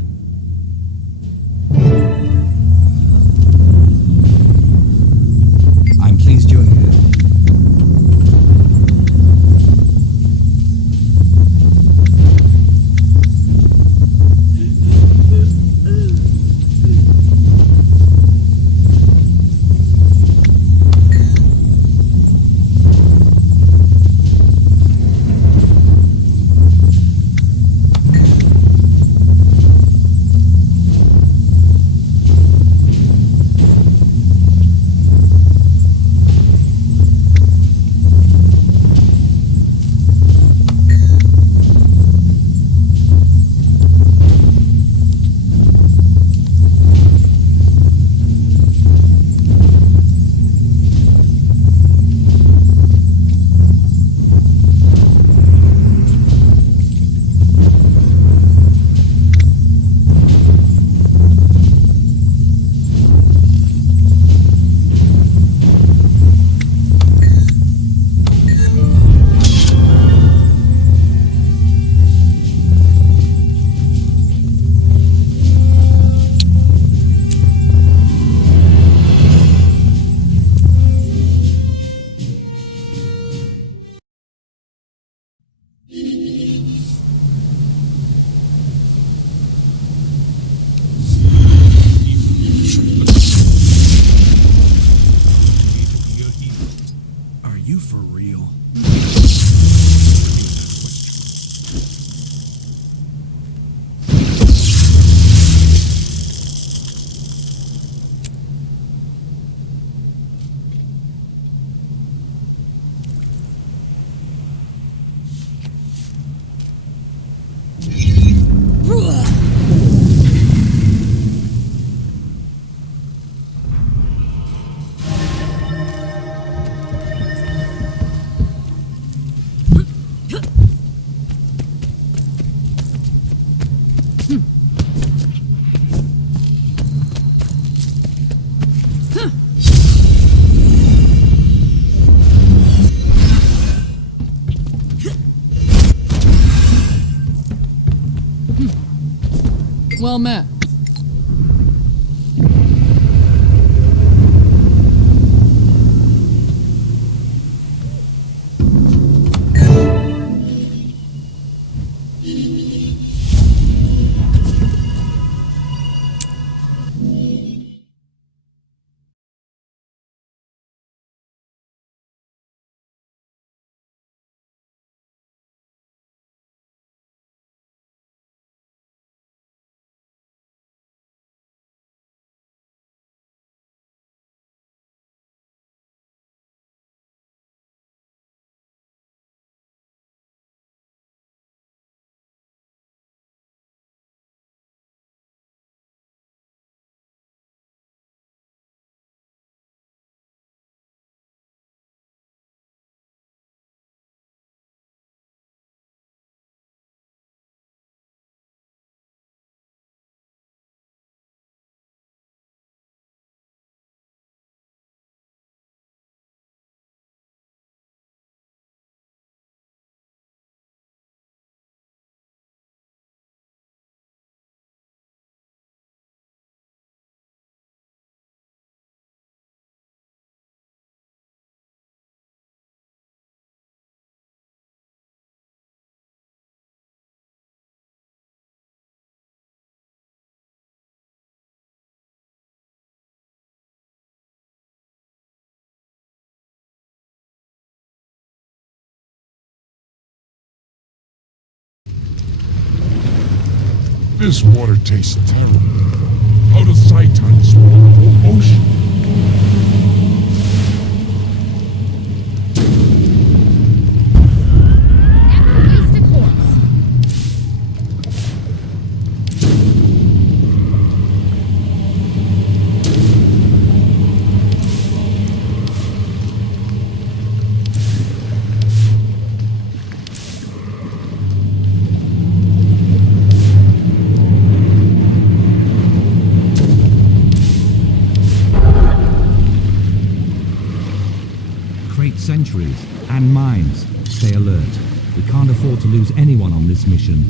This water tastes terrible. How does Zhaitan swallow the whole ocean? Sentries and mines. Stay alert. We can't afford to lose anyone on this mission.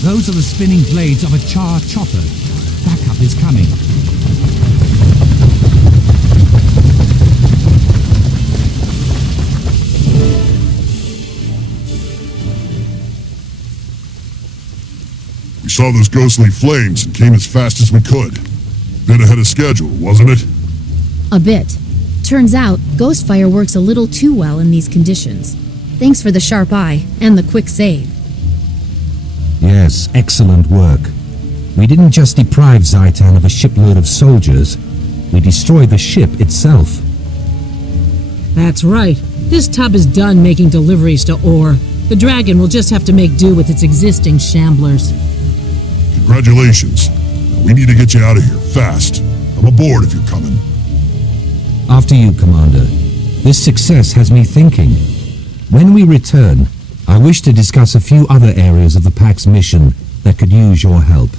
Those are the spinning blades of a char chopper. Backup is coming. We saw those ghostly flames and came as fast as we could. Bit ahead of schedule, wasn't it? A bit. Turns out, Ghostfire works a little too well in these conditions. Thanks for the sharp eye and the quick save. Yes, excellent work. We didn't just deprive Zhaitan of a shipload of soldiers, we destroyed the ship itself. That's right. This tub is done making deliveries to ore. The Dragon will just have to make do with its existing shamblers. Congratulations. Now we need to get you out of here, fast. I'm aboard if you're coming. After you, Commander. This success has me thinking. When we return, I wish to discuss a few other areas of the Pact's mission that could use your help.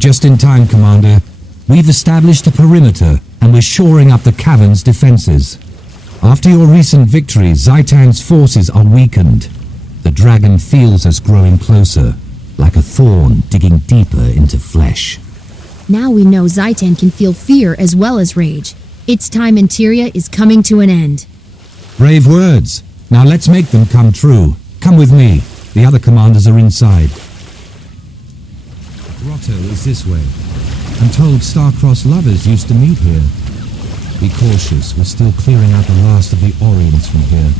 just in time, Commander. We've established a perimeter, and we're shoring up the cavern's defenses. After your recent victory, Zhaitan's forces are weakened. The dragon feels us growing closer, like a thorn digging deeper into flesh. Now we know Zhaitan can feel fear as well as rage. Its time in Tyria is coming to an end. Brave words. Now let's make them come true. Come with me. The other commanders are inside. The grotto is this way. I'm told star-crossed lovers used to meet here. Be cautious. We're still clearing out the last of the Orients from here.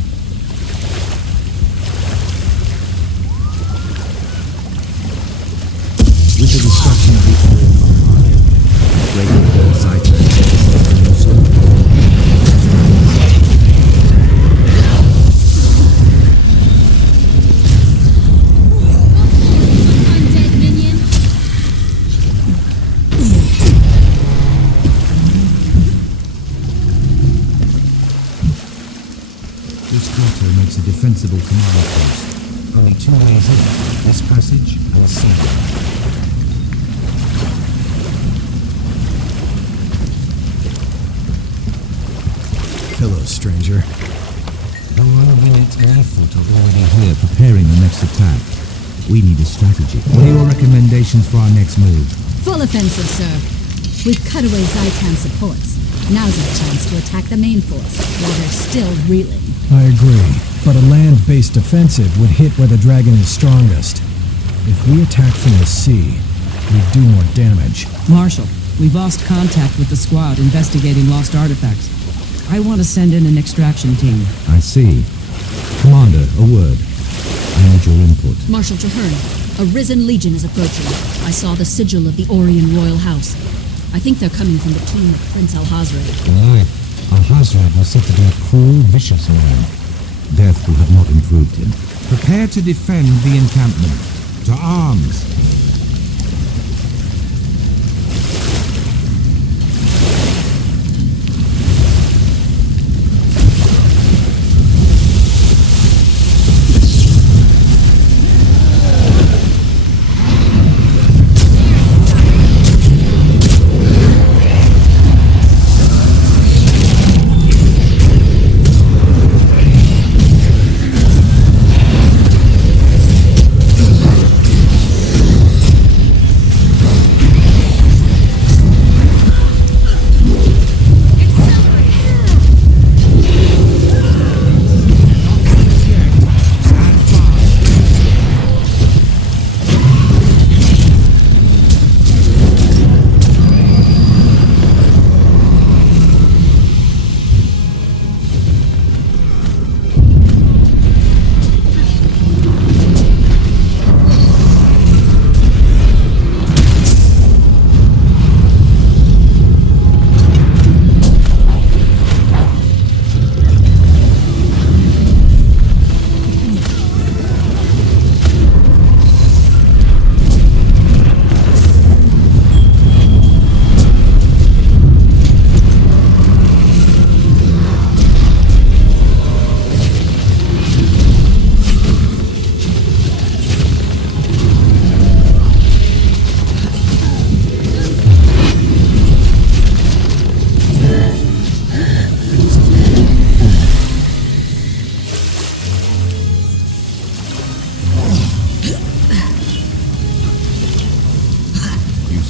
With the destruction of the Orient Armada, the great Lord Zhaitan makes a defensible command post. Only 2 ways in, this passage and sea. Hello, stranger. The Royal Unit's airfoot are already here preparing the next attack. We need a strategy. What are your recommendations for our next move? Full offensive, sir. We've cut away Zhaitan's supports. Now's our chance to attack the main force, while they're still reeling. I agree, but a land-based offensive would hit where the dragon is strongest. If we attack from the sea, we'd do more damage. Marshal, we've lost contact with the squad investigating lost artifacts. I want to send in an extraction team. I see. Commander, a word. I need your input. Marshal Traherne, a risen legion is approaching. I saw the sigil of the Orion royal house. I think they're coming from the tomb of Prince Al-Hazred. Aye. Al-Hazred was said to be a cruel, vicious man. Death will have not improved him. Prepare to defend the encampment. To arms!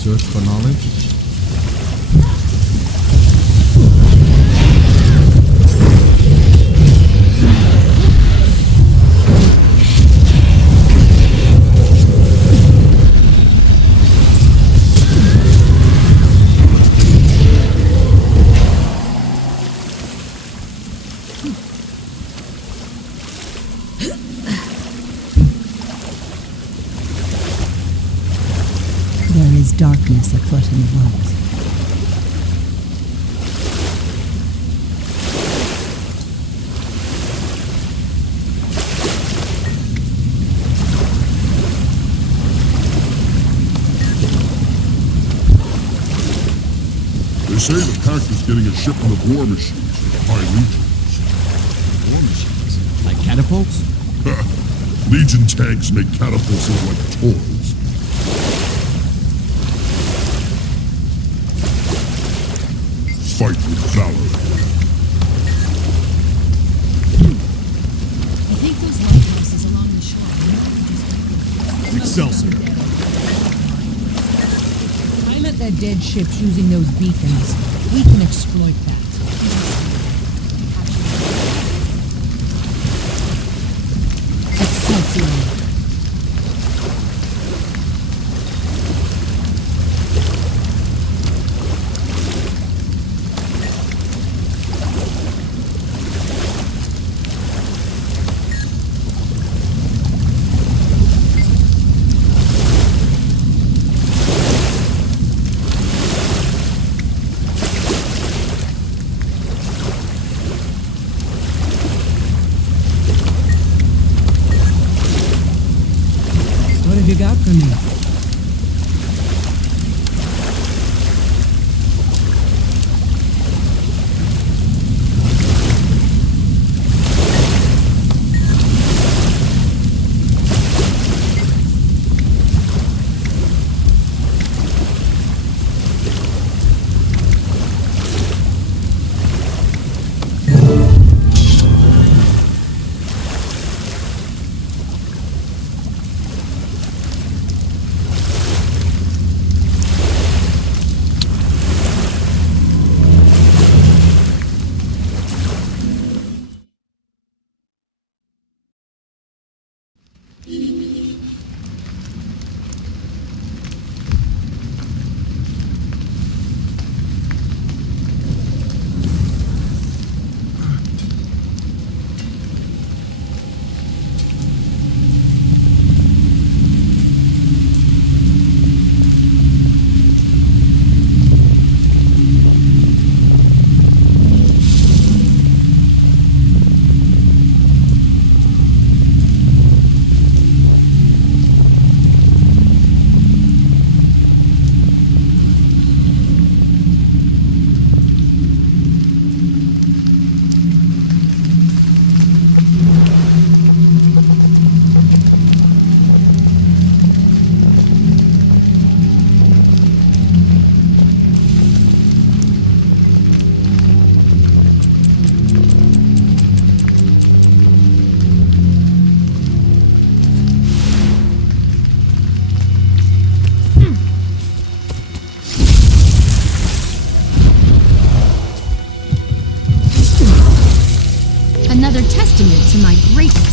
Search for knowledge? There is darkness afoot in the world. They say the Pact is getting a shipment of war machines from the High Legions. War machines? Like catapults? Legion tanks make catapults look like toys. fight with valor. I think those lighthouses along the shore. Excelsior. I'm at their dead ships using those beacons. We can exploit that. Excelsior. What have you got for me? Another testament to my greatness.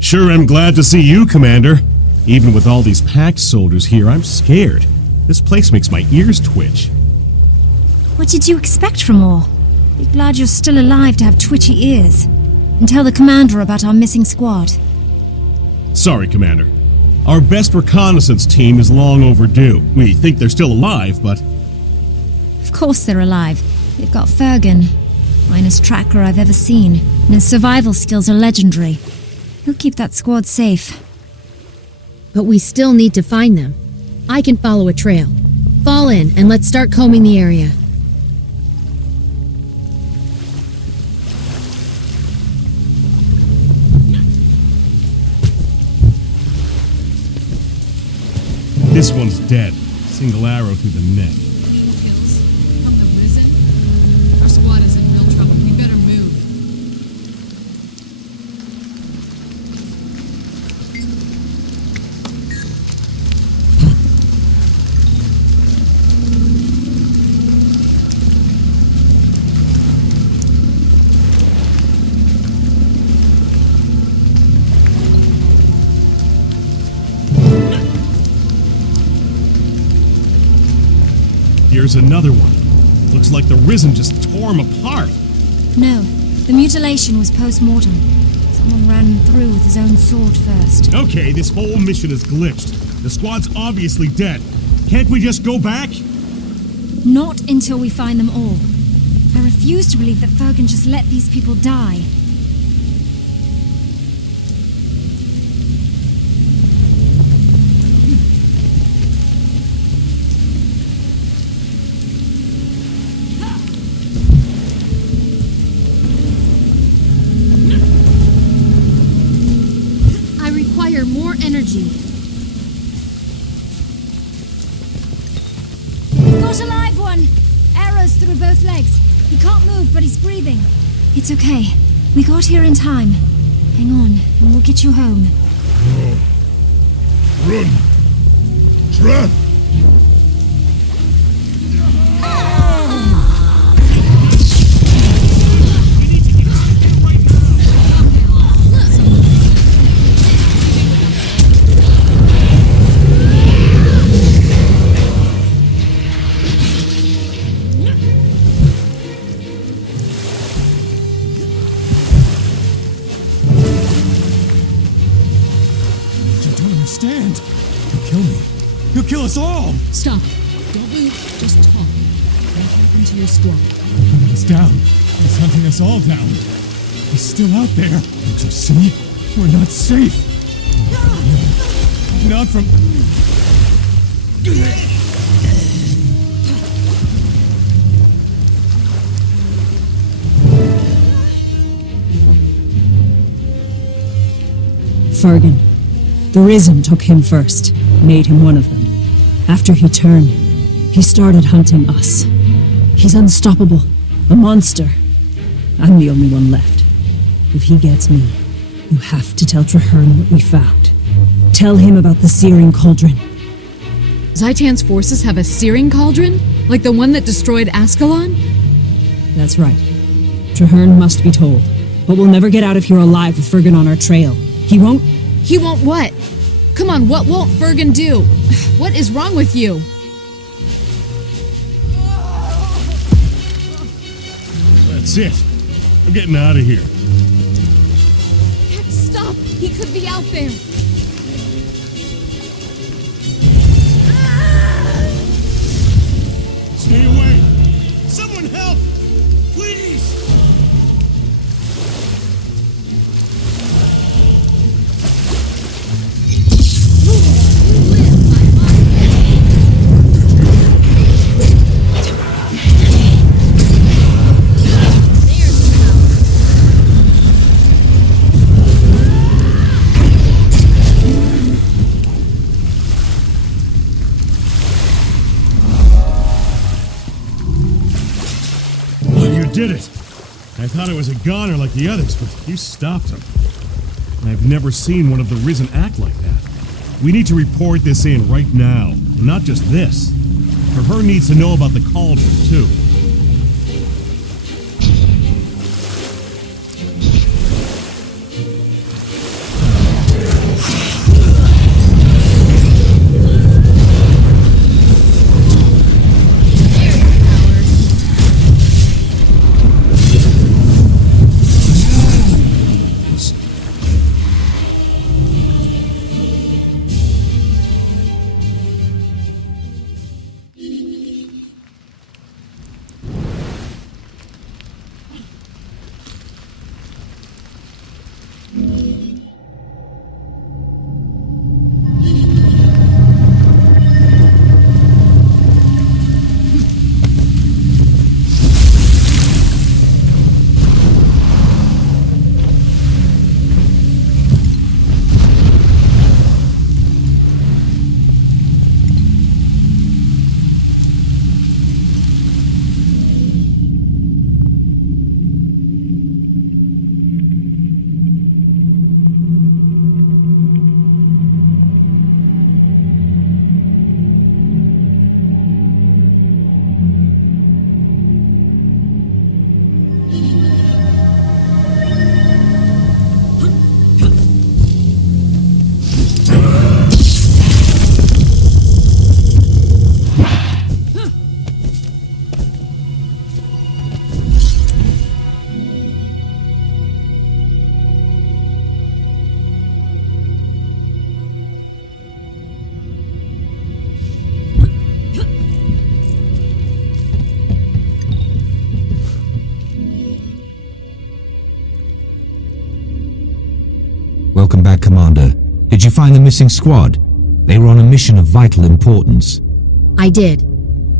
Sure am glad to see you, Commander. Even with all these Pact soldiers here, I'm scared. This place makes my ears twitch. What did you expect from all? Be glad you're still alive to have twitchy ears. And tell the commander about our missing squad. Sorry, Commander. Our best reconnaissance team is long overdue. We think they're still alive, but... Of course they're alive. They've got Fergan. Finest tracker I've ever seen. And his survival skills are legendary. He'll keep that squad safe. But we still need to find them. I can follow a trail. Fall in and let's start combing the area. This one's dead. Single arrow through the neck. Kills from the Risen? Our squad is in real trouble. We better move. Here's another one. Looks like the Risen just tore him apart. No, the mutilation was post-mortem. Some Someone ran him through with his own sword first. Okay, this whole mission is glitched. The squad's obviously dead. Can't we just go back? Not until we find them all. I refuse to believe that Fergan just let these people die. I require more energy. We've got a live one! Arrows through both legs. He can't move, but he's breathing. It's okay. We got here in time. Hang on, and we'll get you home. Run! Trap! Understand? He'll kill me. He'll kill us all! Stop. Don't move. Just talk. What happened to your squad? He's down. He's hunting us all down. He's still out there. Don't you see? We're not safe. Not from... Fergan. The Risen took him first, made him one of them. After he turned, he started hunting us. He's unstoppable, a monster. I'm the only one left. If he gets me, you have to tell Traherne what we found. Tell him about the searing cauldron. Zhaitan's forces have a searing cauldron? Like the one that destroyed Ascalon? That's right. Traherne must be told. But we'll never get out of here alive with Fergan on our trail. He won't... He won't what? Come on, what won't Fergan do? What is wrong with you? That's it. I'm getting out of here. Stop! He could be out there! Stay away! Someone help! Please! Did it! I thought I was a goner like the others, but you stopped him. I've never seen one of the Risen act like that. We need to report this in right now. And not just this. Traherne needs to know about the cauldron, too. back, Commander. Did you find the missing squad? They were on a mission of vital importance. I did.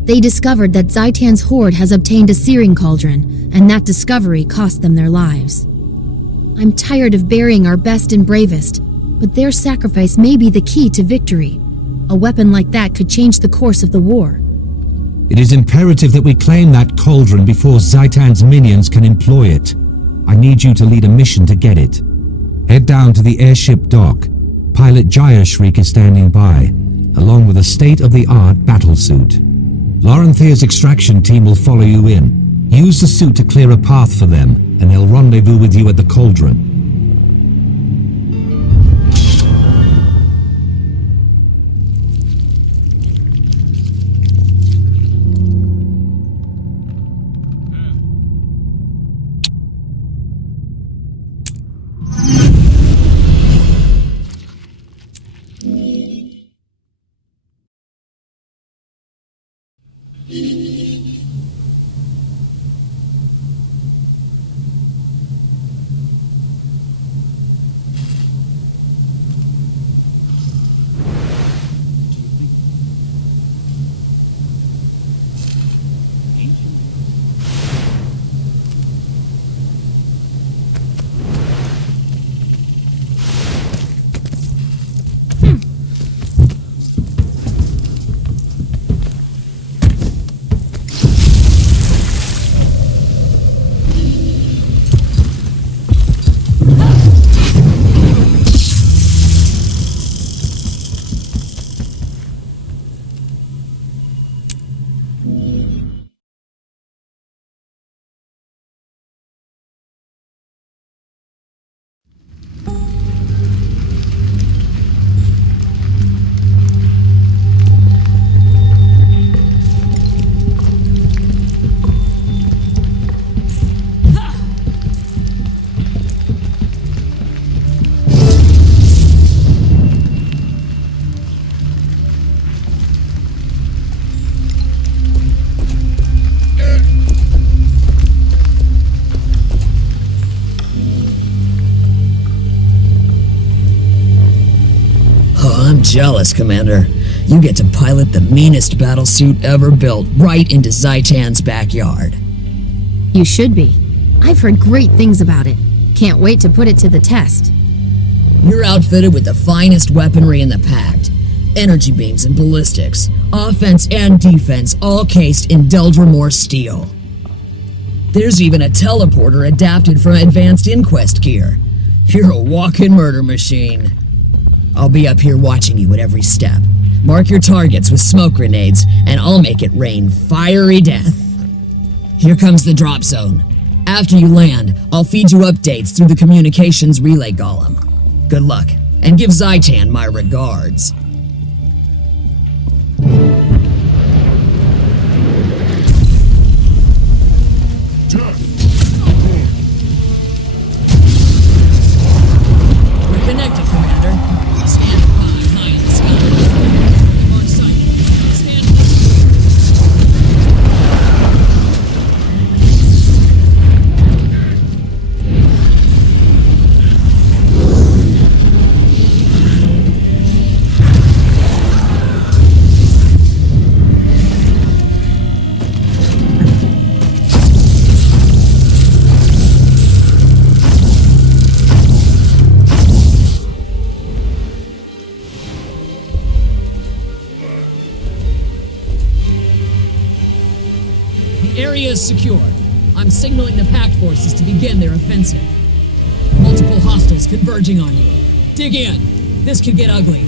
They discovered that Zhaitan's horde has obtained a searing cauldron, and that discovery cost them their lives. I'm tired of burying our best and bravest, but their sacrifice may be the key to victory. A weapon like that could change the course of the war. It is imperative that we claim that cauldron before Zhaitan's minions can employ it. I need you to lead a mission to get it. Head down to the airship dock. Pilot Jayashrik is standing by, along with a state-of-the-art battlesuit. Laurenthia's extraction team will follow you in. Use the suit to clear a path for them, and they'll rendezvous with you at the cauldron. I'm jealous, Commander. You get to pilot the meanest battlesuit ever built right into Zhaitan's backyard. You should be. I've heard great things about it. Can't wait to put it to the test. You're outfitted with the finest weaponry in the Pact. Energy beams and ballistics, offense and defense, all cased in Deldrimor steel. There's even a teleporter adapted from advanced inquest gear. You're a walk-in murder machine. I'll be up here watching you at every step. Mark your targets with smoke grenades, and I'll make it rain fiery death. Here comes the drop zone. After you land, I'll feed you updates through the communications relay golem. Good luck, and give Zhaitan my regards. We're connected, Commander. Stand high in the sky. Mark sight. Stand The area is secure. I'm signaling the Pact forces to begin their offensive. Multiple hostiles converging on you. Dig in. This could get ugly.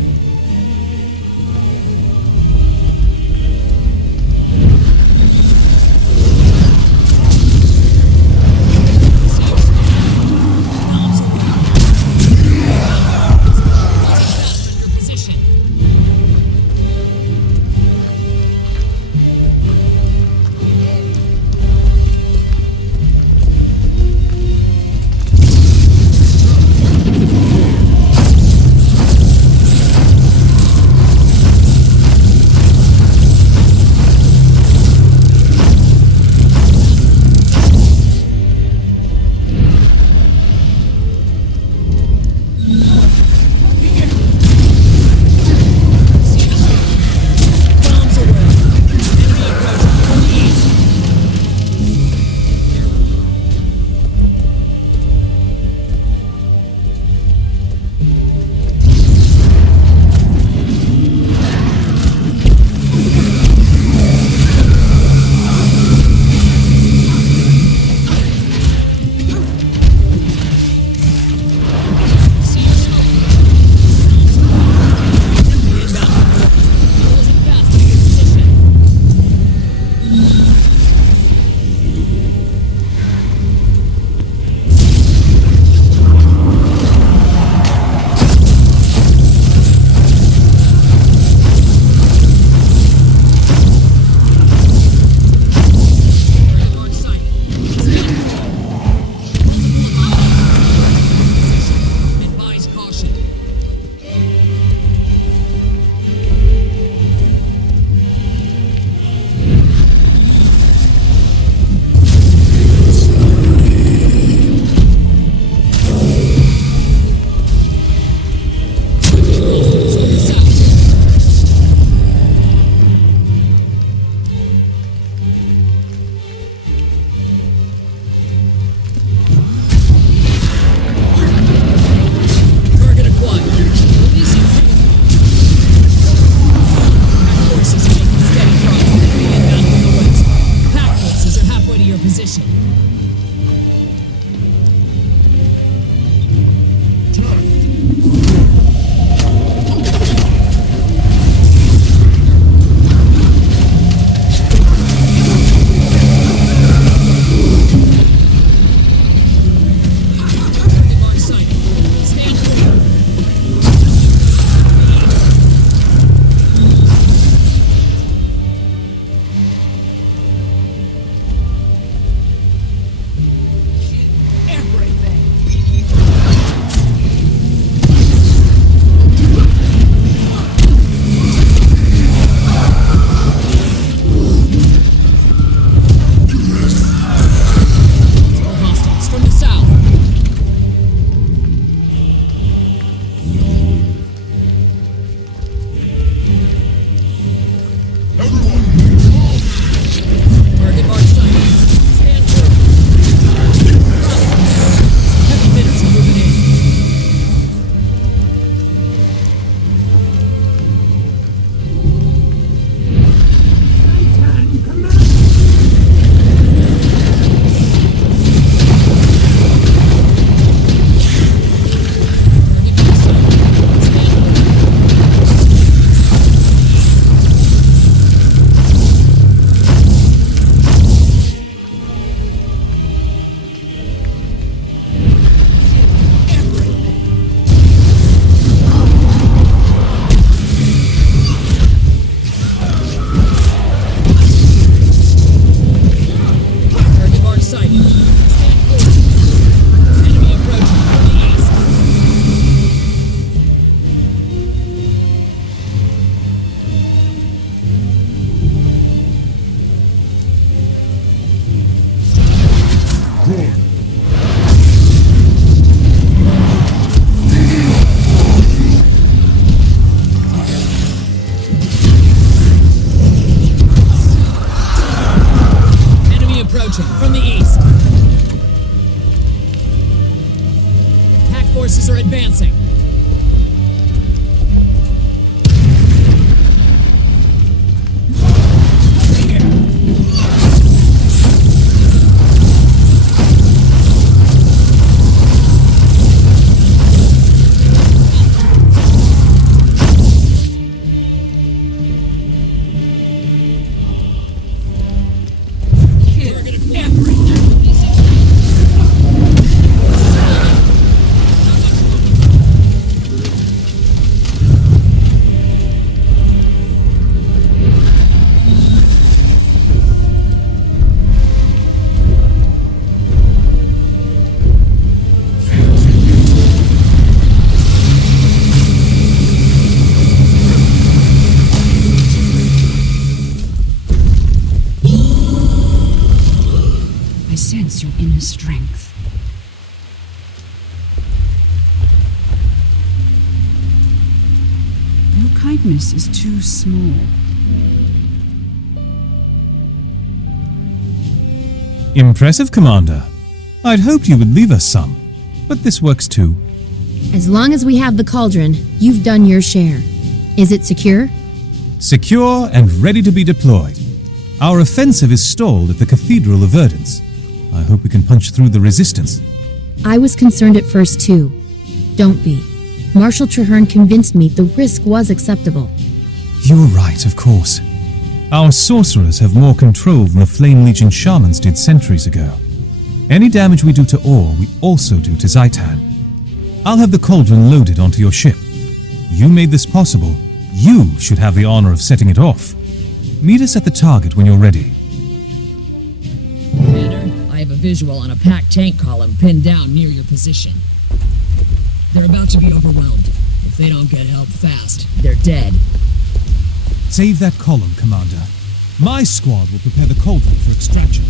strength. No kindness is too small. Impressive, Commander. I'd hoped you would leave us some, but this works too. As long as we have the cauldron, you've done your share. Is it secure? Secure and ready to be deployed. Our offensive is stalled at the Cathedral of Verdance. I hope we can punch through the resistance. I was concerned at first too. Don't be. Marshal Traherne convinced me the risk was acceptable. You're right, of course. Our sorcerers have more control than the Flame Legion shamans did centuries ago. Any damage we do to ore, we also do to Zhaitan. I'll have the cauldron loaded onto your ship. You made this possible. You should have the honor of setting it off. Meet us at the target when you're ready. Commander, I have a visual on a Pact tank column pinned down near your position. They're about to be overwhelmed. If they don't get help fast, they're dead. Save that column, Commander. My squad will prepare the cauldron for extraction.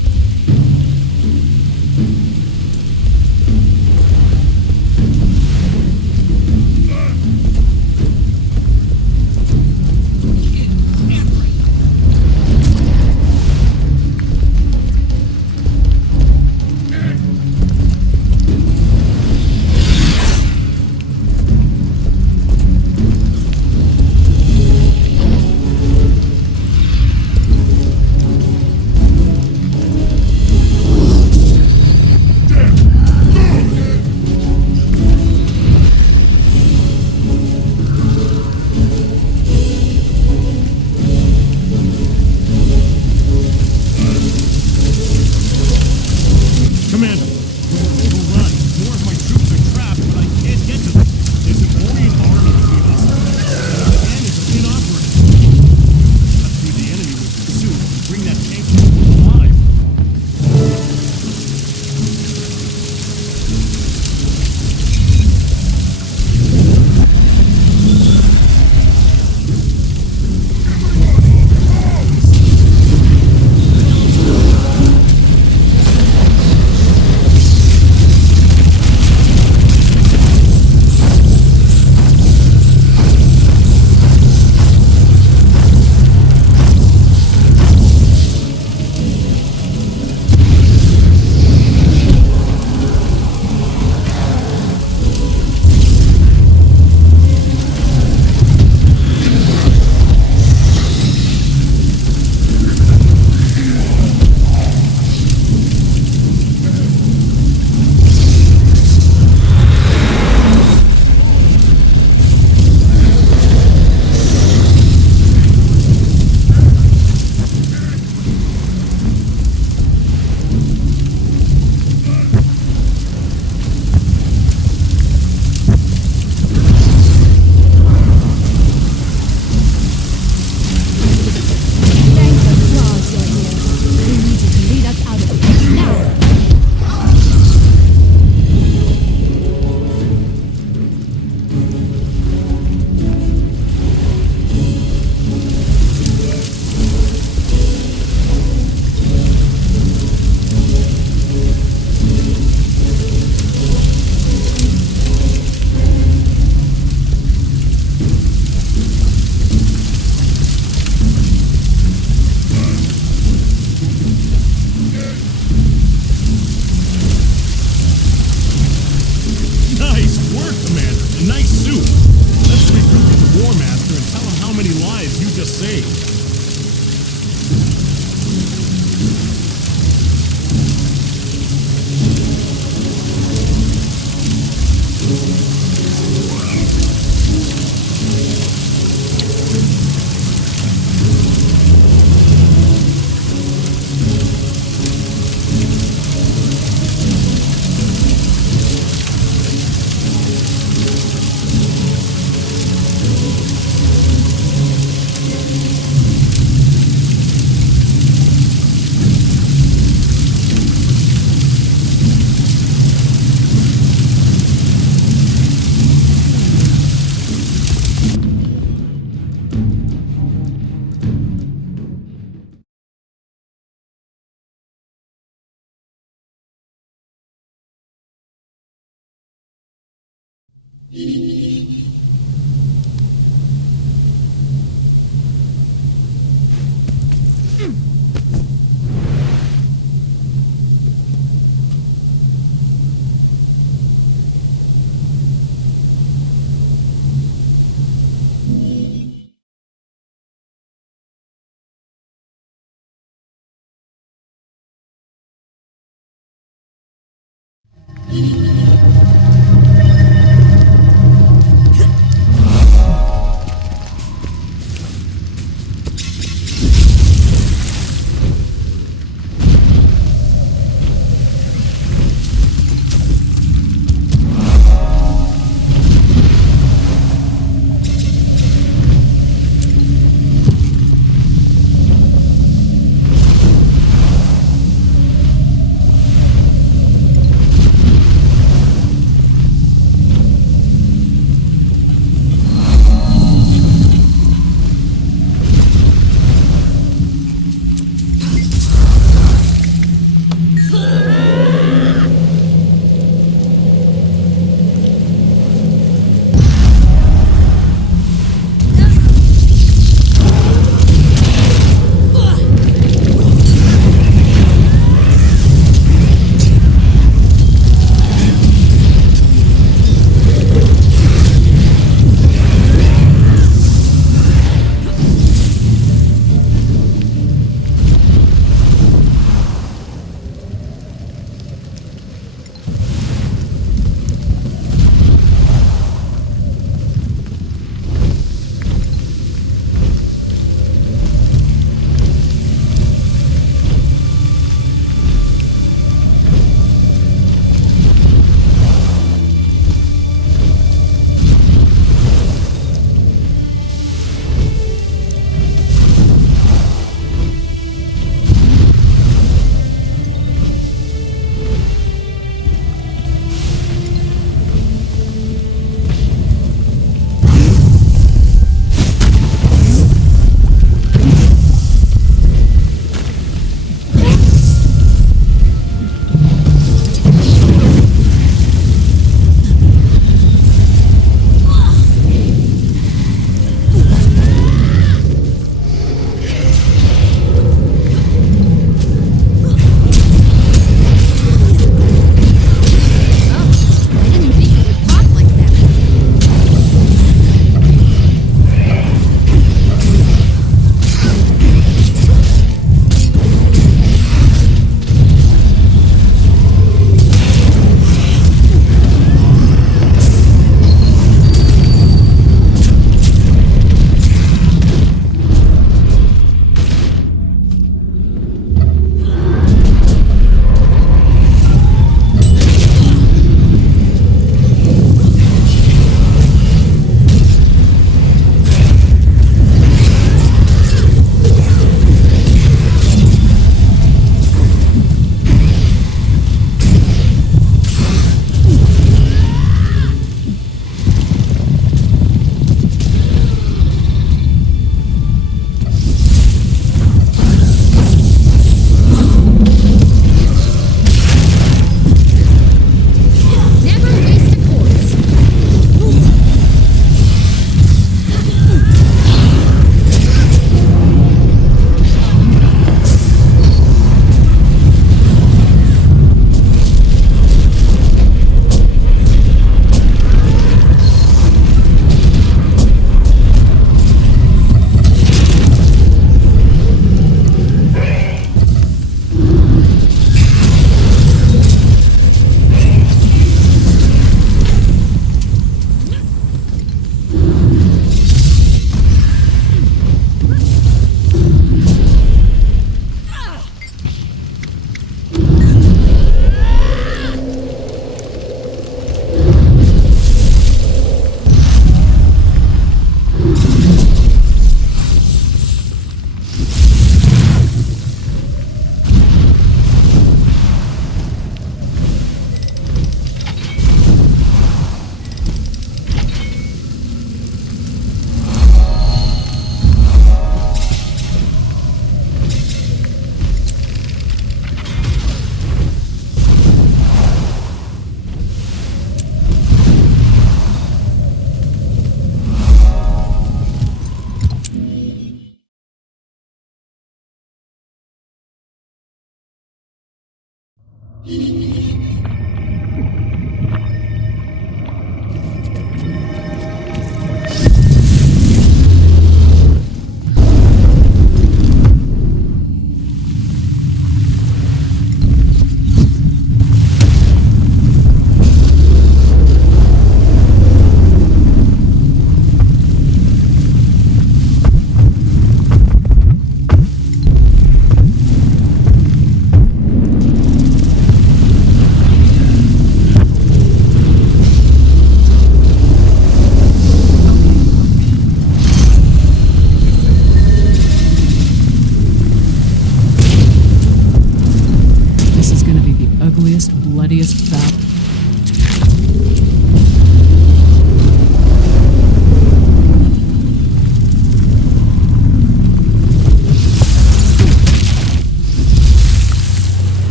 Bloodiest battle.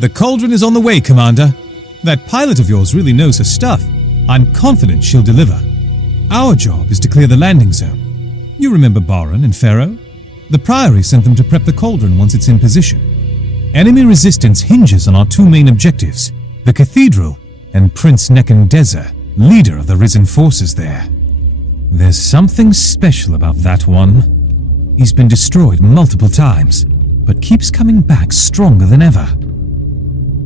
The cauldron is on the way, Commander. That pilot of yours really knows her stuff. I'm confident she'll deliver. Our job is to clear the landing zone. You remember Baron and Pharaoh? The Priory sent them to prep the cauldron once it's in position. Enemy resistance hinges on our two main objectives, the Cathedral and Prince Nekandeza, leader of the risen forces there. There's something special about that one. He's been destroyed multiple times, but keeps coming back stronger than ever.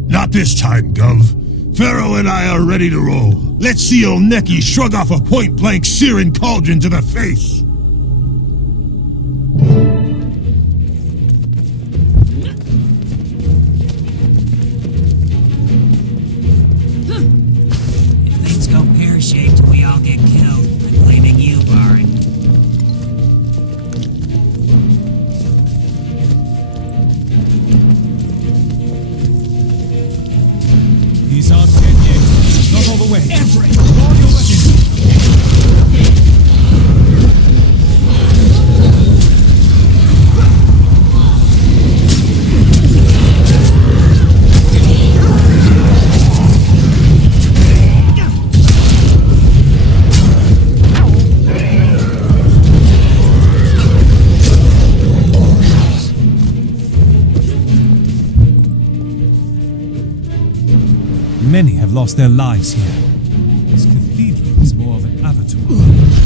Not this time, Gov. Pharaoh and I are ready to roll. Let's see old Neki shrug off a point-blank searing cauldron to the face. lost their lives here. This cathedral is more of an abattoir.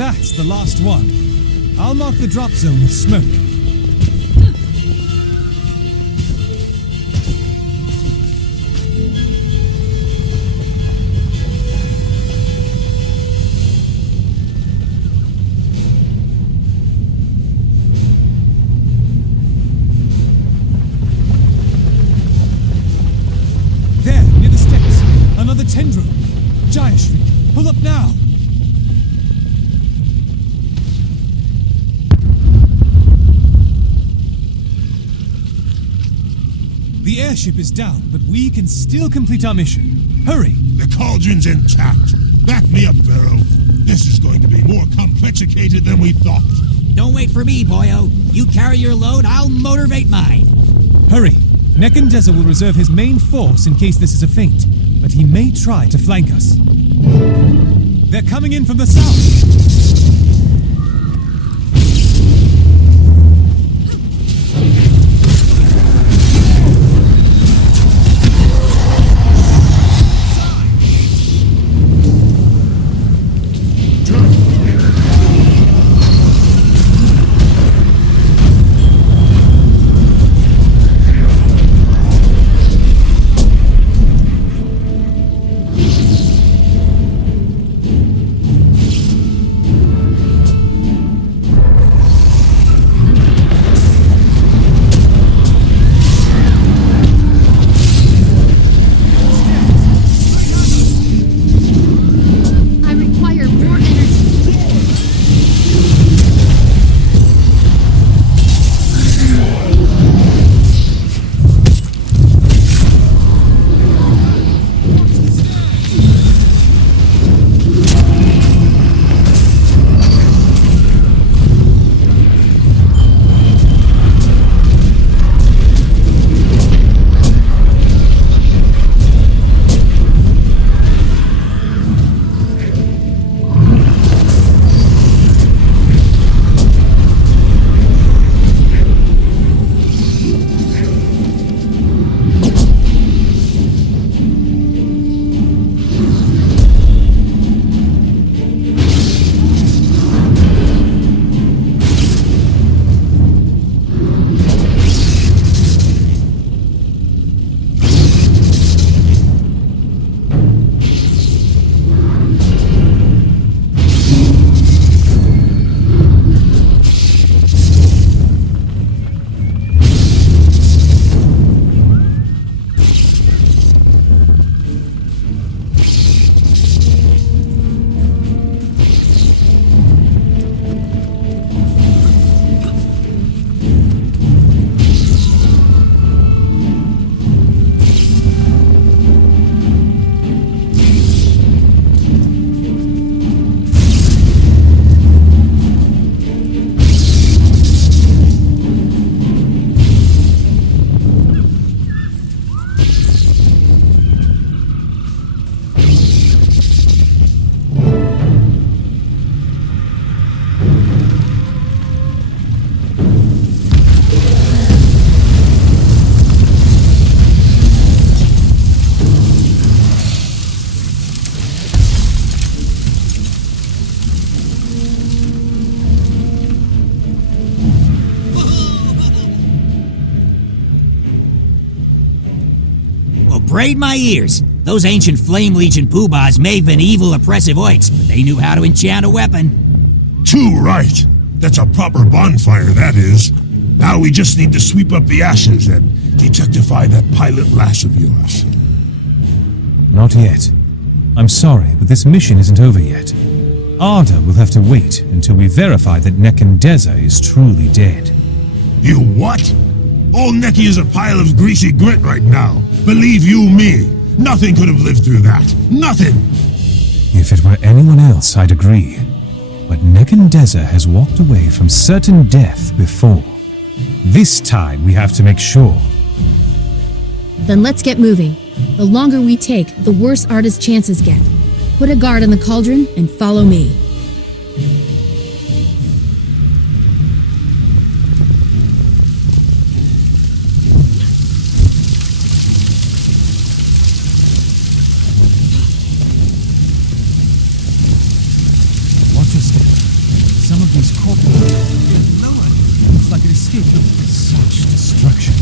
That's the last one. I'll mark the drop zone with smoke. There, near the steps. Another tendril. Jaya Street. Pull up now. The airship is down, but we can still complete our mission. Hurry! The cauldron's intact. Back me up, Pharaoh. This is going to be more complicated than we thought. Don't wait for me, boyo. You carry your load, I'll motivate mine. Hurry! Nekandeza will reserve his main force in case this is a feint, but he may try to flank us. They're coming in from the south! Well, braid my ears. Those ancient Flame Legion poobahs may have been evil, oppressive oits, but they knew how to enchant a weapon. Too right. That's a proper bonfire, that is. Now we just need to sweep up the ashes and detectify that pilot lass of yours. Not yet. I'm sorry, but this mission isn't over yet. Arda will have to wait until we verify that Nekandeza is truly dead. You what? Old Neki is a pile of greasy grit right now. Believe you me, nothing could have lived through that. Nothing! If it were anyone else, I'd agree. But Nekandeza has walked away from certain death before. This time we have to make sure. Then let's get moving. The longer we take, the worse Arda's chances get. Put a guard on the cauldron and follow me. Watch your step. Some of these corpses lower. It's like it escaped with such destruction.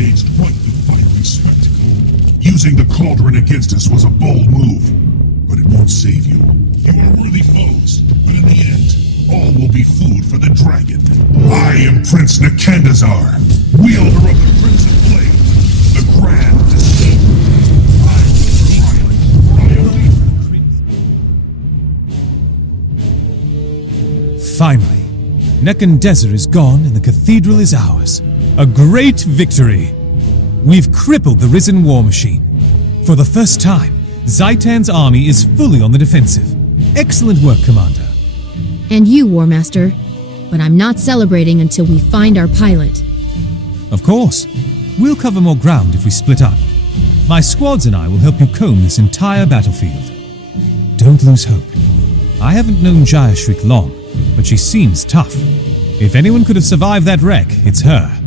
staged quite the fighting spectacle. Using the cauldron against us was a bold move, but it won't save you. You are worthy foes, but in the end, all will be food for the dragon. I am Prince Nekandazar, wielder of the Prince of Flames, the Grand Deceiver. Finally, Nekandeza is gone and the cathedral is ours. A great victory! We've crippled the risen war machine. For the first time, Zhaitan's army is fully on the defensive. Excellent work, Commander. And you, War Master. But I'm not celebrating until we find our pilot. Of course. We'll cover more ground if we split up. My squads and I will help you comb this entire battlefield. Don't lose hope. I haven't known Jayashrik long, but she seems tough. If anyone could have survived that wreck, it's her.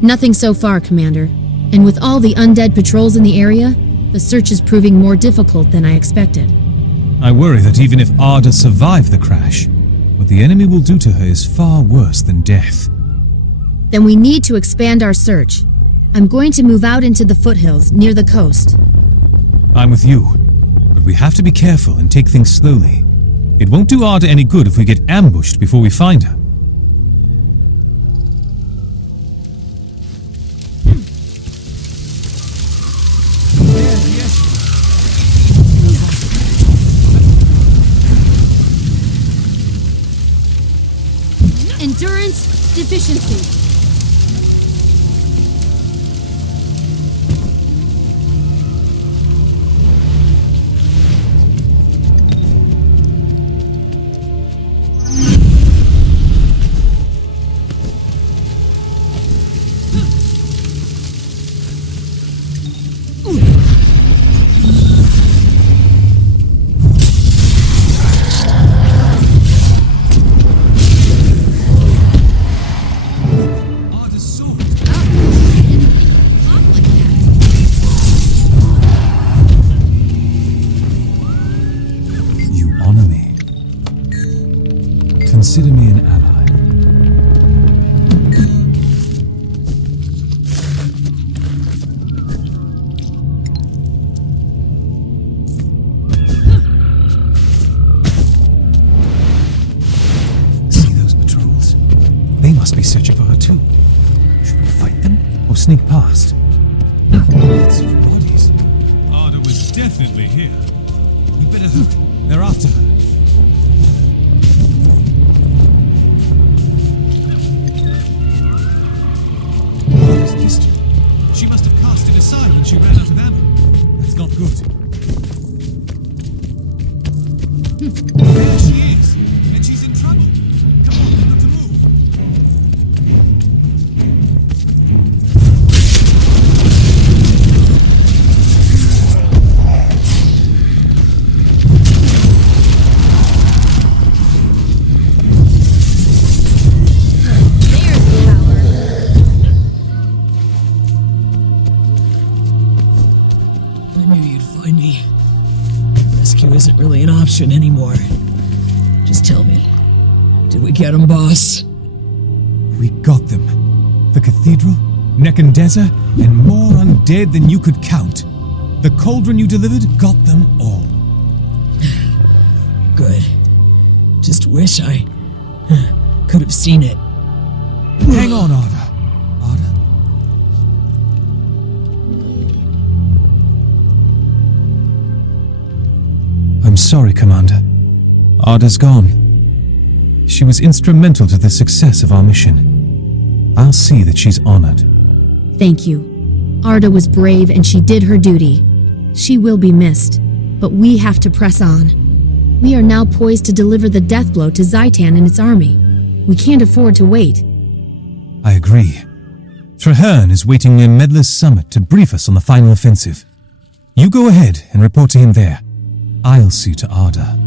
Nothing so far, Commander. And with all the undead patrols in the area, the search is proving more difficult than I expected. I worry that even if Arda survived the crash, what the enemy will do to her is far worse than death. Then we need to expand our search. I'm going to move out into the foothills near the coast. I'm with you, but we have to be careful and take things slowly. It won't do Arda any good if we get ambushed before we find her. Endurance deficiency. Consider me an ally. See those patrols? They must be searching for her too. Should we fight them or sneak past? Lots of bodies. Arda was definitely here. We better hurry. They're after her. She must have cast it aside when she ran out of ammo. That's not good. There she is! And she's in trouble! Come on, we've got to move! Isn't really an option anymore. Just tell me, did we get them, boss? We got them. The cathedral, Nekandeza, and more undead than you could count. The cauldron you delivered got them all. Good. Just wish I could have seen it. Hang on, Arda. Arda? I'm sorry, Commander. Arda's gone. She was instrumental to the success of our mission. I'll see that she's honored. Thank you. Arda was brave and she did her duty. She will be missed, but we have to press on. We are now poised to deliver the death blow to Zhaitan and its army. We can't afford to wait. I agree. Traherne is waiting near Medler's summit to brief us on the final offensive. You go ahead and report to him there. I'll see to Arda.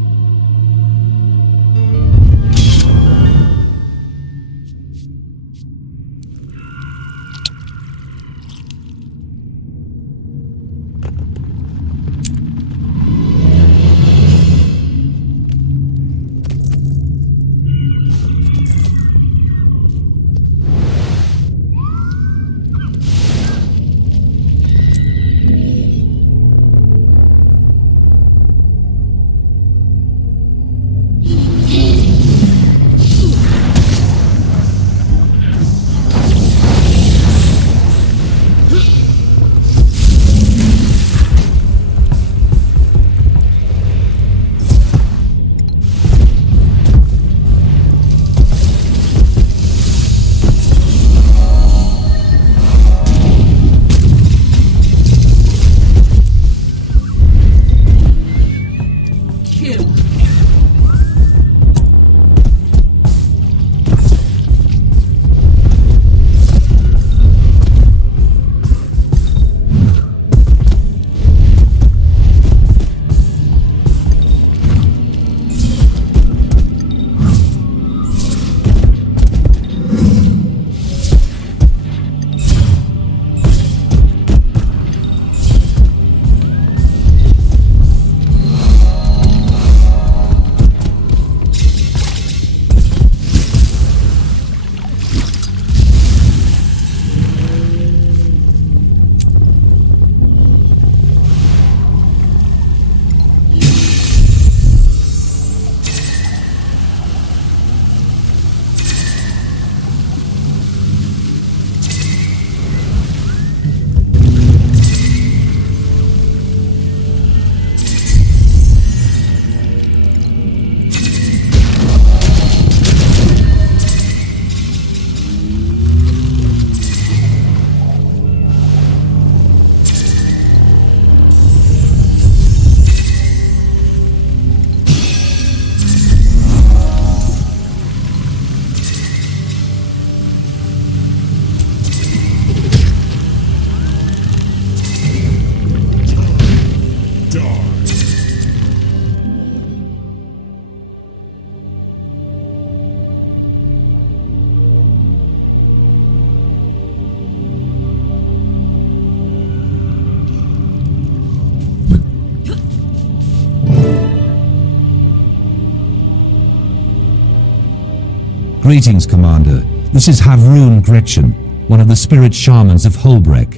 Greetings, Commander. This is Havrun Gretchen, one of the spirit shamans of Holbreck.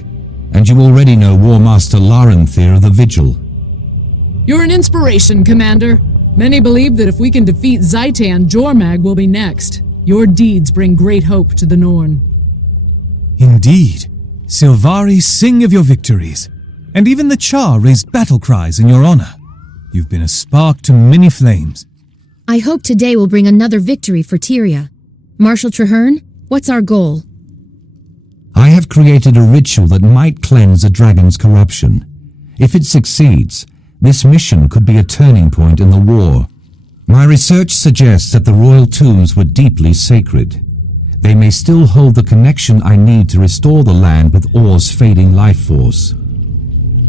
And you already know War Master Larenthir of the Vigil. You're an inspiration, Commander. Many believe that if we can defeat Zhaitan, Jormag will be next. Your deeds bring great hope to the Norn. Indeed. Silvari sing of your victories, and even the Char raised battle cries in your honor. You've been a spark to many flames. I hope today will bring another victory for Tyria. Marshal Traherne, what's our goal? I have created a ritual that might cleanse a dragon's corruption. If it succeeds, this mission could be a turning point in the war. My research suggests that the royal tombs were deeply sacred. They may still hold the connection I need to restore the land with Or's fading life force.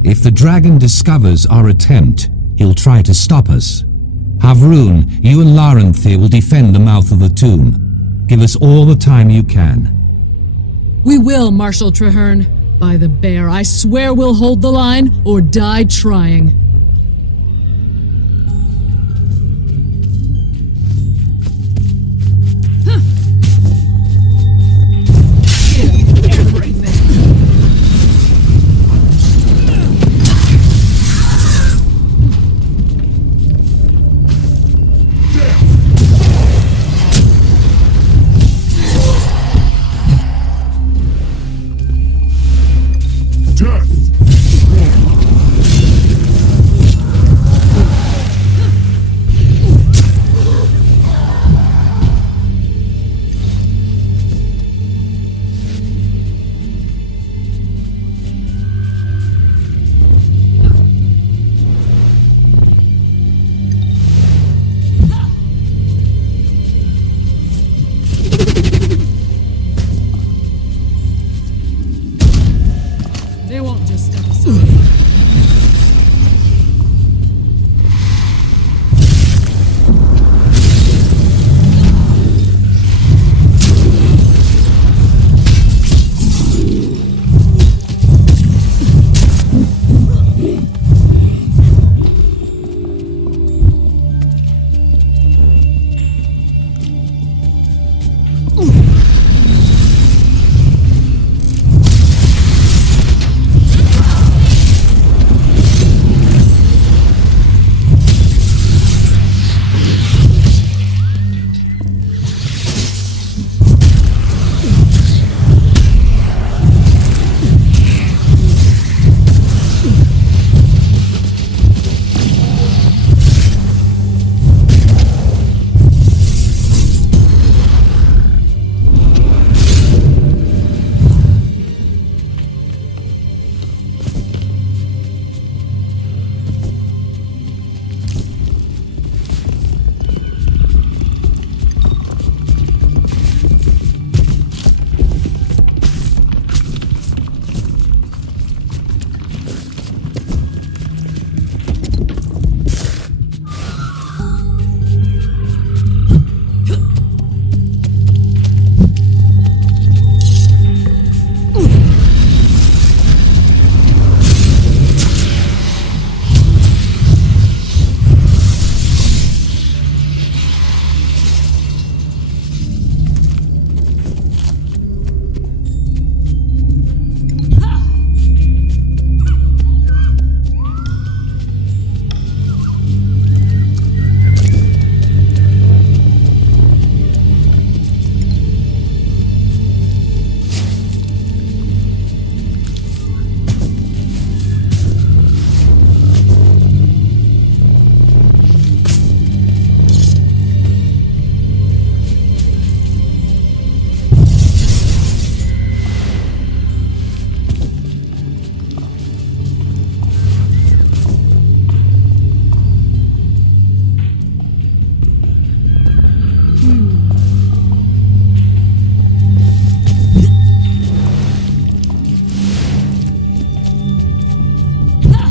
If the dragon discovers our attempt, he'll try to stop us. Havrun, you and Larenthir will defend the mouth of the tomb. Give us all the time you can. We will, Marshal Traherne. By the bear, I swear we'll hold the line or die trying.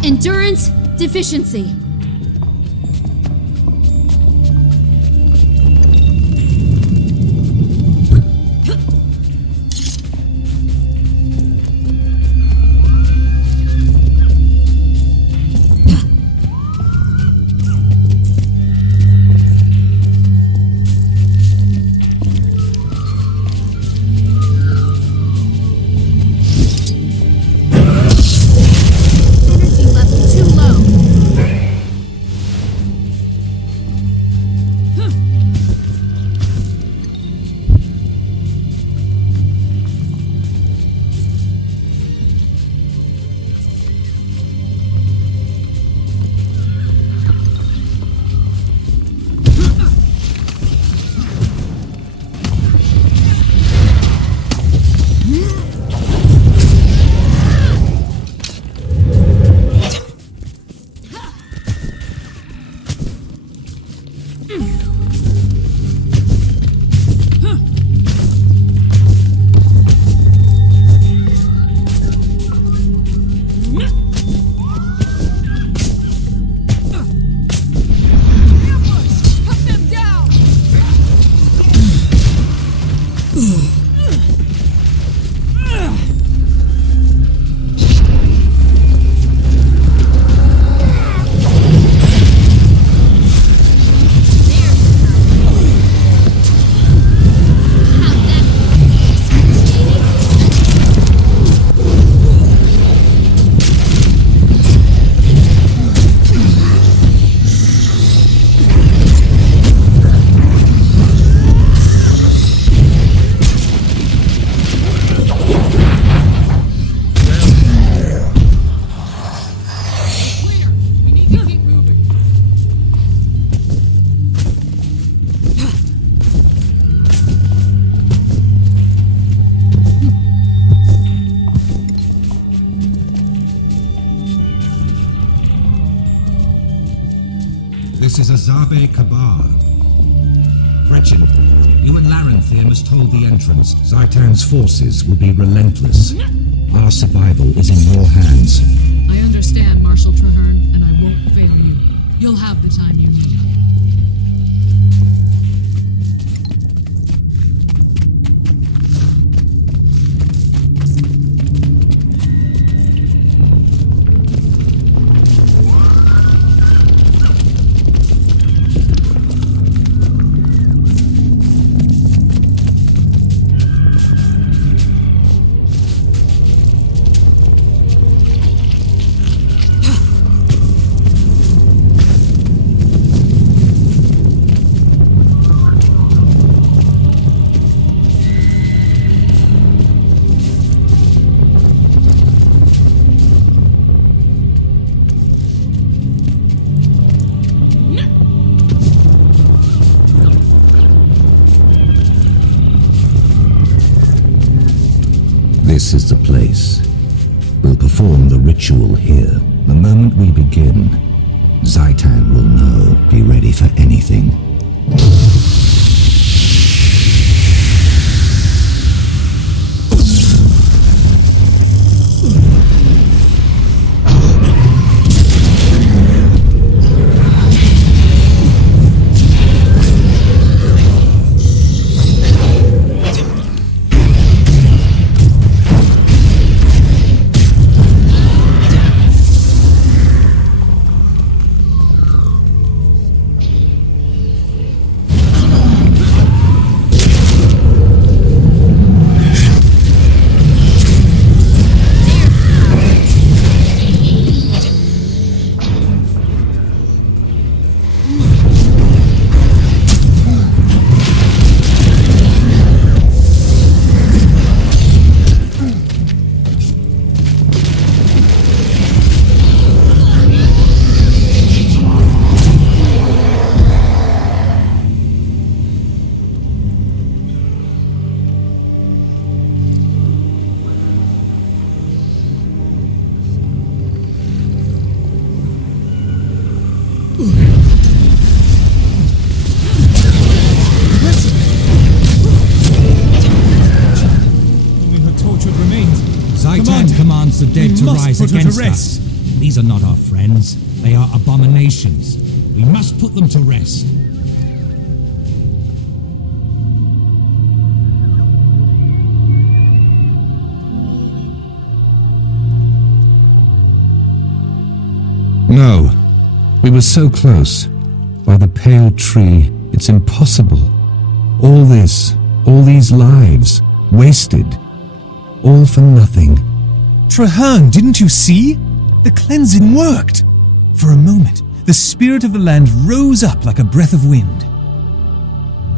Endurance deficiency. This is Azabe Kabar. Gretchen, you and Larenthia must hold the entrance. Zhaitan's forces will be relentless. Our survival is in your hands. I understand, Marshal Traherne, and I won't fail you. You'll have the time you need. This is the place. We'll perform the ritual here. The moment we begin, Zhaitan will know. Be ready for anything. Zhaitan commands the dead to rise against us. These are not our friends. They are abominations. We must put them to rest. No. We were so close. By the pale tree, it's impossible. All this, all these lives, wasted. All for nothing. Traherne, didn't you see? The cleansing worked. For a moment, the spirit of the land rose up like a breath of wind.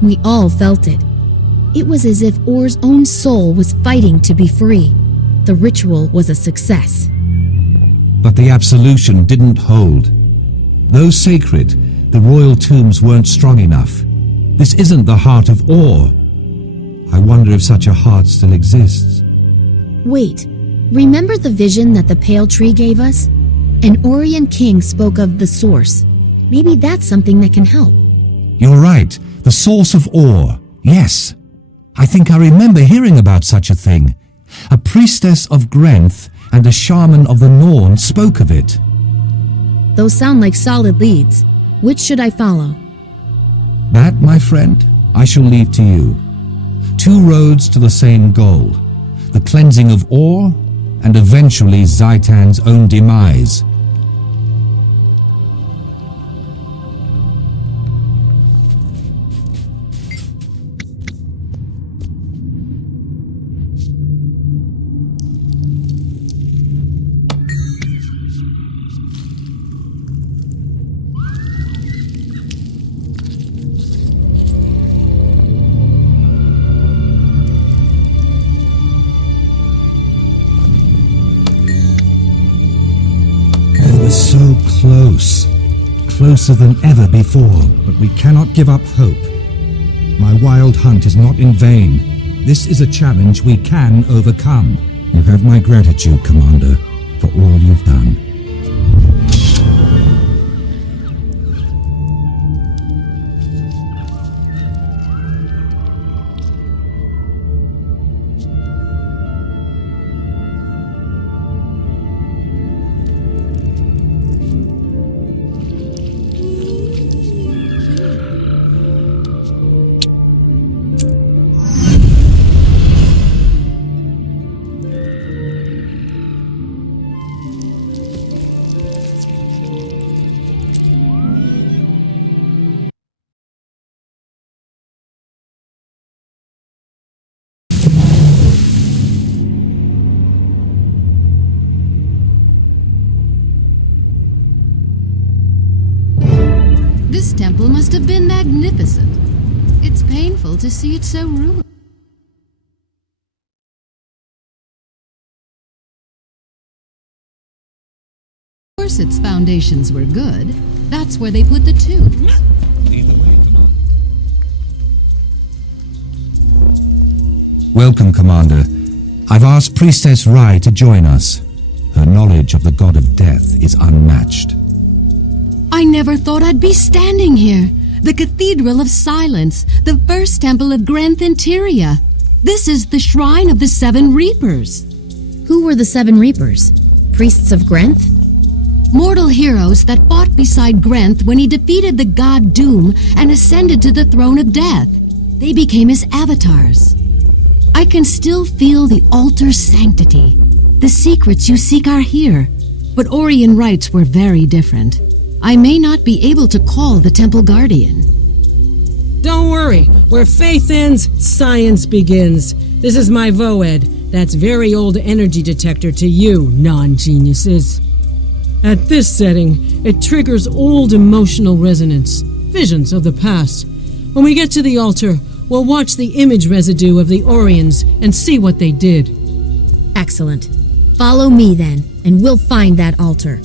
We all felt it. It was as if Or's own soul was fighting to be free. The ritual was a success. But the absolution didn't hold. Though sacred, the royal tombs weren't strong enough. This isn't the heart of Or. I wonder if such a heart still exists. Wait, remember the vision that the pale tree gave us? An Orian king spoke of the source. Maybe that's something that can help. You're right, the source of Or. Yes. I think I remember hearing about such a thing. A priestess of Grenth and a shaman of the Norn spoke of it. Those sound like solid leads. Which should I follow? That, my friend, I shall leave to you. Two roads to the same goal. The cleansing of ore, and eventually Zhaitan's own demise. So close. Closer than ever before, but we cannot give up hope. My wild hunt is not in vain. This is a challenge we can overcome. You have my gratitude, Commander, for all you've done. This temple must have been magnificent. It's painful to see it so ruined. Of course its foundations were good. That's where they put the tombs. Welcome, Commander. I've asked Priestess Rai to join us. Her knowledge of the God of Death is unmatched. I never thought I'd be standing here. The Cathedral of Silence, the first temple of Glory of Tyria. This is the Shrine of the Seven Reapers. Who were the Seven Reapers? Priests of Grenth? Mortal heroes that fought beside Grenth when he defeated the god Doom and ascended to the throne of death. They became his avatars. I can still feel the altar's sanctity. The secrets you seek are here, but Orion rites were very different. I may not be able to call the Temple Guardian. Don't worry. Where faith ends, science begins. This is my Voed. That's very old energy detector to you, non-geniuses. At this setting, it triggers old emotional resonance, visions of the past. When we get to the altar, we'll watch the image residue of the Orions and see what they did. Excellent. Follow me then, and we'll find that altar.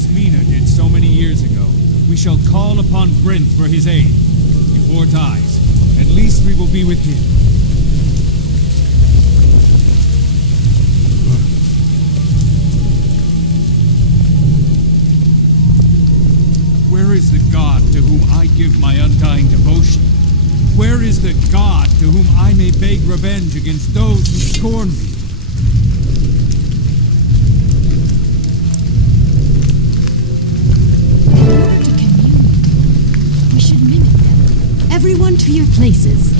as Mina did so many years ago. We shall call upon Grinth for his aid. Before it dies, at least we will be with him. Where is the god to whom I give my undying devotion? Where is the god to whom I may beg revenge against those who scorn me? We should mimic them. Everyone to your places.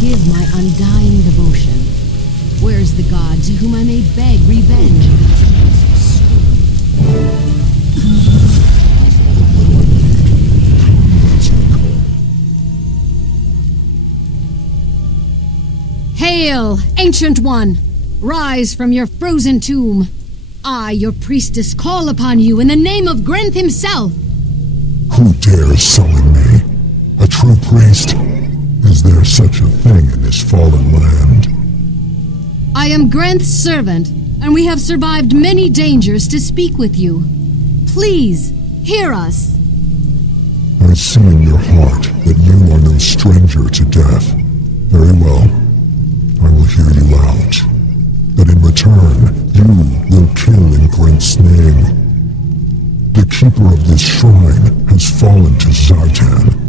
Give my undying devotion. Where's the god to whom I may beg revenge? Hail, Ancient One! Rise from your frozen tomb. I, your priestess, call upon you in the name of Grinth himself. Who dares summon me? A true priest? Is there such a thing in this fallen land? I am Grinth's servant, and we have survived many dangers to speak with you. Please, hear us. I see in your heart that you are no stranger to death. Very well. I will hear you out. But in return, you will kill in Grinth's name. The keeper of this shrine has fallen to Zhaitan.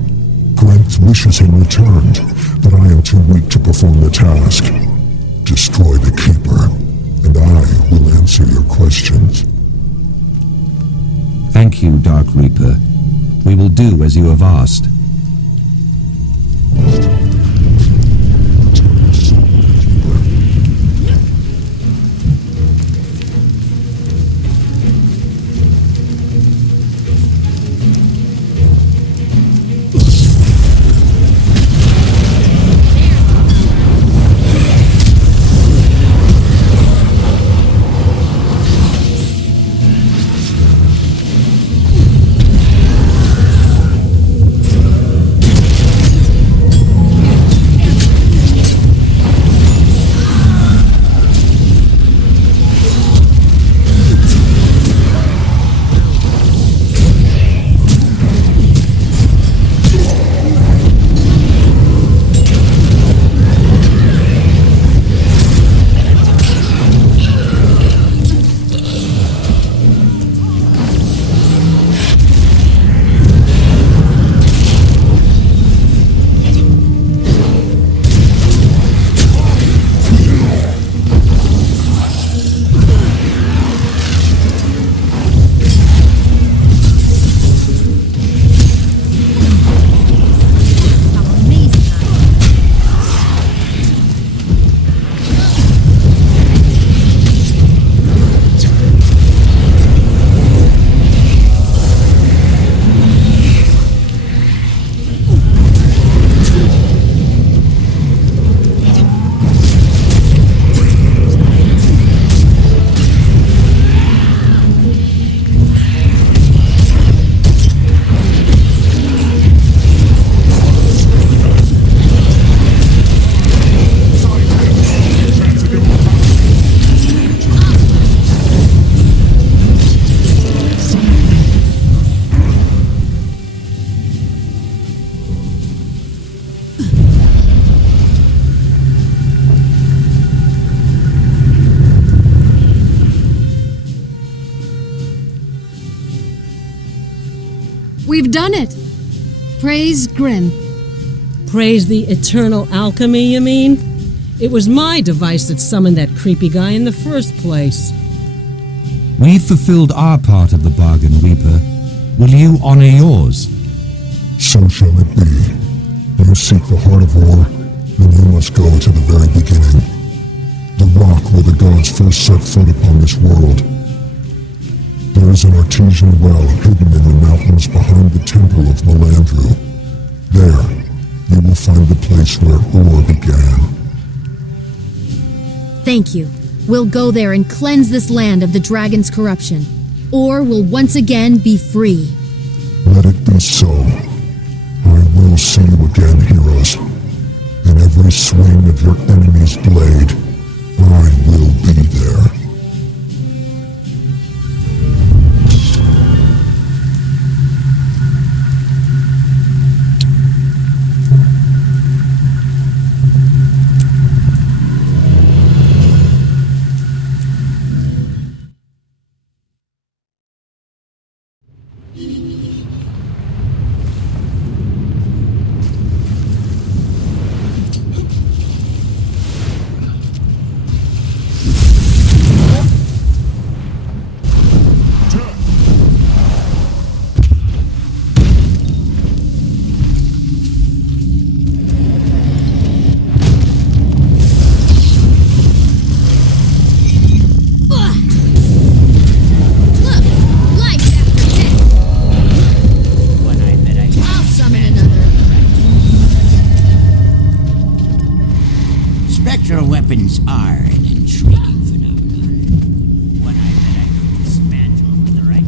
Grinth wishes him returned, but I am too weak to perform the task. Destroy the Keeper, and I will answer your questions. Thank you, Dark Reaper. We will do as you have asked. We've done it! Praise Grinth. Praise the eternal alchemy, you mean? It was my device that summoned that creepy guy in the first place. We've fulfilled our part of the bargain, Reaper. Will you honor yours? So shall it be. You seek the heart of war, then you must go to the very beginning. The rock where the gods first set foot upon this world. There is an artesian well hidden in the mountains behind the temple true. There, you will find the place where Ur began. Thank you. We'll go there and cleanse this land of the dragon's corruption. Or will once again be free. Let it be so. I will see you again, heroes. In every swing of your enemy's blade, I will be there. Spectral weapons are an intriguing phenomenon. One I bet I could dismantle with the right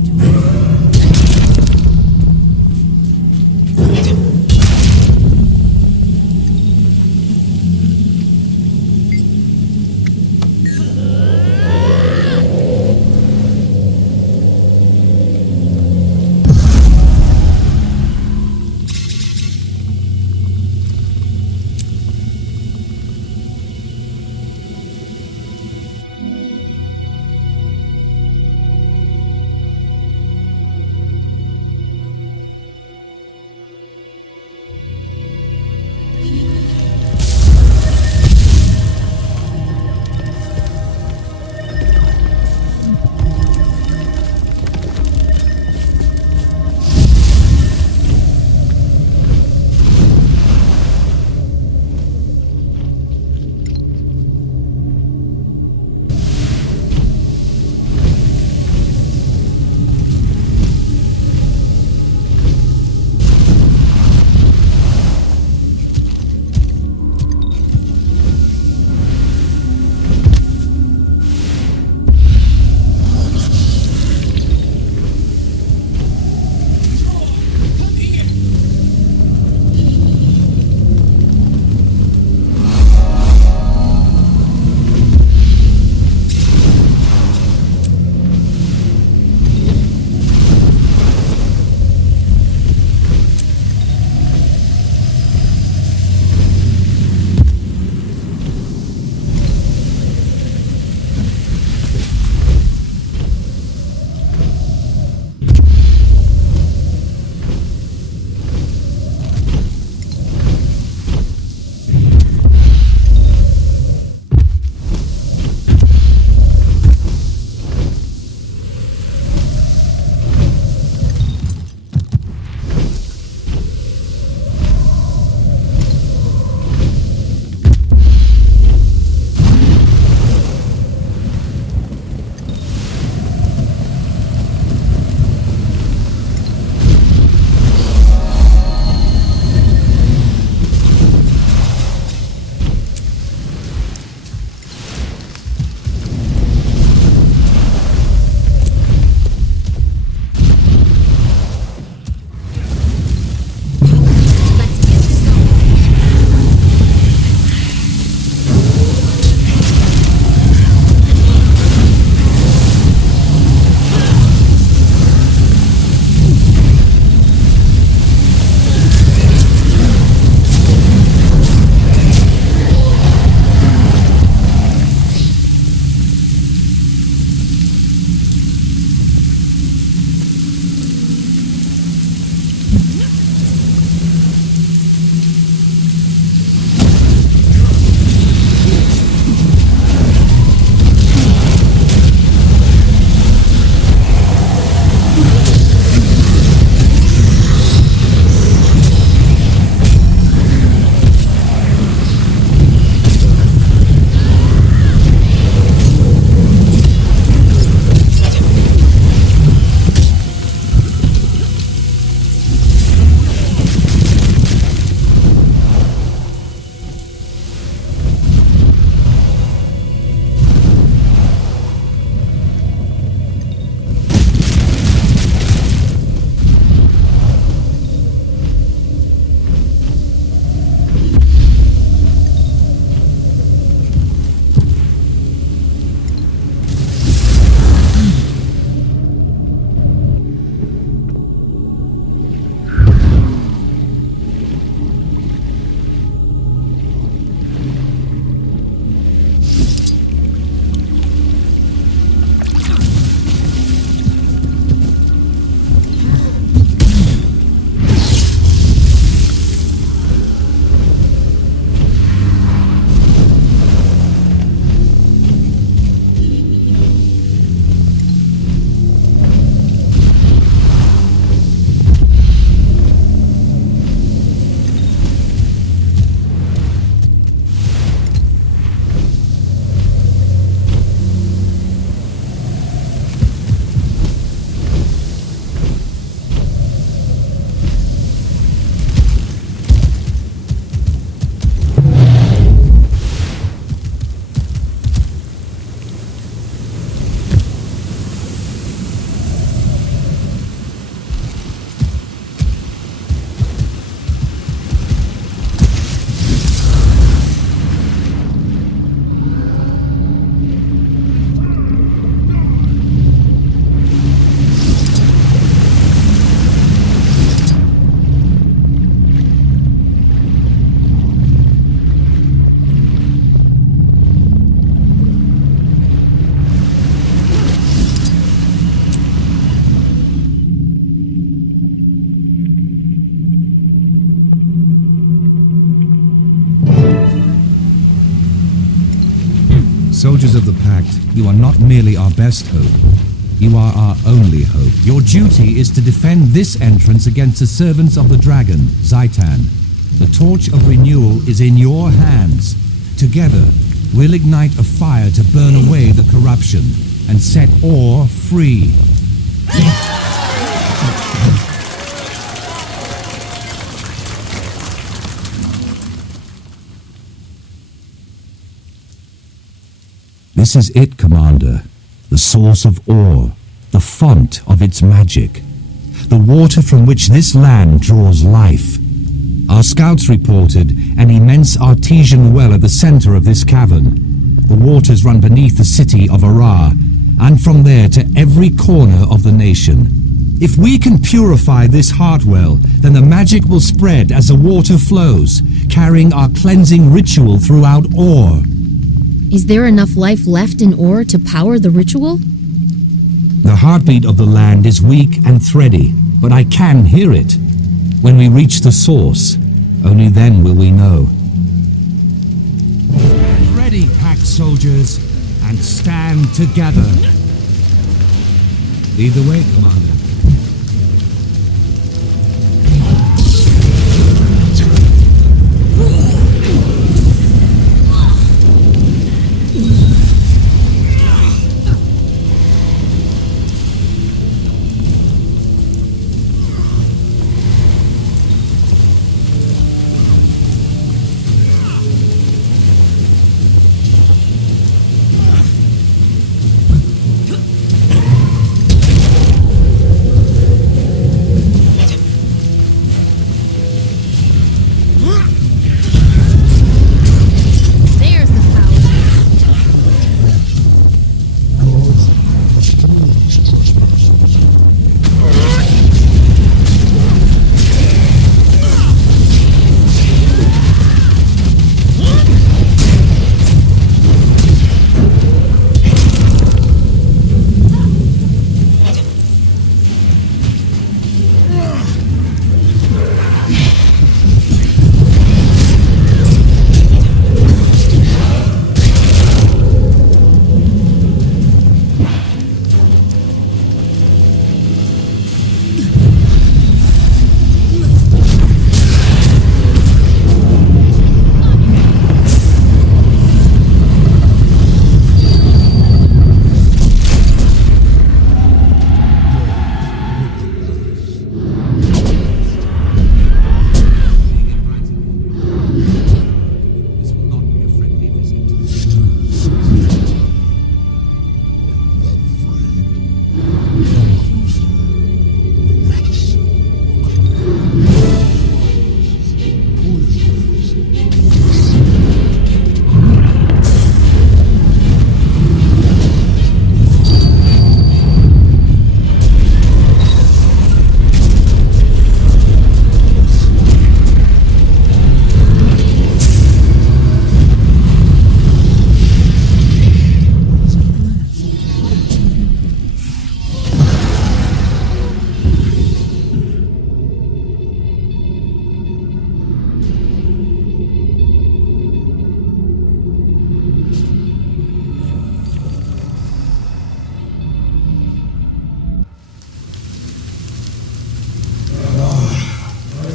Soldiers of the Pact, you are not merely our best hope. You are our only hope. Your duty is to defend this entrance against the servants of the dragon, Zhaitan. The torch of renewal is in your hands. Together, we'll ignite a fire to burn away the corruption and set Or free. This is it, Commander. The source of Or, the font of its magic. The water from which this land draws life. Our scouts reported an immense artesian well at the center of this cavern. The waters run beneath the city of Arar, and from there to every corner of the nation. If we can purify this heart well, then the magic will spread as the water flows, carrying our cleansing ritual throughout Or. Is there enough life left in Or to power the ritual? The heartbeat of the land is weak and thready, but I can hear it. When we reach the source, only then will we know. Ready, Pact soldiers, and stand together. Lead the way, Commander.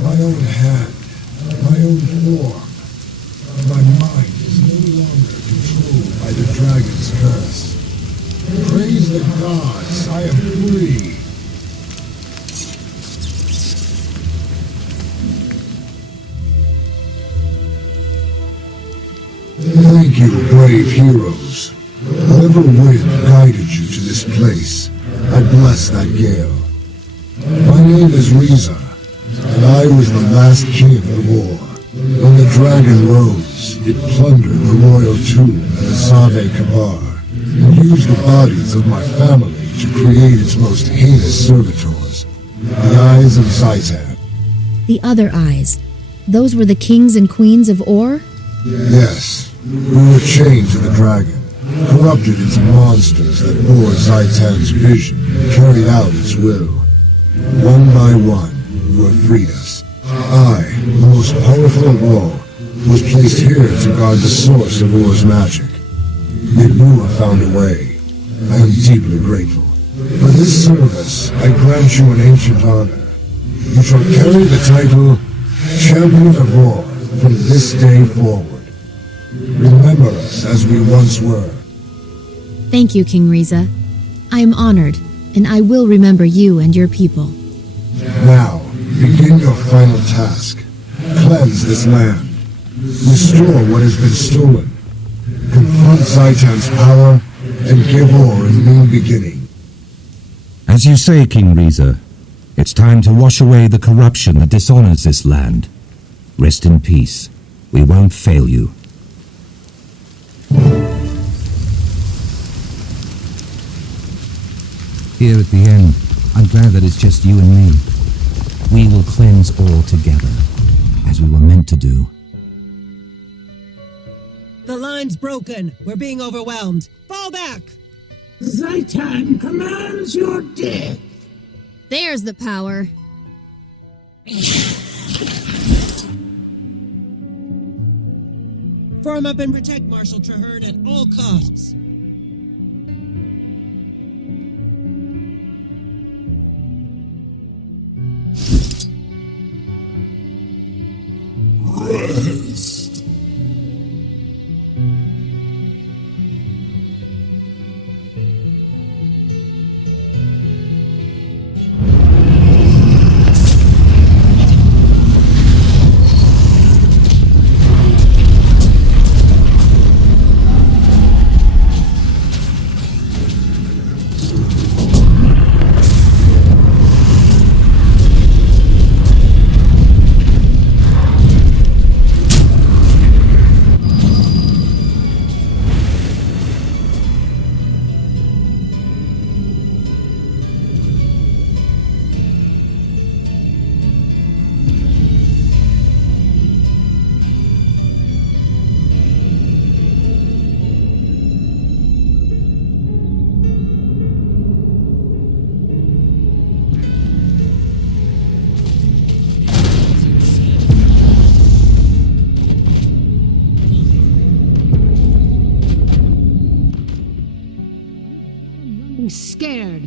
my own hand, my own form. My mind is no longer controlled by the dragon's curse. Praise the gods, I am free. Thank you, brave heroes. Whatever wind guided you to this place, I bless that gale. My name is Riza, and I was the last king of the war. When the dragon rose, it plundered the royal tomb at the Save Kabar, and used the bodies of my family to create its most heinous servitors, the Eyes of Zhaitan. The other eyes. Those were the kings and queens of Or? Yes, we were chained to the dragon, corrupted into monsters that bore Zhaitan's vision and carried out its will. One by one, you have freed us. I, the most powerful of all, was placed here to guard the source of Or's magic. The Buddha found a way. I am deeply grateful. For this service, I grant you an ancient honor. You shall carry the title Champion of War from this day forward. Remember us as we once were. Thank you, King Riza. I am honored, and I will remember you and your people. Now, begin your final task. Cleanse this land. Restore what has been stolen. Confront Zhaitan's power, and give Or a new beginning. As you say, King Riza, it's time to wash away the corruption that dishonors this land. Rest in peace. We won't fail you. Here at the end, I'm glad that it's just you and me. We will cleanse all together, as we were meant to do. The line's broken. We're being overwhelmed. Fall back! Zhaitan commands your death. There's the power. Form up and protect Marshal Traherne at all costs. Rest. Scared.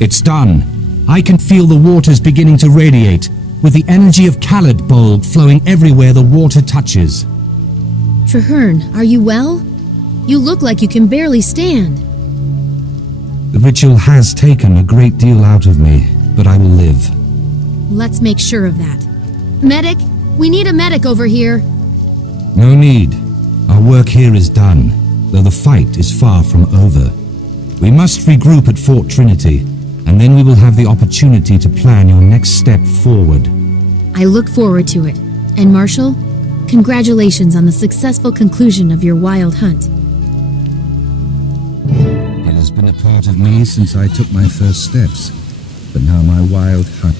It's done. I can feel the waters beginning to radiate, with the energy of Khalid Bold flowing everywhere the water touches. Traherne, are you well? You look like you can barely stand. The ritual has taken a great deal out of me, but I will live. Let's make sure of that. Medic, we need a medic over here. No need. Our work here is done, though the fight is far from over. We must regroup at Fort Trinity, and then we will have the opportunity to plan your next step forward. I look forward to it. And Marshal, congratulations on the successful conclusion of your wild hunt. It has been a part of me since I took my first steps, but now my wild hunt...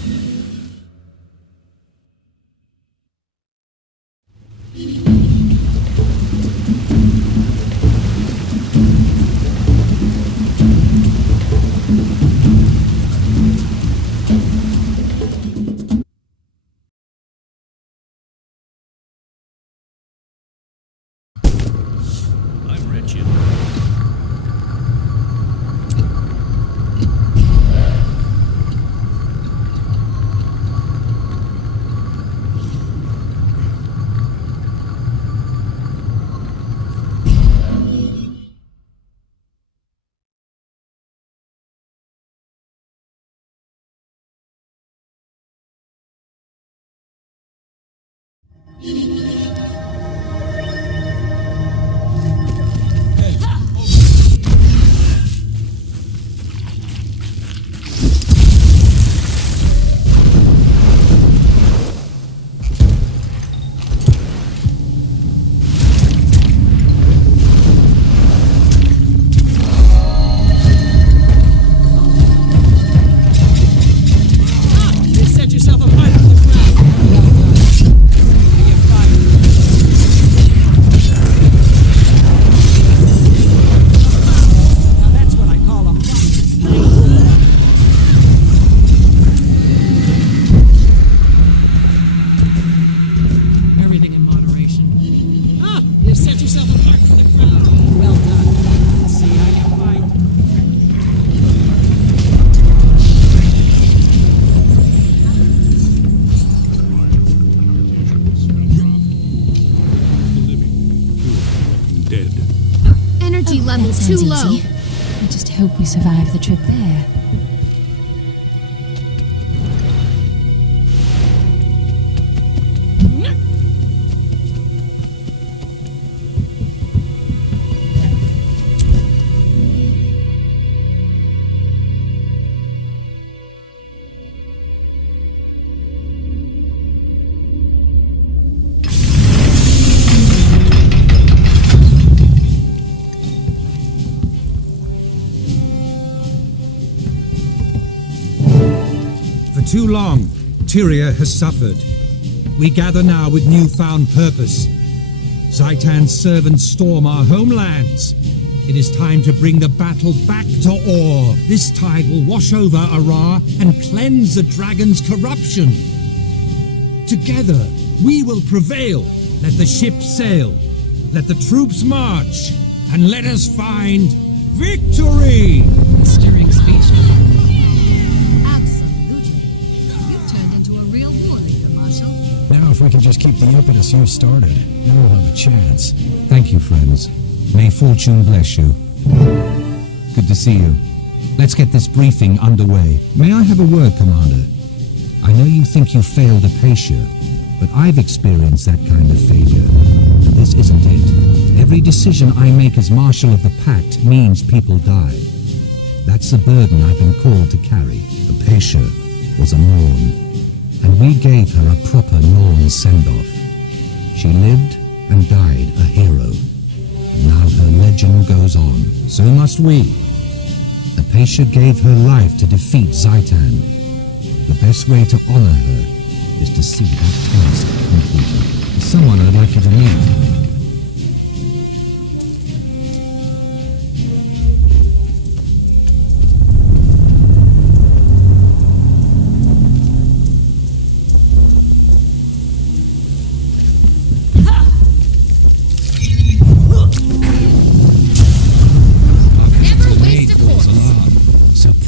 Set yourself apart from the crowd. Well done. I get fired. yourself apart from the crowd. Well done. Let's see how you fight. Dead. Energy level too low. I just hope we survive the trip there. Too long, Tyria has suffered. We gather now with newfound purpose. Zhaitan's servants storm our homelands. It is time to bring the battle back to Or. This tide will wash over Ara and cleanse the dragon's corruption. Together, we will prevail. Let the ships sail. Let the troops march. And let us find victory! Stirring speech. Now if we can just keep the impetus you started, then we'll have a chance. Thank you, friends. May fortune bless you. Good to see you. Let's get this briefing underway. May I have a word, Commander? I know you think you failed Apatia, but I've experienced that kind of failure. And this isn't it. Every decision I make as Marshal of the Pact means people die. That's the burden I've been called to carry. Apatia was a Norn, and we gave her a proper Norn send-off. She lived and died a hero, and now her legend goes on. So must we. Apatia gave her life to defeat Zhaitan. The best way to honor her is to see that task completed. There's someone I'd like you to meet.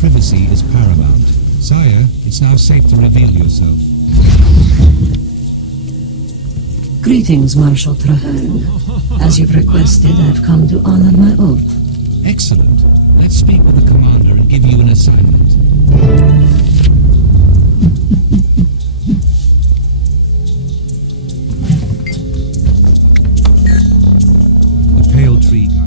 Privacy is paramount. Sire, it's now safe to reveal yourself. Greetings, Marshal Traherne. As you've requested, I've come to honor my oath. Excellent. Let's speak with the commander and give you an assignment. The Pale Tree Guide.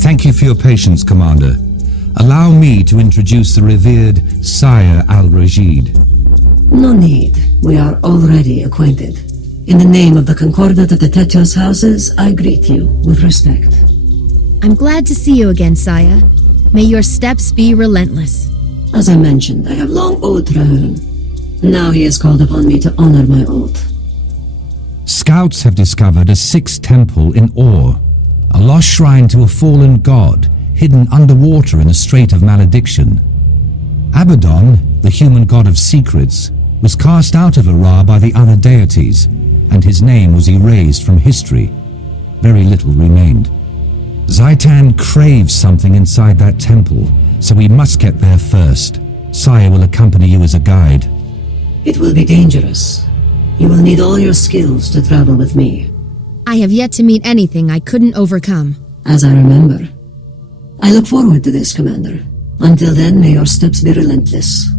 Thank you for your patience, Commander. Allow me to introduce the revered Sire Al-Rashid. No need. We are already acquainted. In the name of the Concordat of the Tetros houses, I greet you with respect. I'm glad to see you again, Sire. May your steps be relentless. As I mentioned, I have long owed Traherne. Now he has called upon me to honor my oath. Scouts have discovered a sixth temple in Or. A lost shrine to a fallen god, hidden underwater in a strait of malediction. Abaddon, the human god of secrets, was cast out of Ara by the other deities, and his name was erased from history. Very little remained. Zhaitan craves something inside that temple, so we must get there first. Sire will accompany you as a guide. It will be dangerous. You will need all your skills to travel with me. I have yet to meet anything I couldn't overcome. As I remember. I look forward to this, Commander. Until then, may your steps be relentless.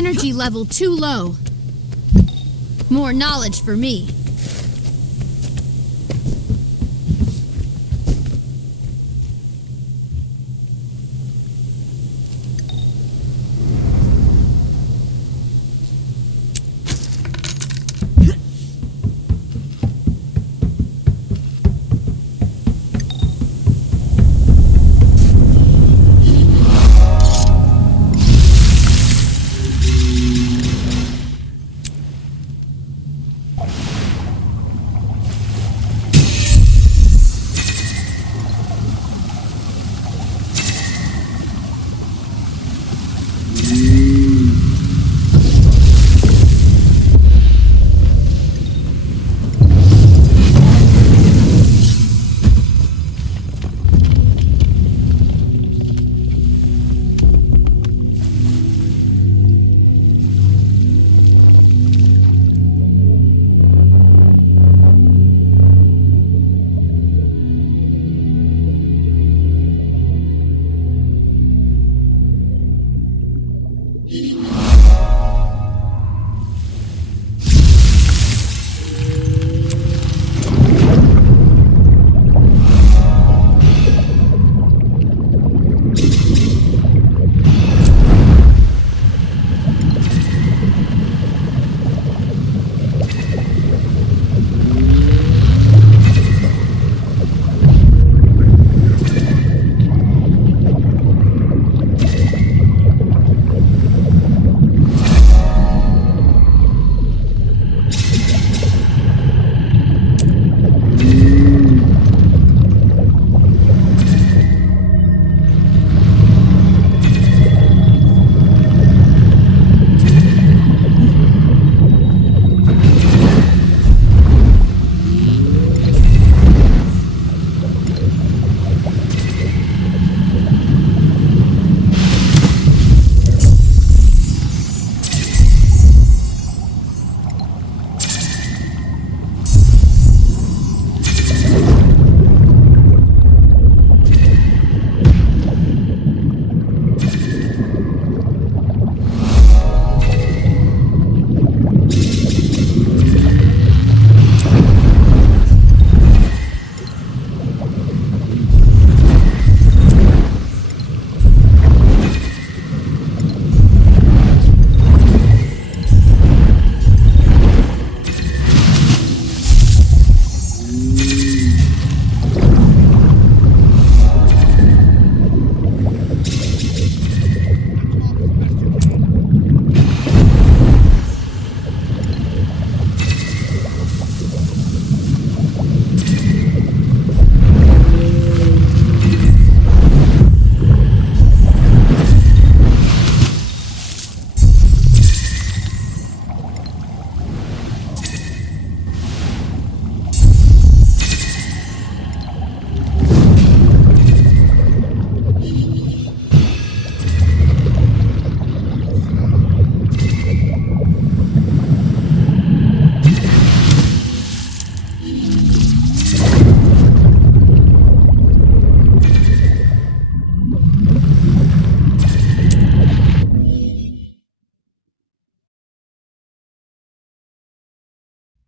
Energy level too low. More knowledge for me.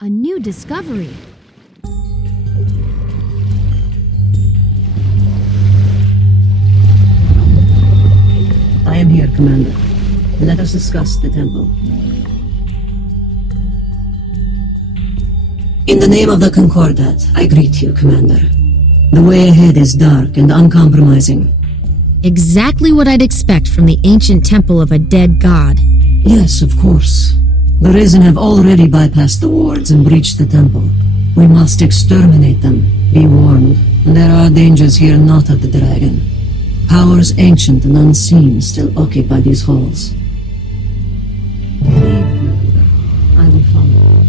A new discovery. I am here, Commander. Let us discuss the temple. In the name of the Concordat, I greet you, Commander. The way ahead is dark and uncompromising. Exactly what I'd expect from the ancient temple of a dead god. Yes, of course. The Risen have already bypassed the wards and breached the temple. We must exterminate them. Be warned. There are dangers here not of the dragon. Powers ancient and unseen still occupy these halls. Lead, Commander. I will follow.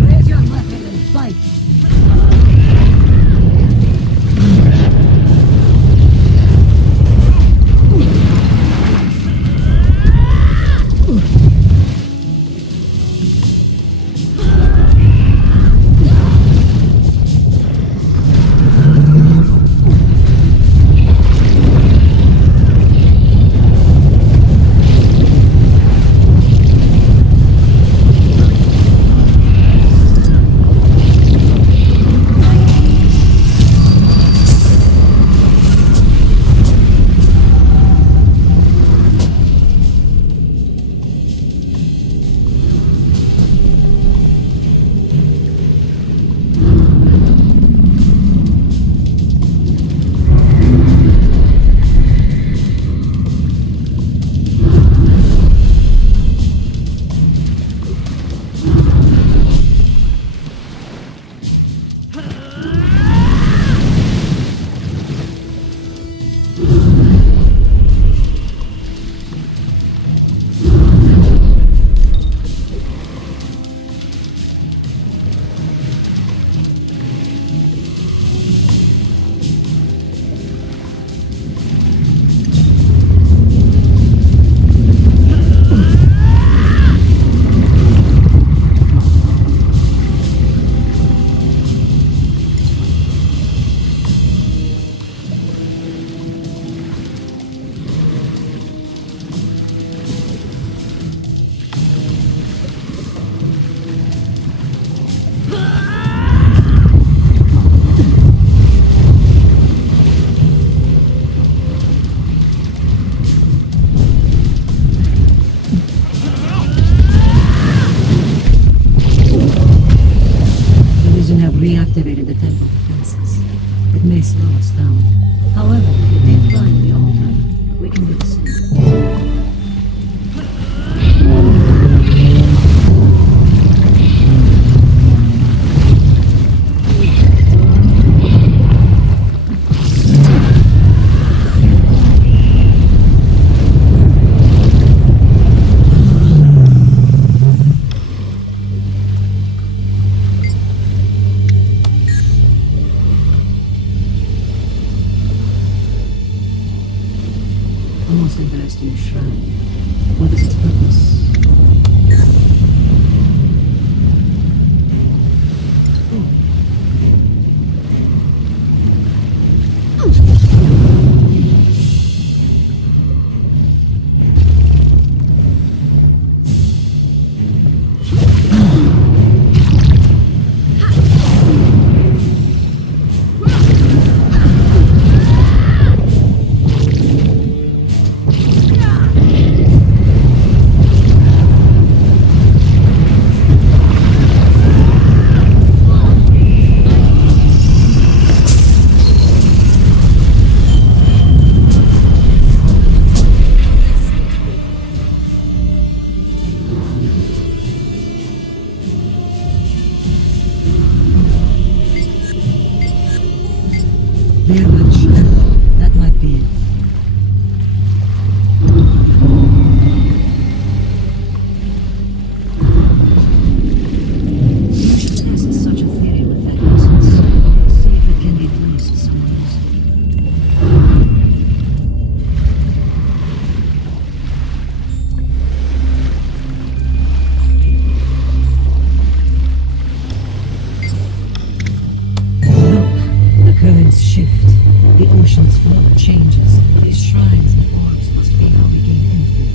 Raise your weapon and fight! Beer lunch. That might be it. There's such a theory with that essence. See if it can be traced somewhere else. Currents shift. The ocean's flow changes. These shrines and orbs must be how we gain entry.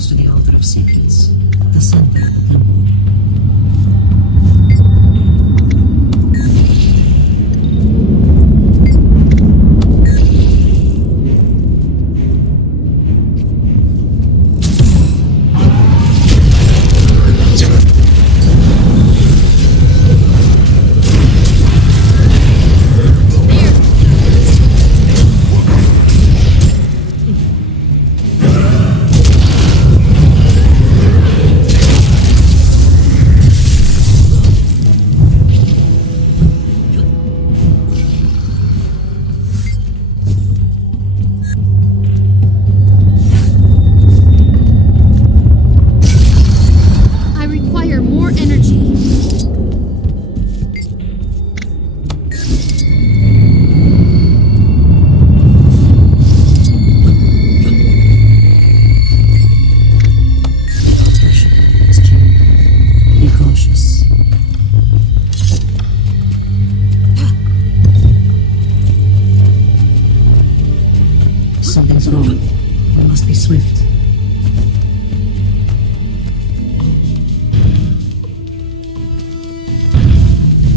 close to the Altar of Secrets, the center of the temple.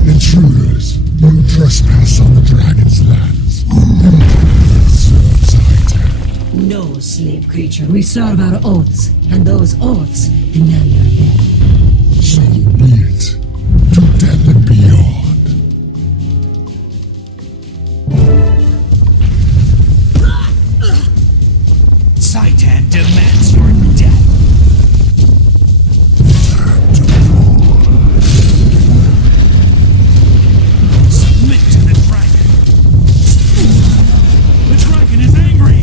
Intruders, you trespass on the dragon's lands. You serve Zhaitan. No, slave creature. We serve our oaths, and those oaths demand your death. So be it. To death and beyond. Zhaitan demands your death. Submit to the dragon. The dragon is angry.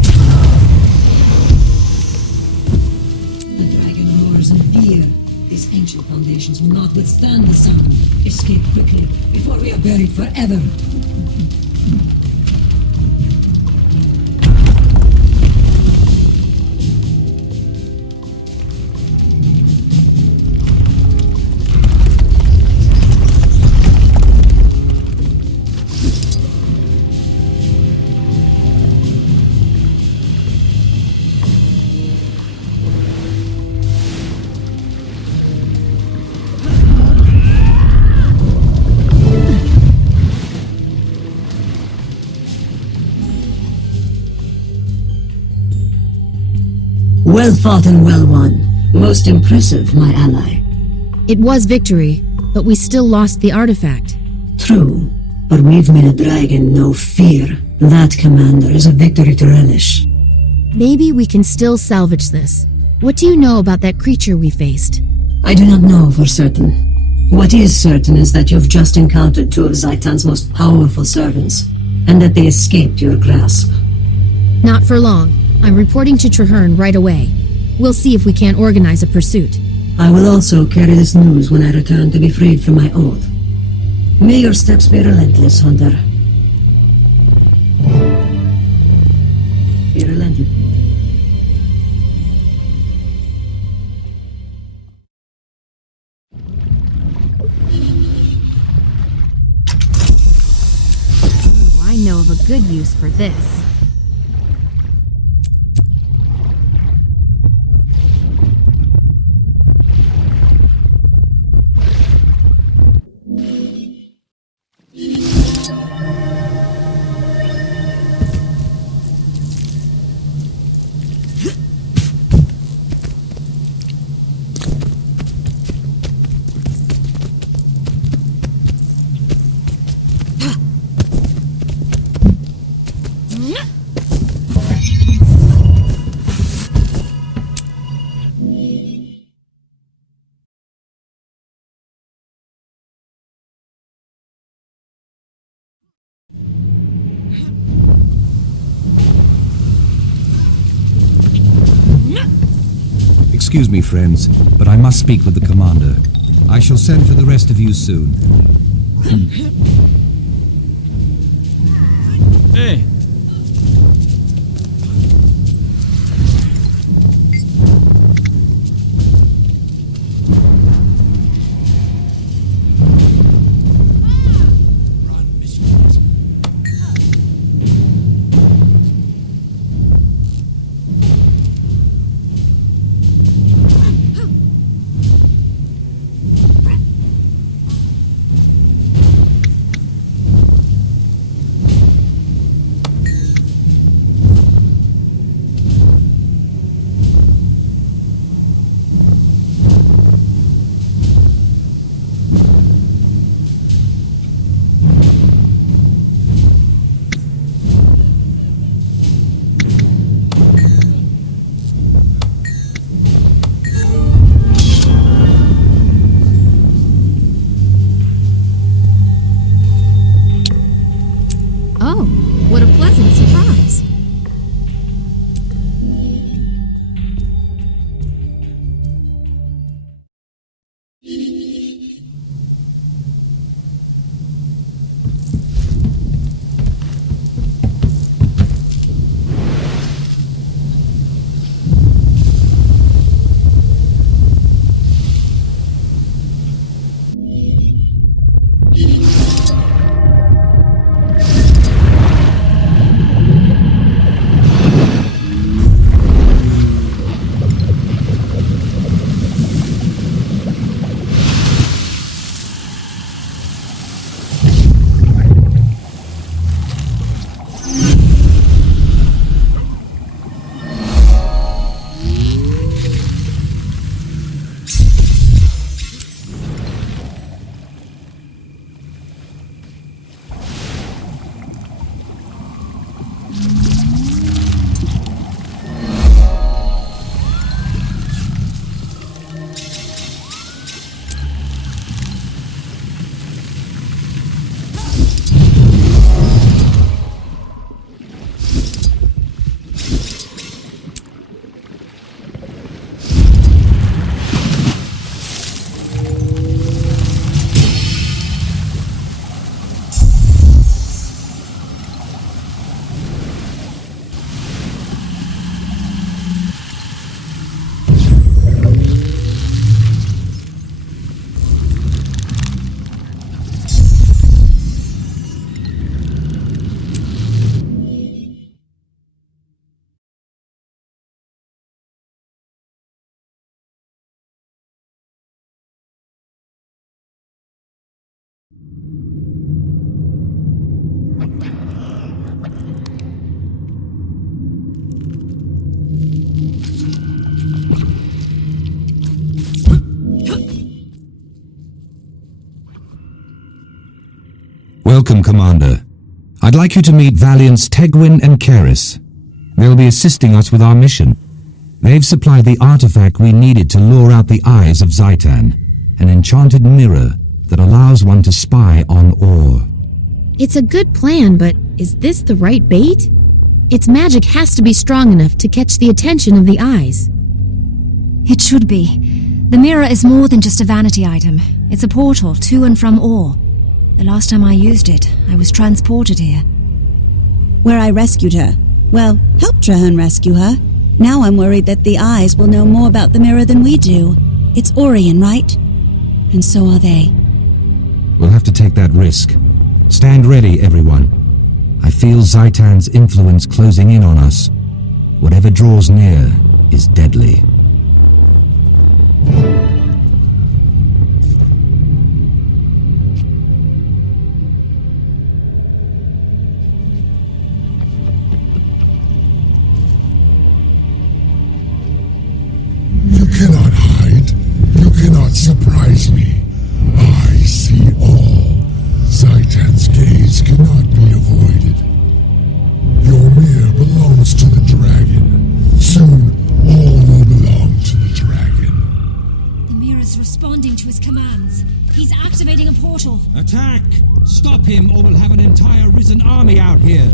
The dragon roars in fear. These ancient foundations will not withstand the sound. Escape quickly, before we are buried forever. Well fought and well won. Most impressive, my ally. It was victory, but we still lost the artifact. True, but we've made a dragon know fear. That, Commander, is a victory to relish. Maybe we can still salvage this. What do you know about that creature we faced? I do not know for certain. What is certain is that you've just encountered two of Zhaitan's most powerful servants, and that they escaped your grasp. Not for long. I'm reporting to Traherne right away. We'll see if we can't organize a pursuit. I will also carry this news when I return to be freed from my oath. May your steps be relentless, Hunter. Be relentless. Oh, I know of a good use for this. Excuse me, friends, but I must speak with the commander. I shall send for the rest of you soon. Hey! Welcome, Commander. I'd like you to meet Valiants Tegwin and Keris. They'll be assisting us with our mission. They've supplied the artifact we needed to lure out the eyes of Zhaitan, an enchanted mirror that allows one to spy on Or. It's a good plan, but is this the right bait? Its magic has to be strong enough to catch the attention of the eyes. It should be. The mirror is more than just a vanity item. It's a portal to and from Or. The last time I used it, I was transported here. Where I rescued her. Well, helped Traherne rescue her. Now I'm worried that the eyes will know more about the mirror than we do. It's Orion, right? And so are they. We'll have to take that risk. Stand ready, everyone. I feel Zhaitan's influence closing in on us. Whatever draws near is deadly. You cannot hide. You cannot surprise me. I see all. Zhaitan's gaze cannot be avoided. Your mirror belongs to the dragon. Soon, all will belong to the dragon. The mirror's responding to his commands. He's activating a portal. Attack! Stop him, or we'll have an entire risen army out here.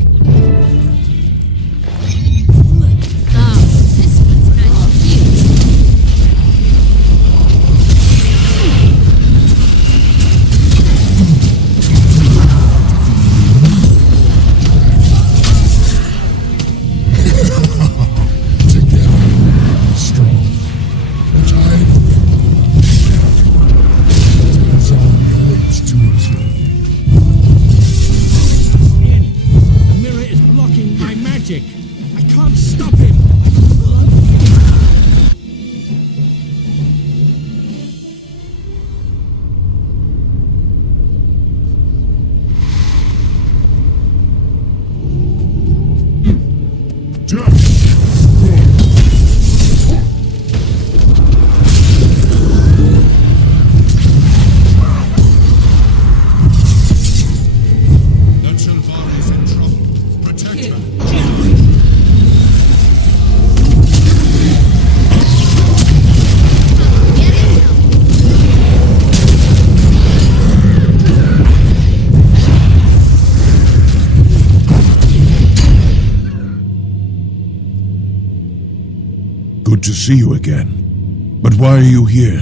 Good to see you again. But why are you here?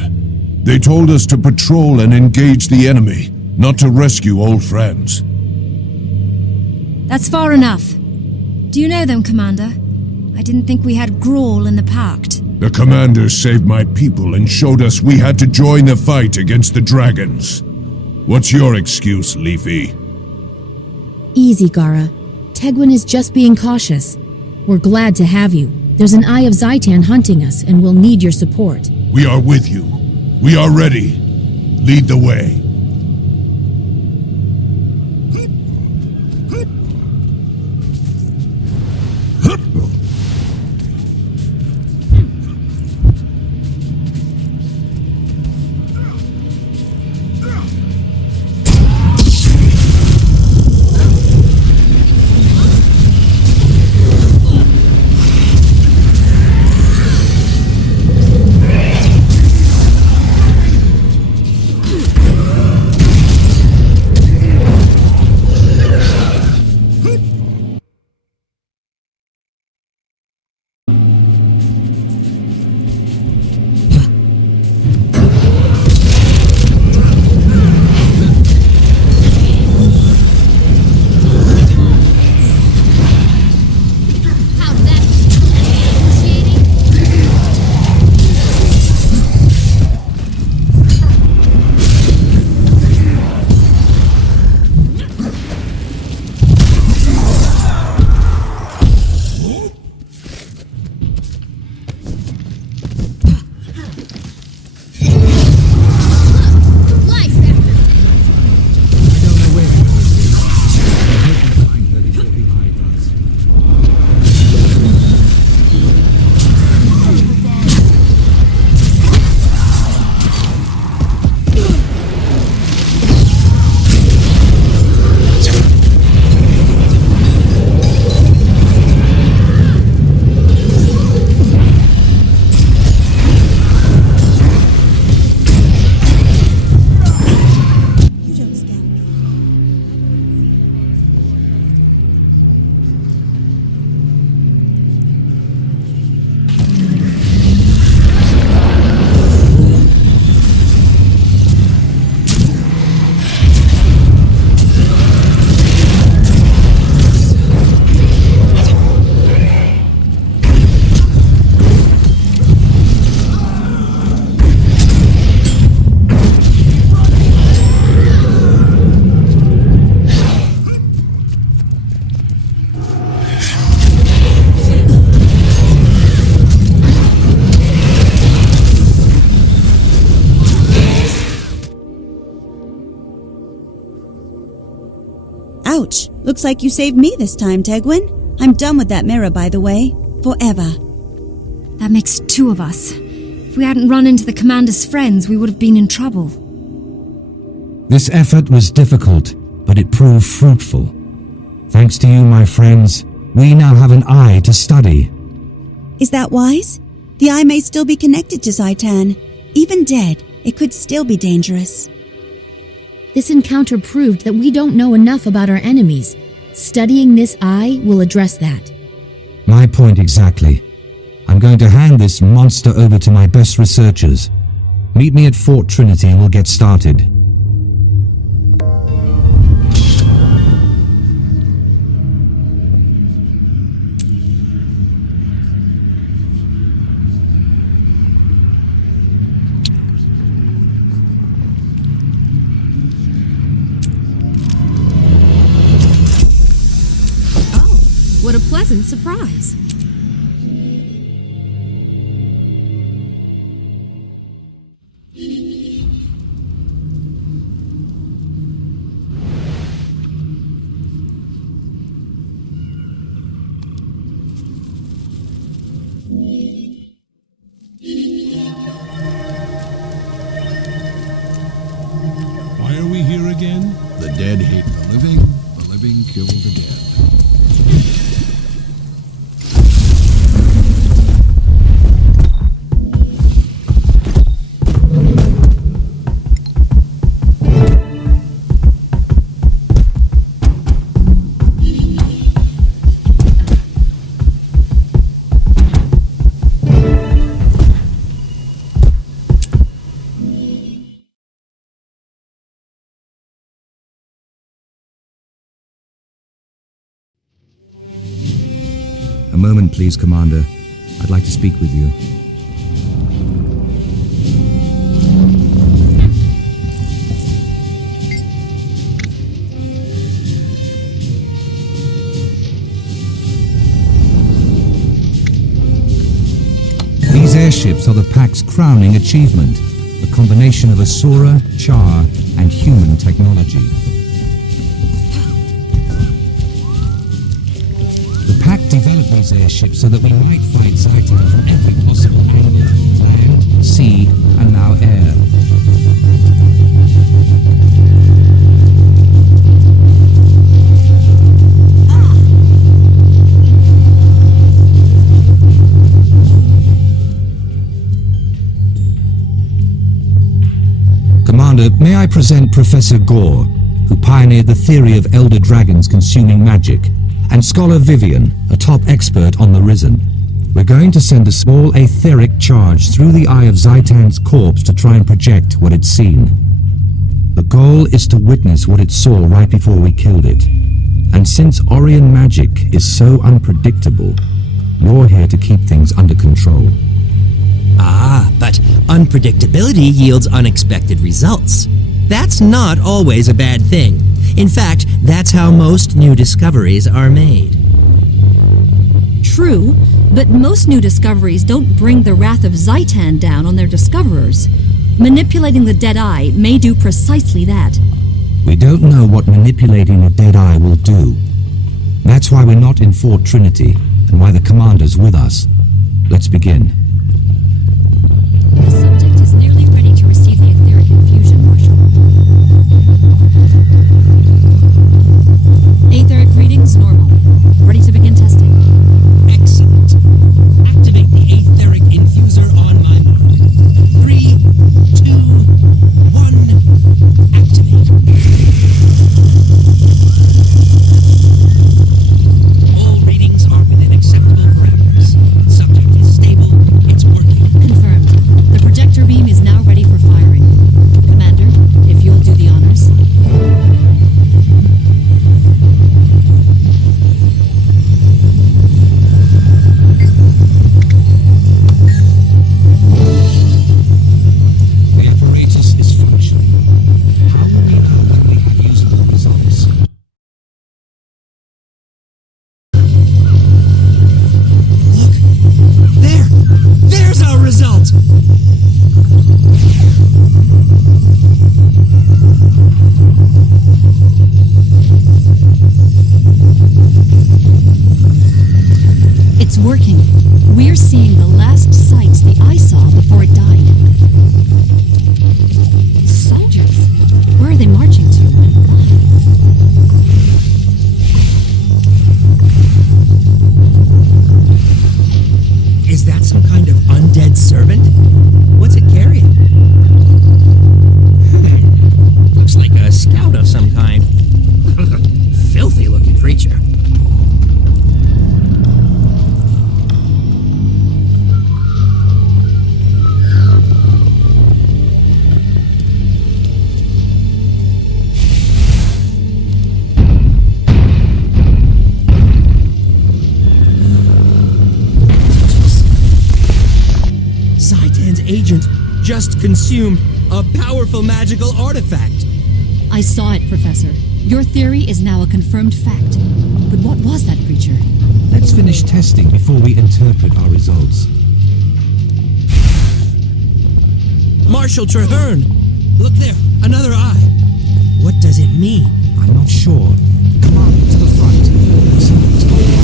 They told us to patrol and engage the enemy, not to rescue old friends. That's far enough. Do you know them, Commander? I didn't think we had Grawl in the Pact. The commander saved my people and showed us we had to join the fight against the dragons. What's your excuse, Leafy? Easy, Gara. Tegwin is just being cautious. We're glad to have you. There's an Eye of Zhaitan hunting us, and we'll need your support. We are with you. We are ready. Lead the way. Looks like you saved me this time, Tegwin. I'm done with that mirror, by the way. Forever. That makes 2 of us. If we hadn't run into the commander's friends, we would have been in trouble. This effort was difficult, but it proved fruitful. Thanks to you, my friends, we now have an eye to study. Is that wise? The eye may still be connected to Zhaitan. Even dead, it could still be dangerous. This encounter proved that we don't know enough about our enemies. Studying this eye will address that. My point exactly. I'm going to hand this monster over to my best researchers. Meet me at Fort Trinity and we'll get started. What a pleasant surprise. Why are we here again? The dead hate the living kill the dead. A moment, please, Commander. I'd like to speak with you. These airships are the Pact's crowning achievement, a combination of Asura, Char, and human technology. The Pact developed these airships so that we might fight Zhaitan from every possible angle: land, sea, and now air. Commander, may I present Professor Gore, who pioneered the theory of Elder Dragons consuming magic, and Scholar Vivian, a top expert on the Risen. We're going to send a small etheric charge through the eye of Zhaitan's corpse to try and project what it's seen. The goal is to witness what it saw right before we killed it. And since Orion magic is so unpredictable, you're here to keep things under control. Ah, but unpredictability yields unexpected results. That's not always a bad thing. In fact, that's how most new discoveries are made. True, but most new discoveries don't bring the wrath of Zhaitan down on their discoverers. Manipulating the dead eye may do precisely that. We don't know what manipulating a dead eye will do. That's why we're not in Fort Trinity, and why the commander's with us. Let's begin. The subject is nearly ready to receive the etheric infusion, Marshal. Etheric readings normal. Ready to begin testing. Excellent. Activate the etheric infuser on my mark. 3, 2, 1, activate. All readings are within acceptable parameters. Subject is stable consumed a powerful magical artifact. I saw it, Professor. Your theory is now a confirmed fact. But what was that creature? Let's finish testing before we interpret our results. Marshal Traherne! Look there, another eye. What does it mean? I'm not sure. Come on, to the front. Something's gone right.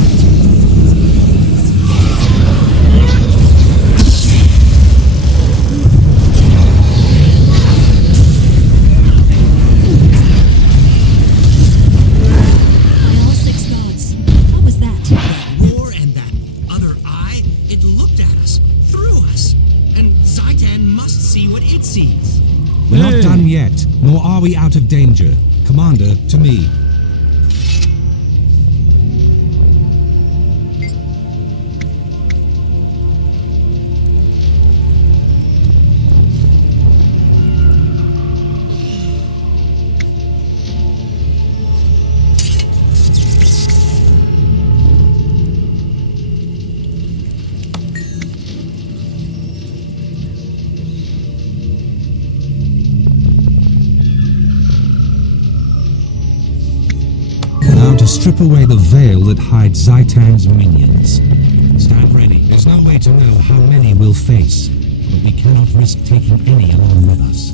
All six gods. What was that? That roar and that other eye, it looked at us, through us. And Zhaitan must see what it sees. We're not done yet, nor are we out of danger. Commander, to me. To strip away the veil that hides Zhaitan's minions. Stand ready. There's no way to know how many we'll face, but we cannot risk taking any along with us.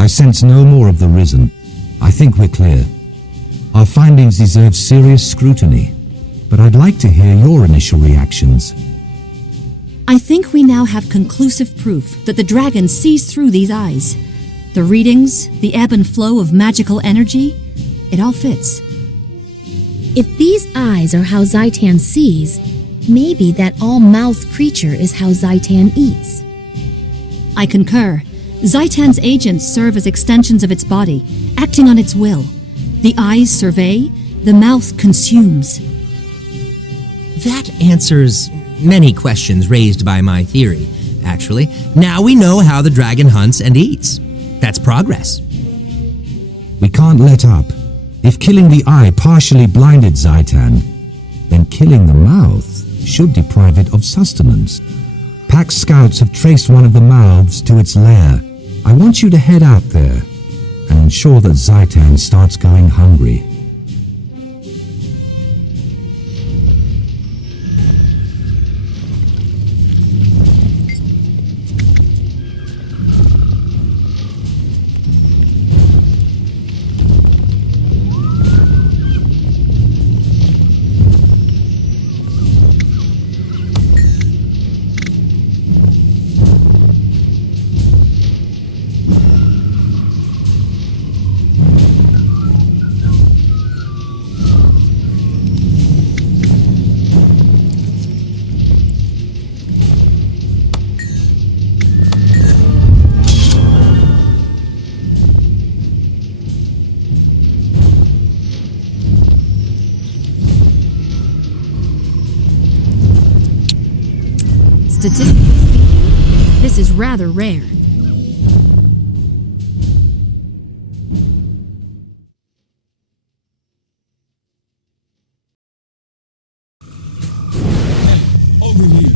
I sense no more of the Risen. I think we're clear. Our findings deserve serious scrutiny, but I'd like to hear your initial reactions. I think we now have conclusive proof that the dragon sees through these eyes. The readings, the ebb and flow of magical energy, it all fits. If these eyes are how Zhaitan sees, maybe that all-mouth creature is how Zhaitan eats. I concur. Zhaitan's agents serve as extensions of its body, acting on its will. The eyes survey, the mouth consumes. That answers many questions raised by my theory, actually. Now we know how the dragon hunts and eats. That's progress. We can't let up. If killing the eye partially blinded Zhaitan, then killing the mouth should deprive it of sustenance. Pact scouts have traced one of the mouths to its lair. I want you to head out there and ensure that Zhaitan starts going hungry. Statistically speaking, this is rather rare. Over here.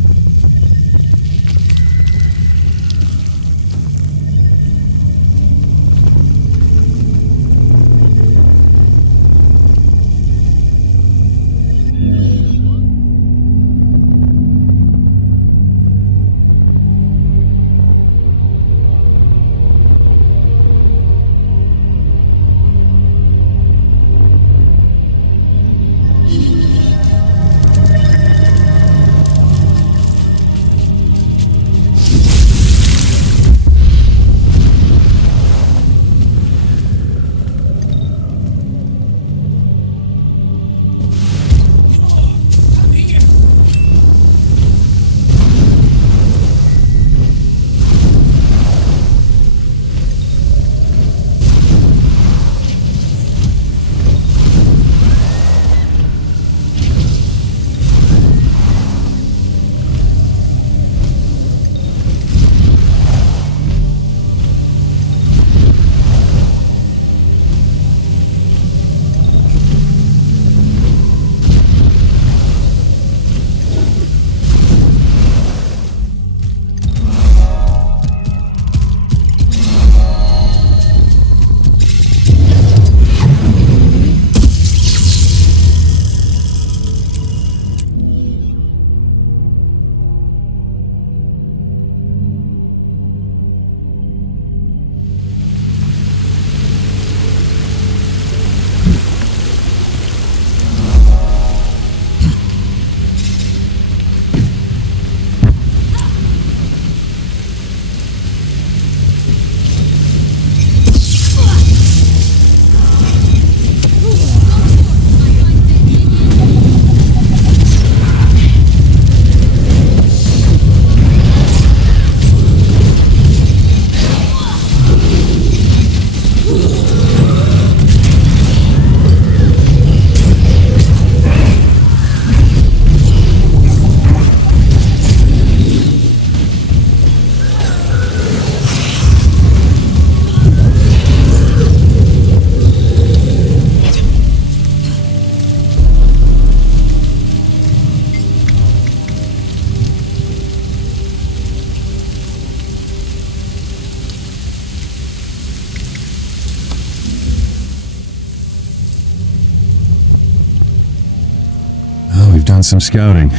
done some scouting.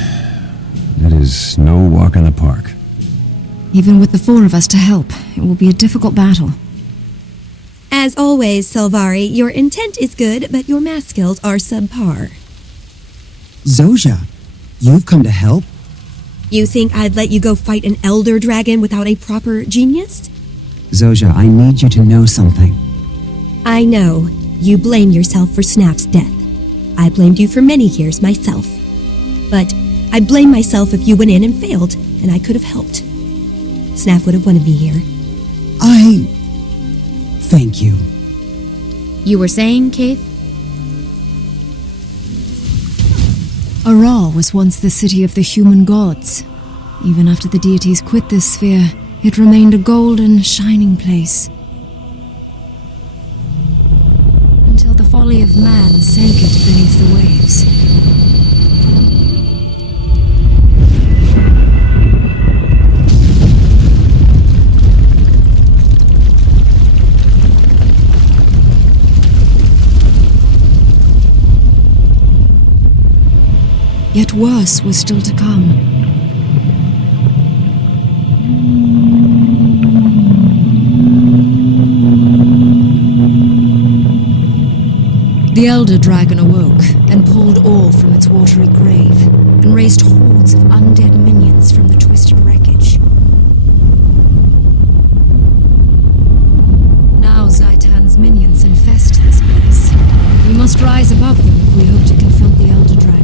It is no walk in the park. Even with the 4 of us to help, it will be a difficult battle. As always, Selvari, your intent is good, but your math skills are subpar. Zoja, you've come to help? You think I'd let you go fight an Elder Dragon without a proper genius? Zoja, I need you to know something. I know. You blame yourself for Snaf's death. I blamed you for many years myself. But I blame myself if you went in and failed, and I could have helped. Snaf would have wanted me here. Thank you. You were saying, Kate? Aral was once the city of the human gods. Even after the deities quit this sphere, it remained a golden, shining place. Until the folly of man sank it beneath the waves. Yet worse was still to come. The Elder Dragon awoke and pulled ore from its watery grave and raised hordes of undead minions from the twisted wreckage. Now Zhaitan's minions infest this place. We must rise above them if we hope to confront the Elder Dragon.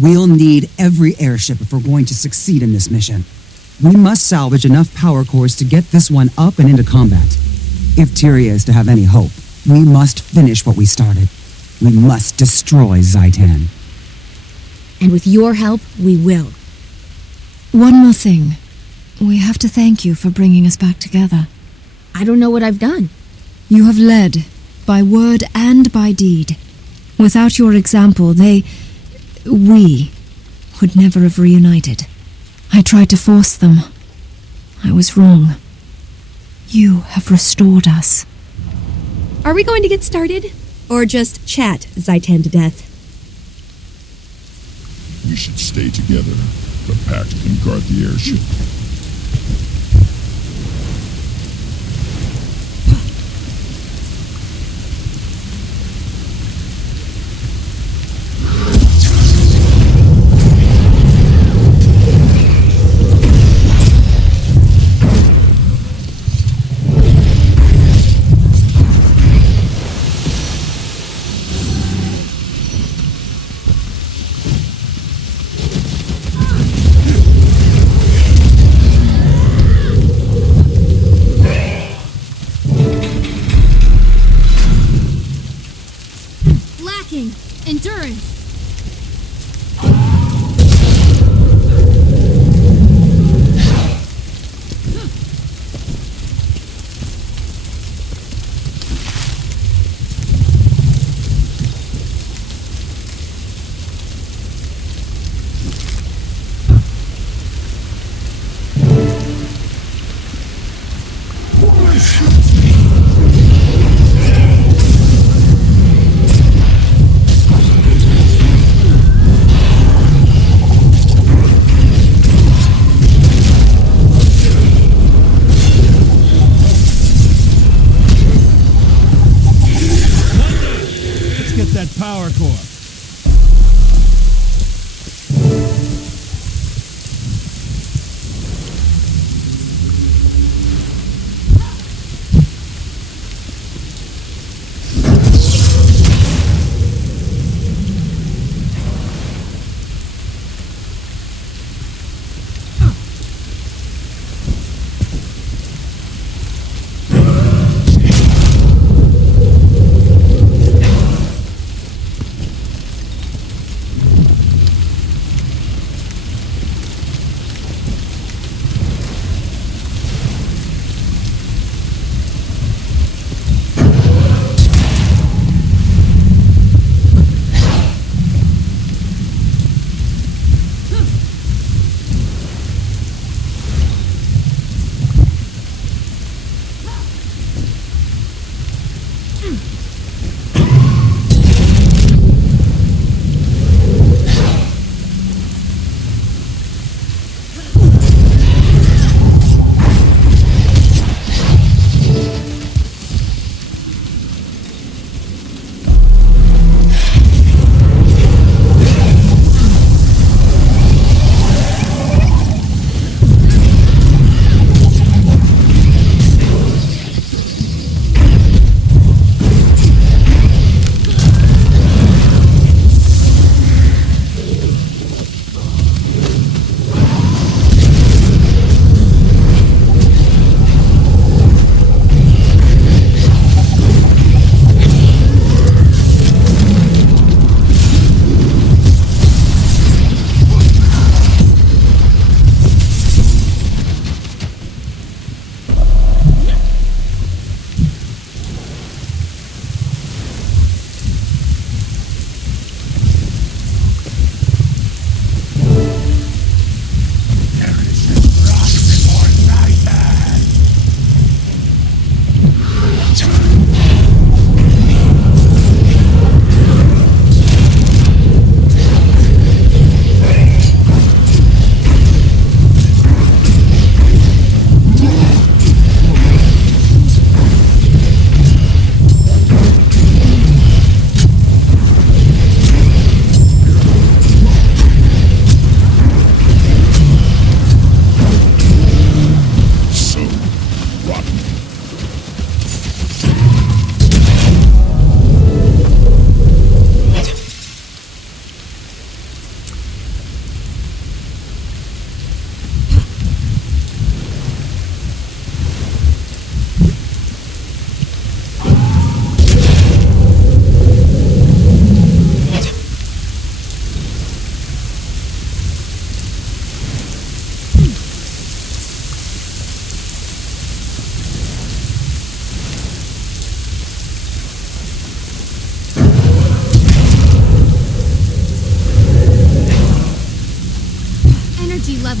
We'll need every airship if we're going to succeed in this mission. We must salvage enough power cores to get this one up and into combat. If Tyria is to have any hope, we must finish what we started. We must destroy Zhaitan. And with your help, we will. One more thing. We have to thank you for bringing us back together. I don't know what I've done. You have led, by word and by deed. Without your example, we would never have reunited. I tried to force them. I was wrong. You have restored us. Are we going to get started? Or just chat Zhaitan to death? We should stay together. The Pact can guard the airship. Endurance.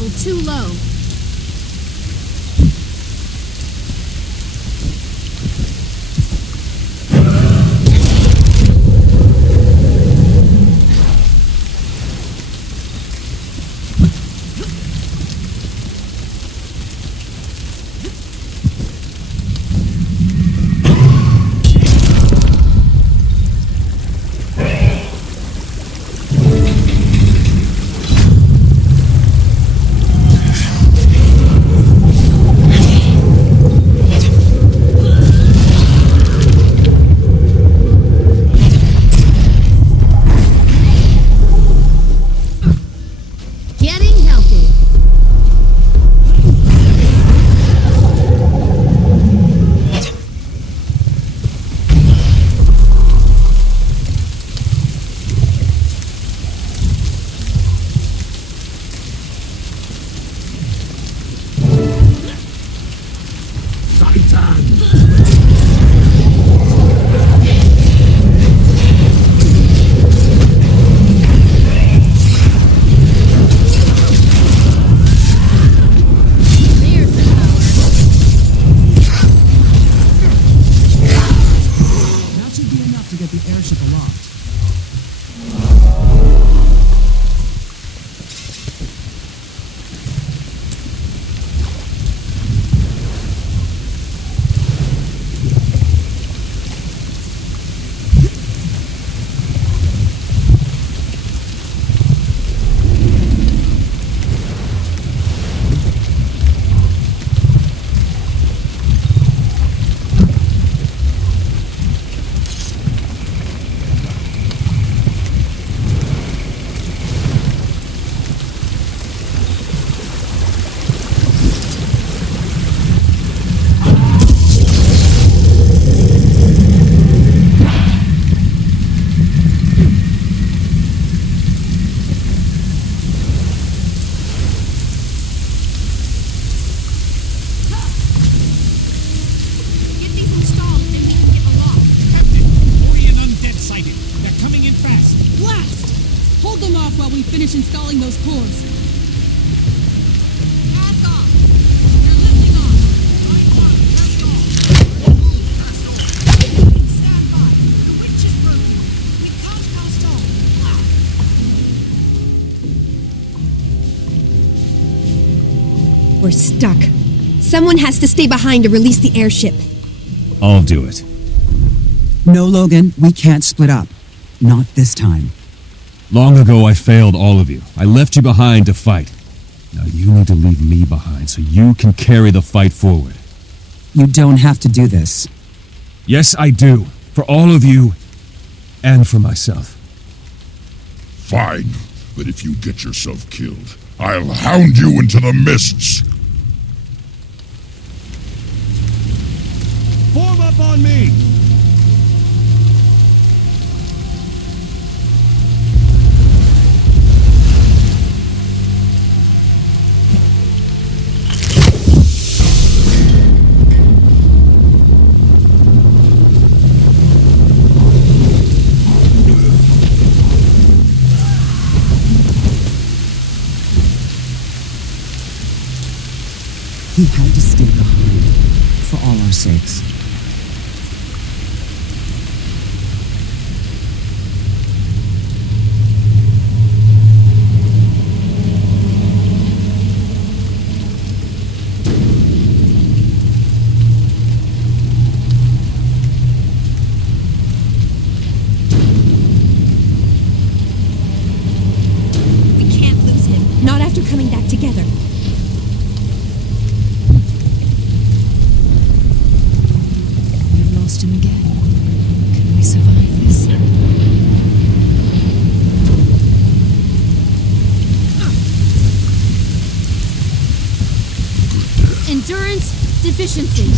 level too low. finish installing those cores. We're stuck. Someone has to stay behind to release the airship. I'll do it. No, Logan, we can't split up. Not this time. Long ago, I failed all of you. I left you behind to fight. Now you need to leave me behind so you can carry the fight forward. You don't have to do this. Yes, I do. For all of you, and for myself. Fine, but if you get yourself killed, I'll hound you into the mists! Form up on me! He had to stay behind, for all our sakes. We can't lose him. Not after coming back together. Lost him again. Can we survive this? Endurance deficiency.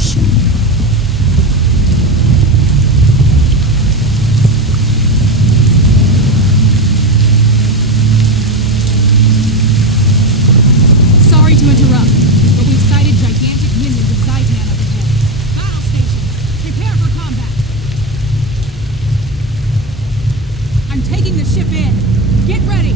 Sorry to interrupt, but we've sighted gigantic minions of Zhaitan up ahead. Battle stations, prepare for combat. I'm taking the ship in. Get ready.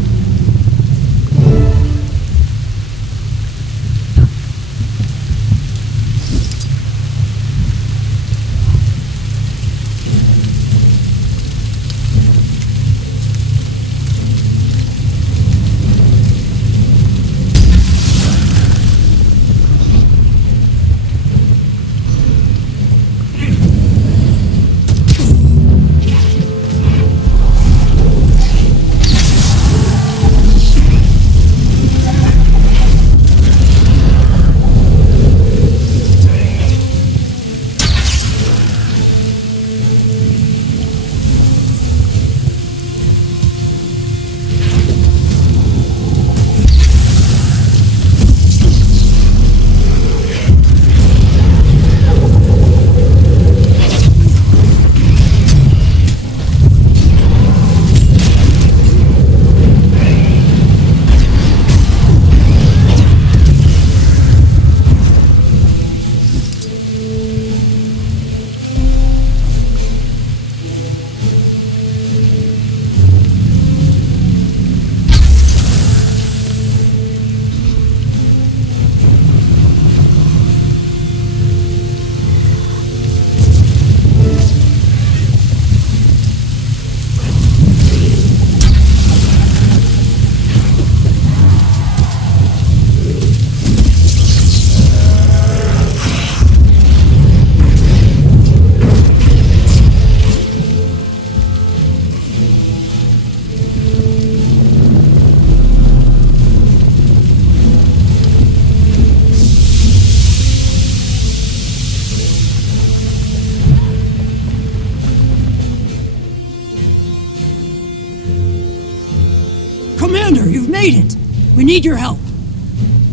Commander, you've made it! We need your help.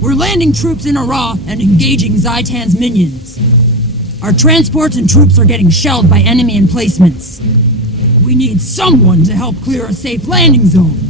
We're landing troops in Ara and engaging Zhaitan's minions. Our transports and troops are getting shelled by enemy emplacements. We need someone to help clear a safe landing zone.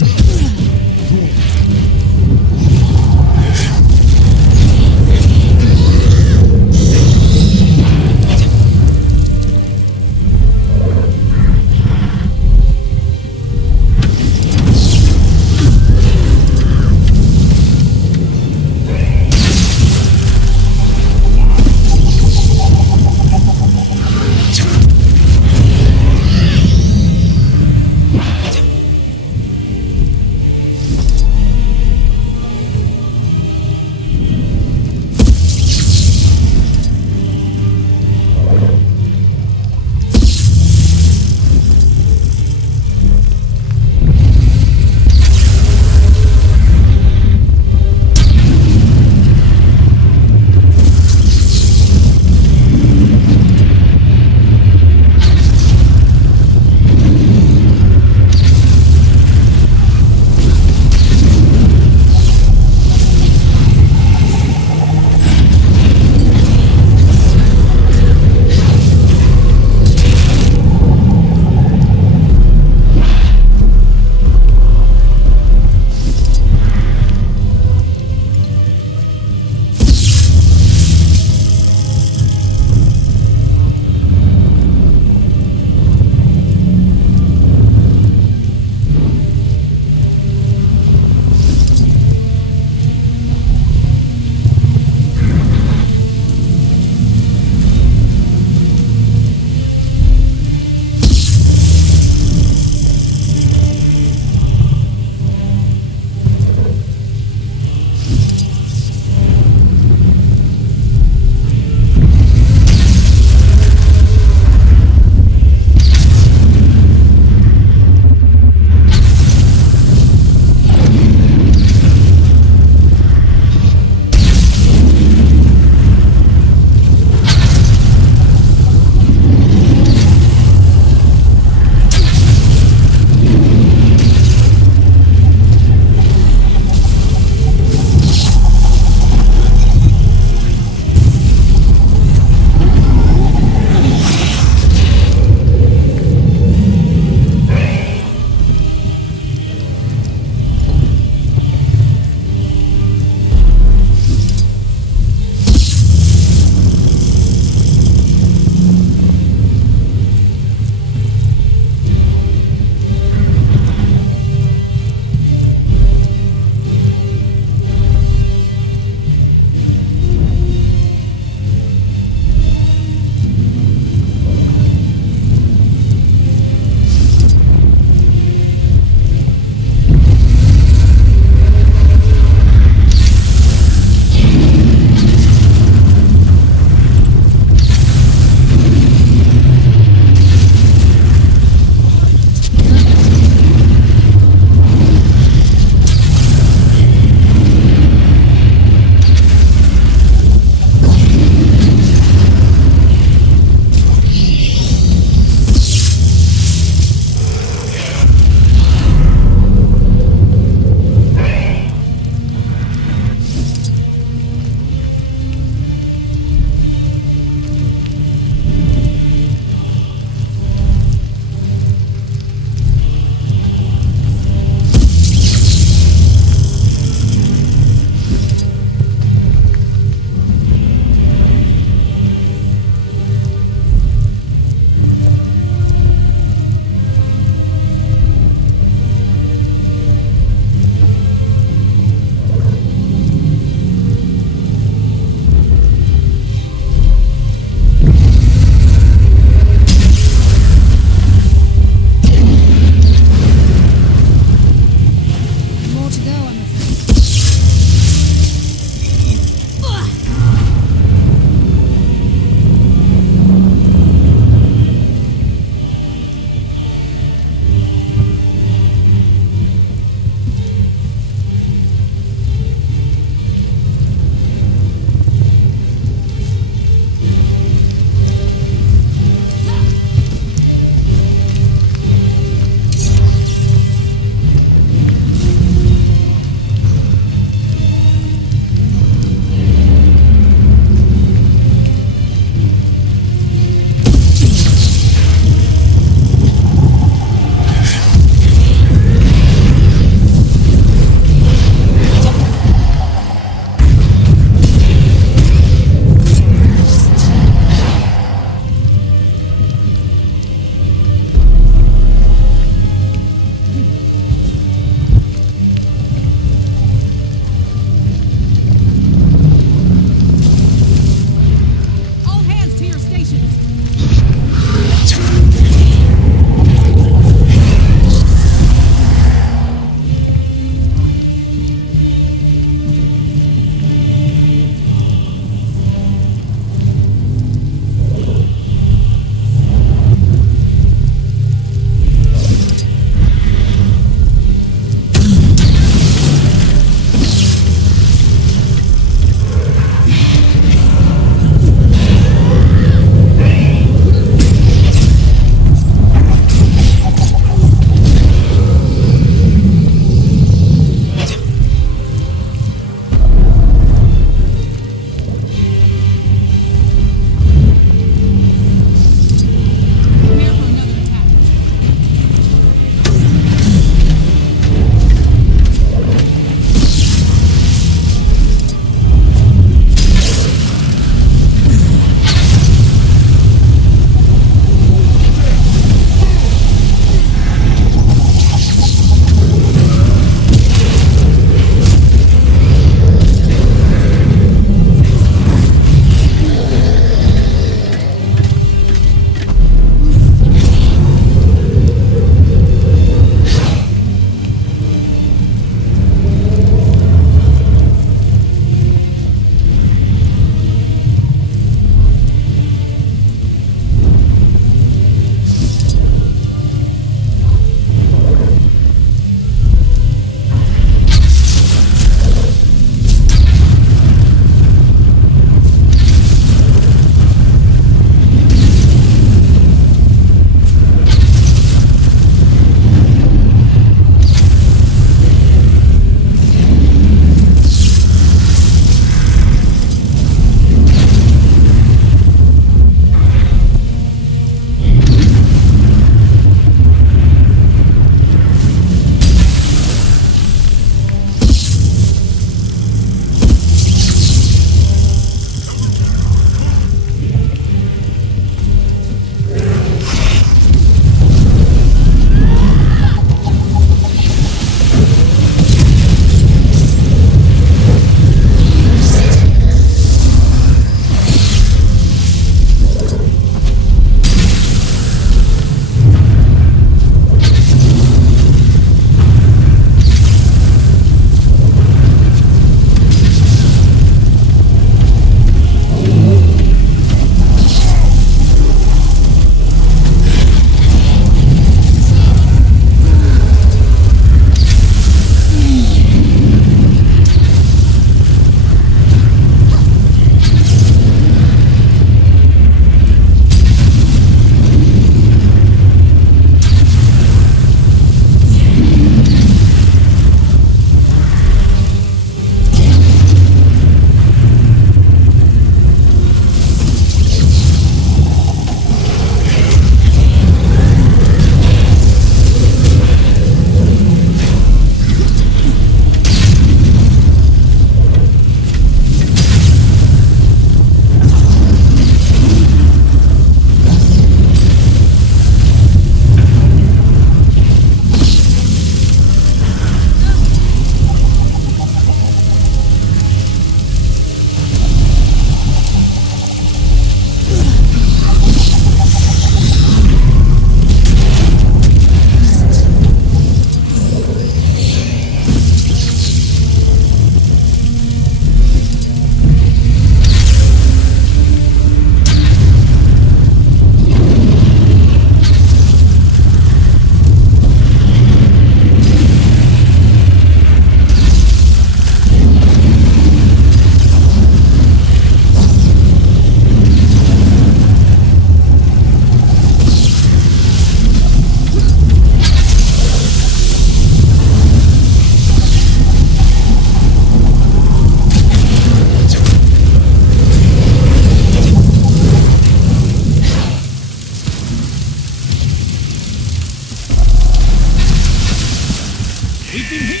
We've been hit!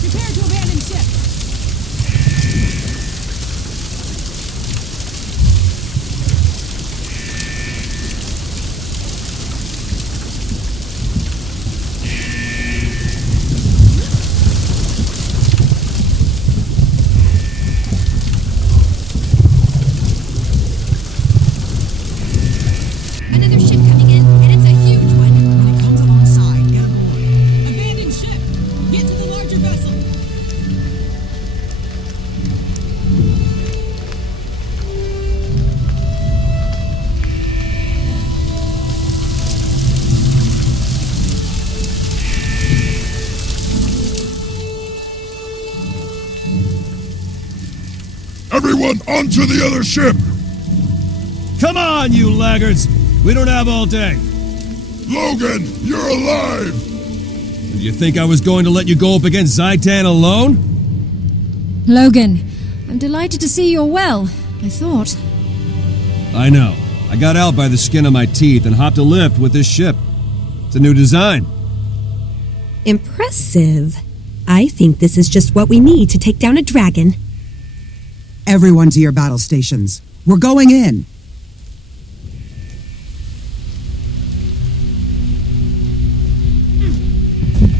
Prepare to abandon ship! Another ship coming in, and it's a huge one. When it comes alongside, get aboard. Abandon ship! Get to the larger vessel! Everyone, onto the other ship! Come on, you laggards! We don't have all day. Logan, you're alive! Did you think I was going to let you go up against Zhaitan alone? Logan, I'm delighted to see you're well. I thought. I know. I got out by the skin of my teeth and hopped a lift with this ship. It's a new design. Impressive. I think this is just what we need to take down a dragon. Everyone to your battle stations. We're going in.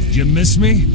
Did you miss me?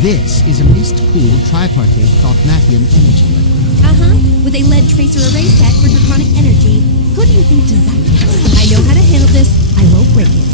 This is a mist-cooled tripartite Thought-Mathian energy weapon. Uh-huh, with a lead tracer array set for draconic energy. Who do you think designed it? I know how to handle this. I won't break it.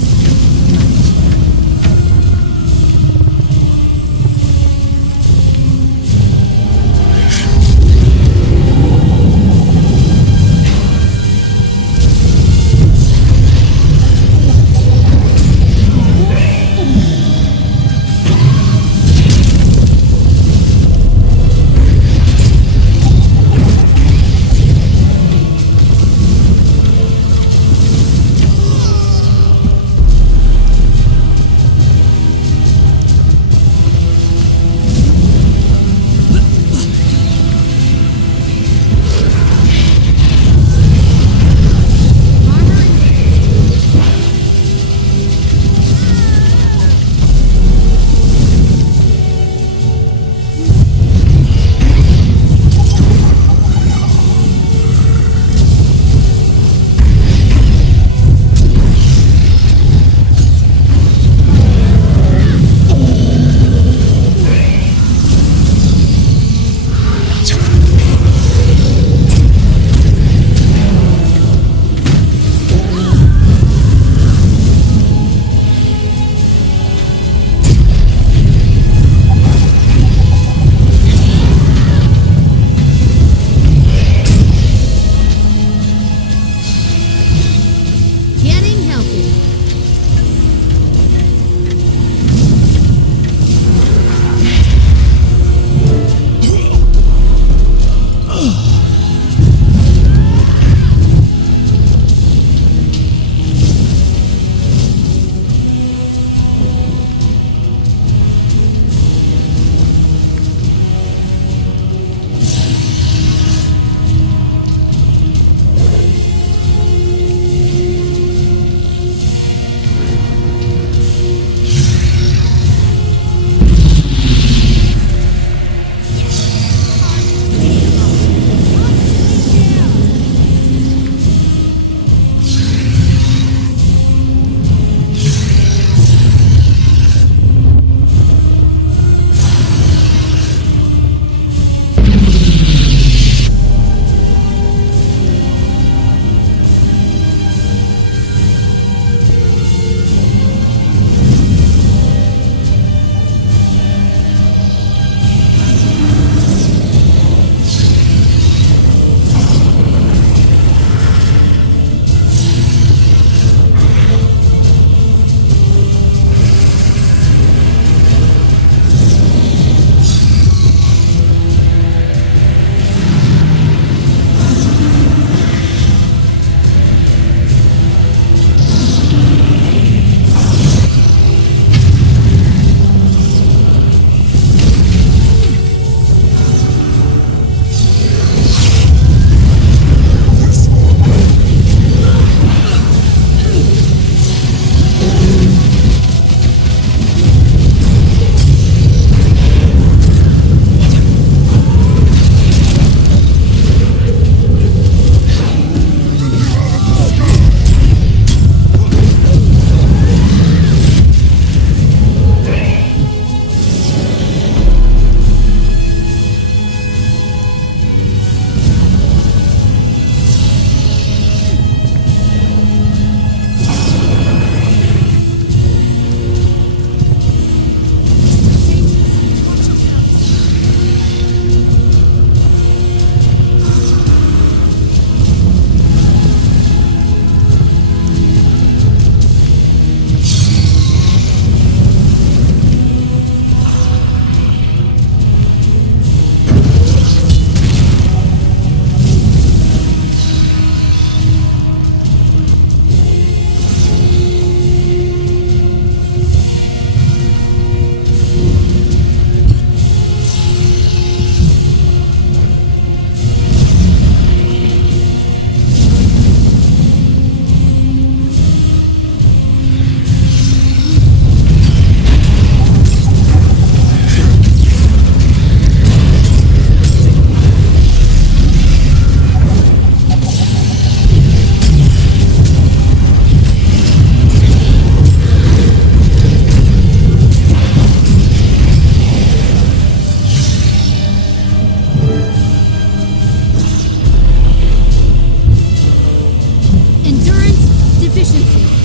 efficiency.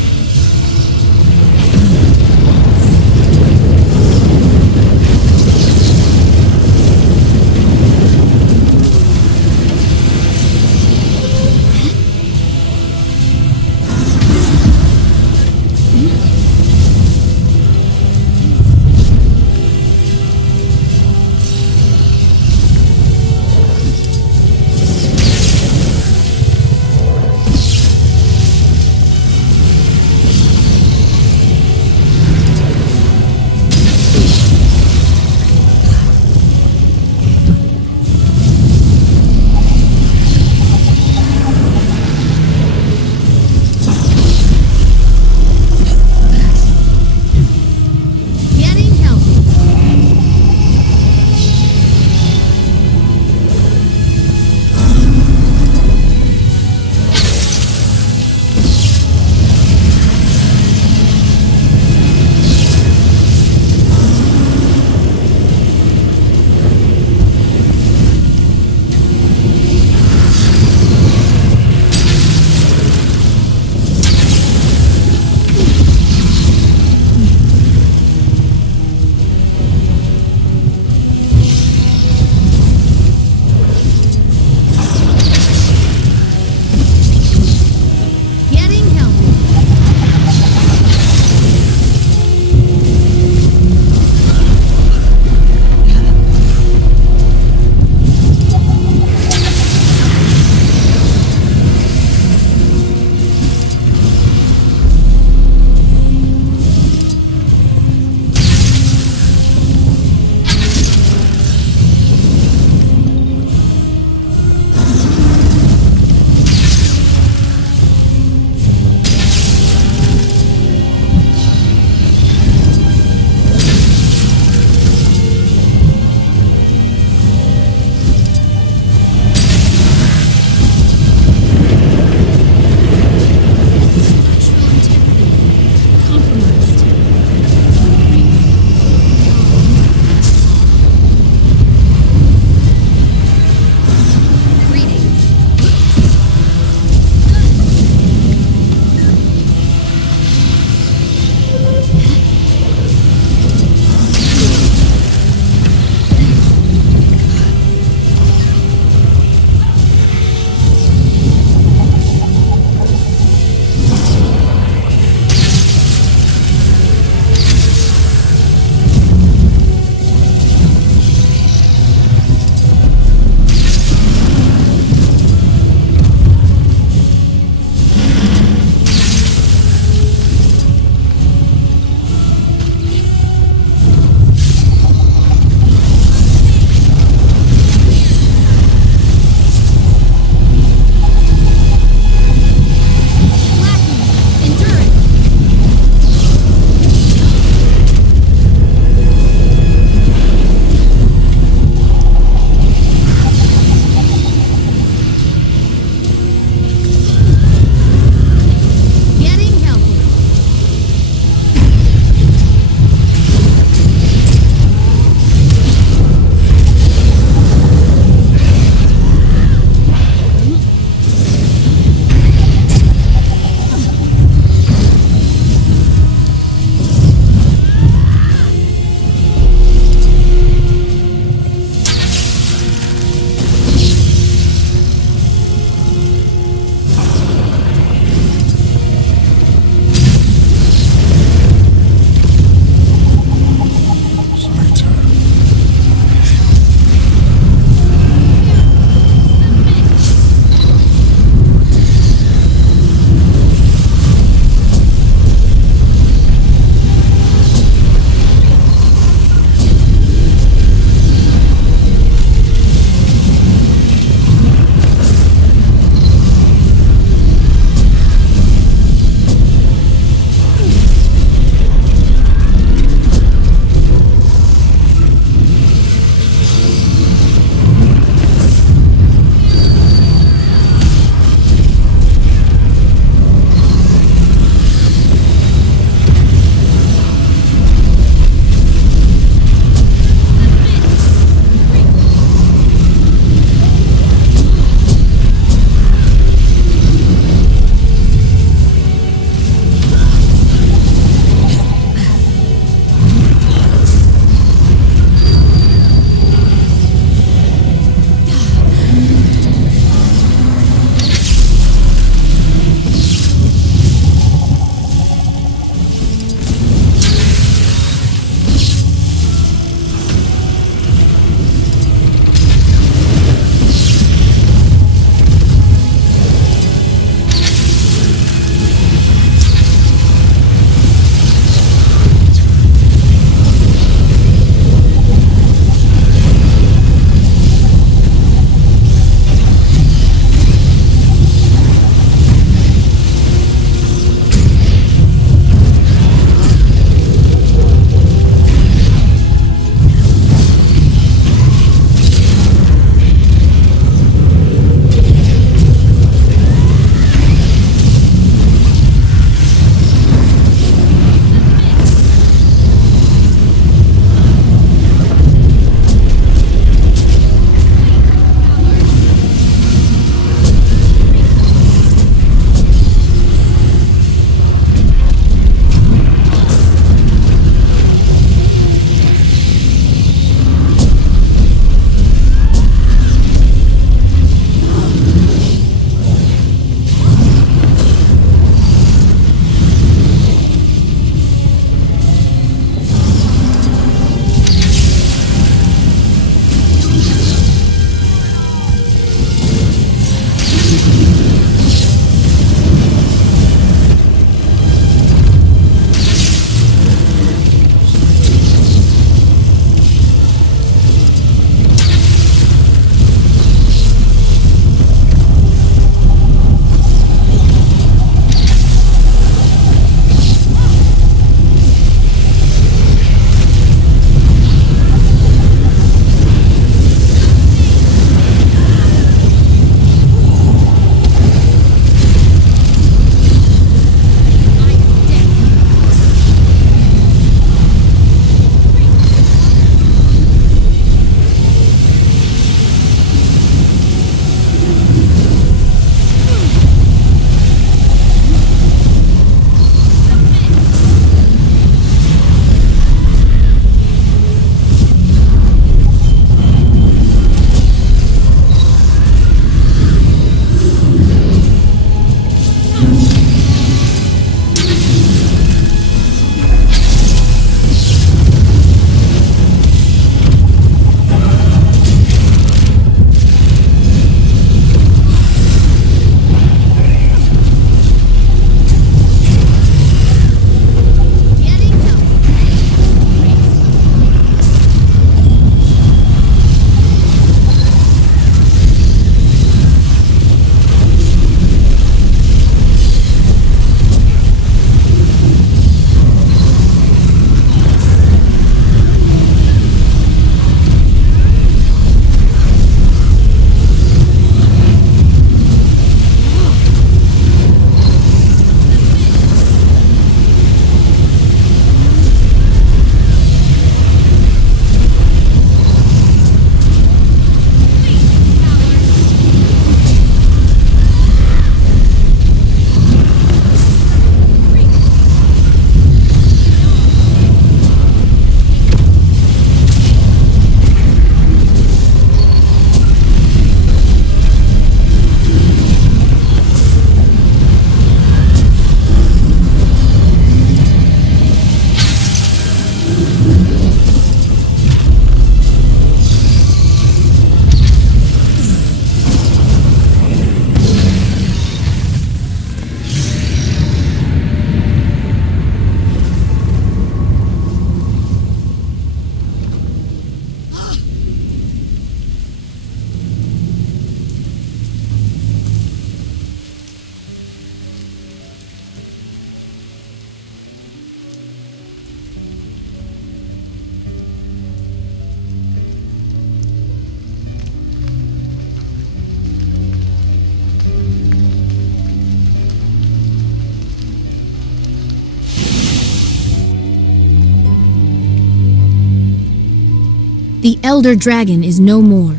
The Elder Dragon is no more.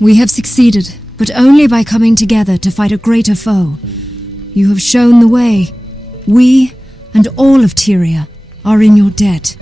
We have succeeded, but only by coming together to fight a greater foe. You have shown the way. We, and all of Tyria, are in your debt.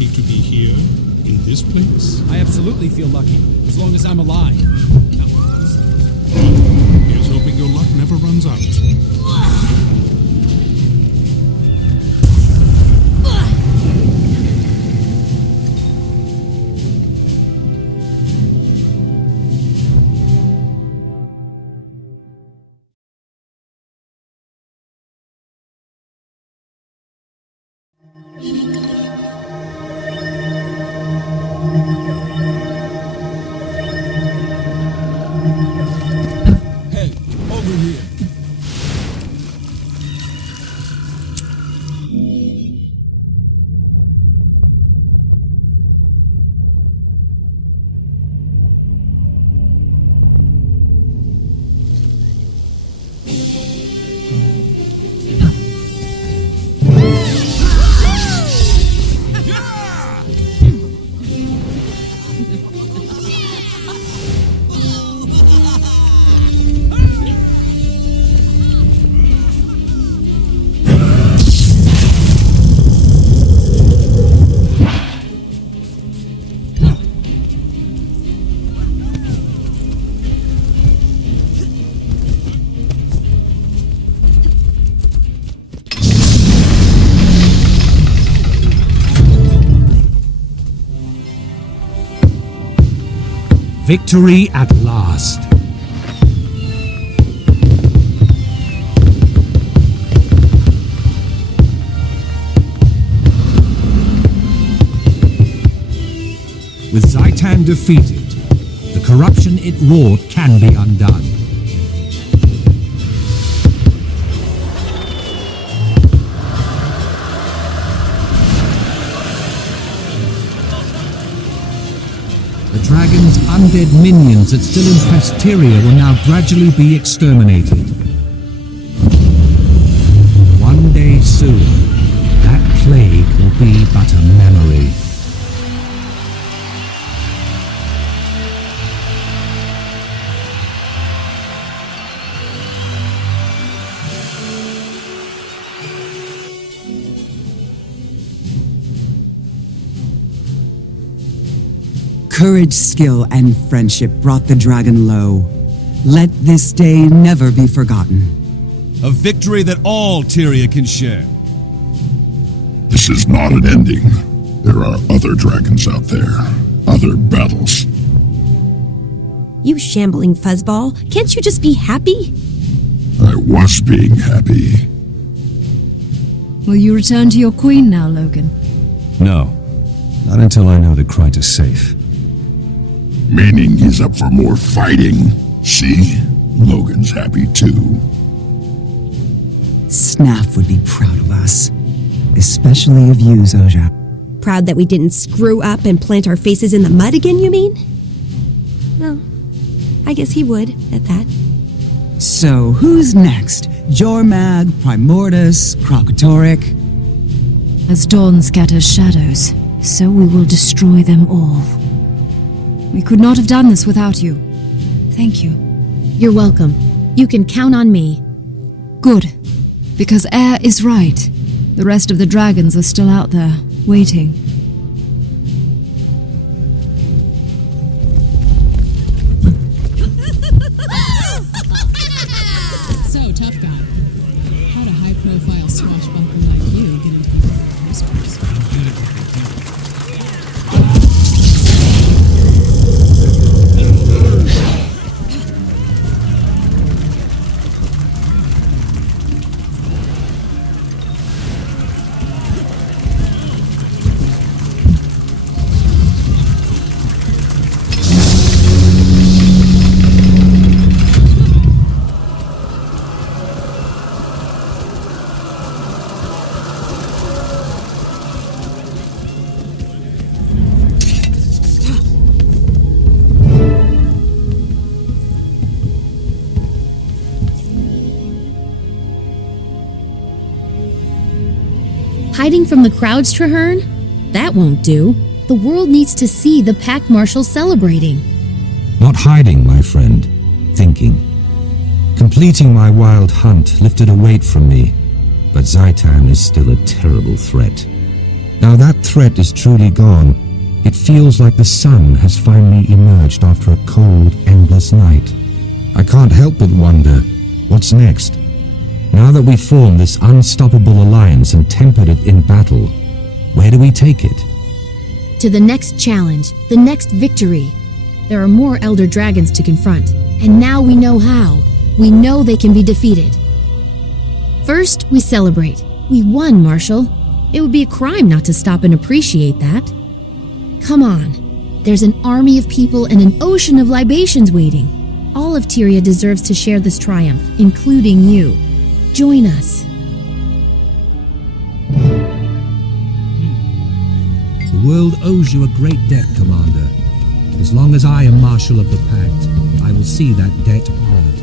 lucky to be here, in this place? I absolutely feel lucky, as long as I'm alive. Here's hoping your luck never runs out. Hey, over here. Victory at last. With Zhaitan defeated, the corruption it wrought can be undone. The dragon's undead minions that still infest Tyria will now gradually be exterminated. One day soon, that plague will be but a memory. Courage, skill, and friendship brought the dragon low. Let this day never be forgotten. A victory that all Tyria can share. This is not an ending. There are other dragons out there. Other battles. You shambling fuzzball, can't you just be happy? I was being happy. Will you return to your queen now, Logan? No. Not until I know that Kryta's safe. Meaning he's up for more fighting. See? Logan's happy too. Snaf would be proud of us. Especially of you, Zoja. Proud that we didn't screw up and plant our faces in the mud again, you mean? Well, I guess he would, at that. So, who's next? Jormag, Primordus, Krokotoric? As dawn scatters shadows, so we will destroy them all. We could not have done this without you. Thank you. You're welcome. You can count on me. Good. Because Air is right. The rest of the dragons are still out there, waiting. So, tough guy. How'd a high-profile swashbuckler like you get into the mysteries? Hiding from the crowds, Traherne? That won't do. The world needs to see the Pact Marshal celebrating. Not hiding, my friend. Thinking. Completing my wild hunt lifted a weight from me, but Zhaitan is still a terrible threat. Now that threat is truly gone, it feels like the sun has finally emerged after a cold, endless night. I can't help but wonder, what's next? Now that we've formed this unstoppable alliance and tempered it in battle, where do we take it? To the next challenge, the next victory. There are more Elder Dragons to confront, and now we know how. We know they can be defeated. First, we celebrate. We won, Marshal. It would be a crime not to stop and appreciate that. Come on. There's an army of people and an ocean of libations waiting. All of Tyria deserves to share this triumph, including you. Join us. The world owes you a great debt, Commander. As long as I am Marshal of the Pact, I will see that debt honored.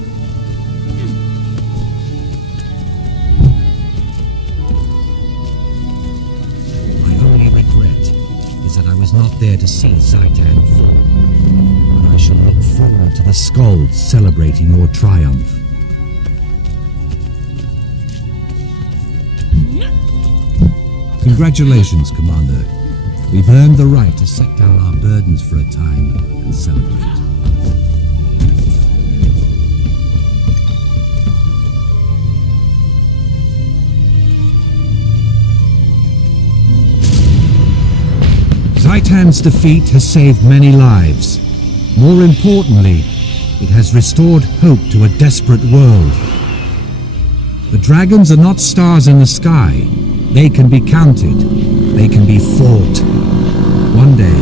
My only regret is that I was not there to see Zhaitan fall. But I shall look forward to the skalds celebrating your triumph. Congratulations, Commander. We've earned the right to set down our burdens for a time and celebrate. Zhaitan's defeat has saved many lives. More importantly, it has restored hope to a desperate world. The dragons are not stars in the sky. They can be counted. They can be fought. One day,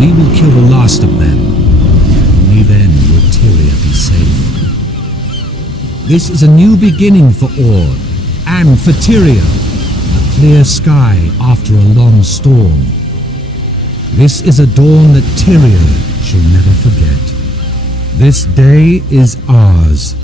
we will kill the last of them. Only then will Tyria be safe. This is a new beginning for Ord, and for Tyria. A clear sky after a long storm. This is a dawn that Tyria shall never forget. This day is ours.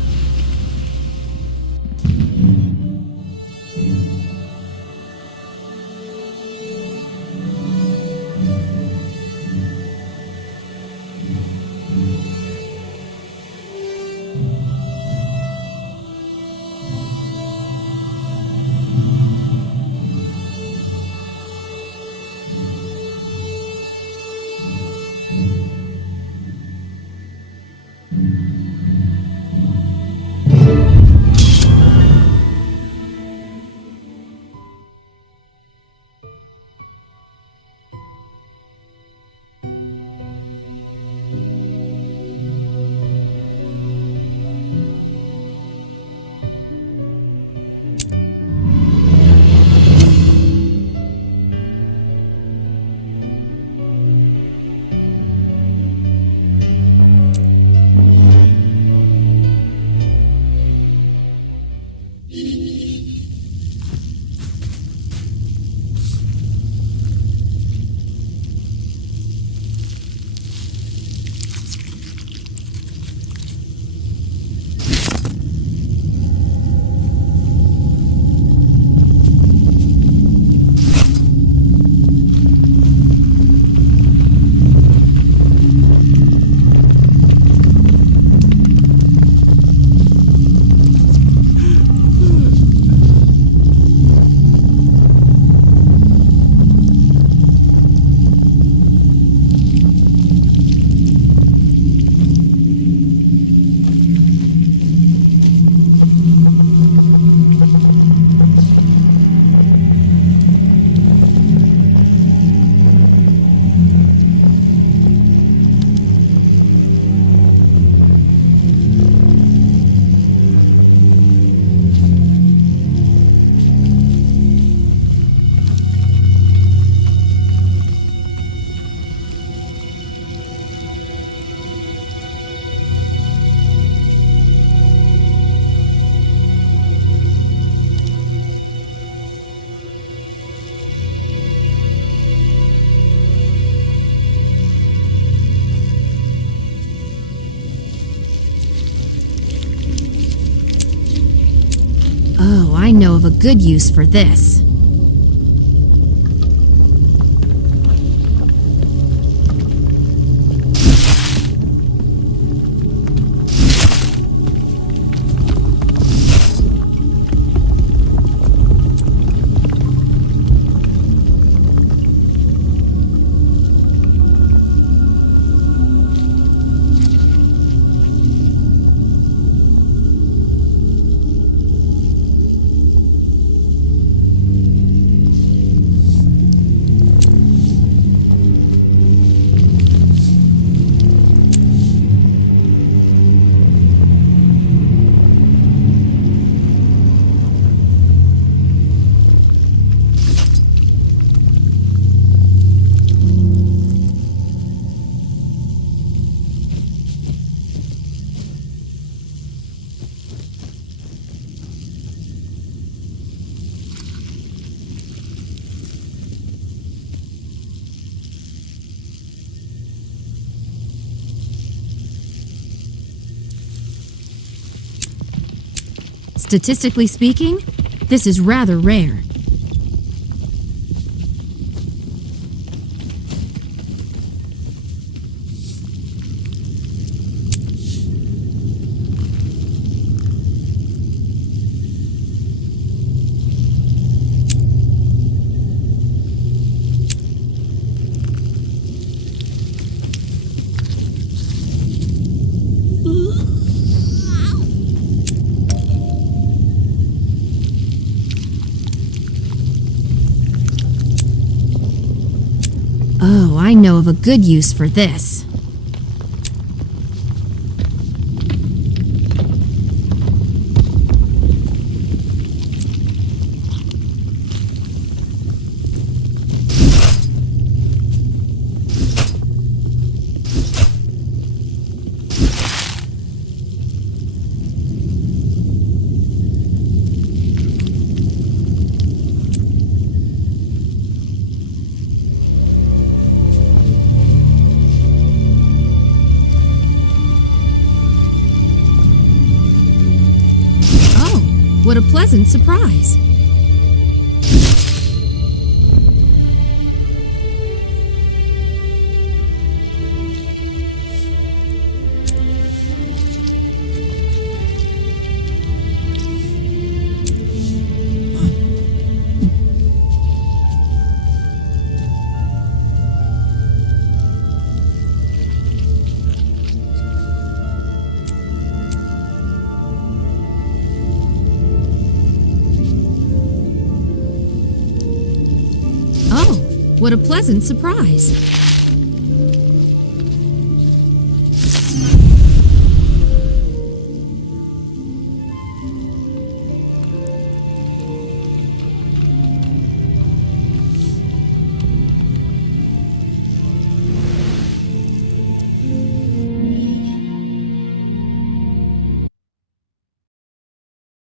Oh, I know of a good use for this. Statistically speaking, this is rather rare. Oh, I know of a good use for this. What a pleasant surprise. What a pleasant surprise.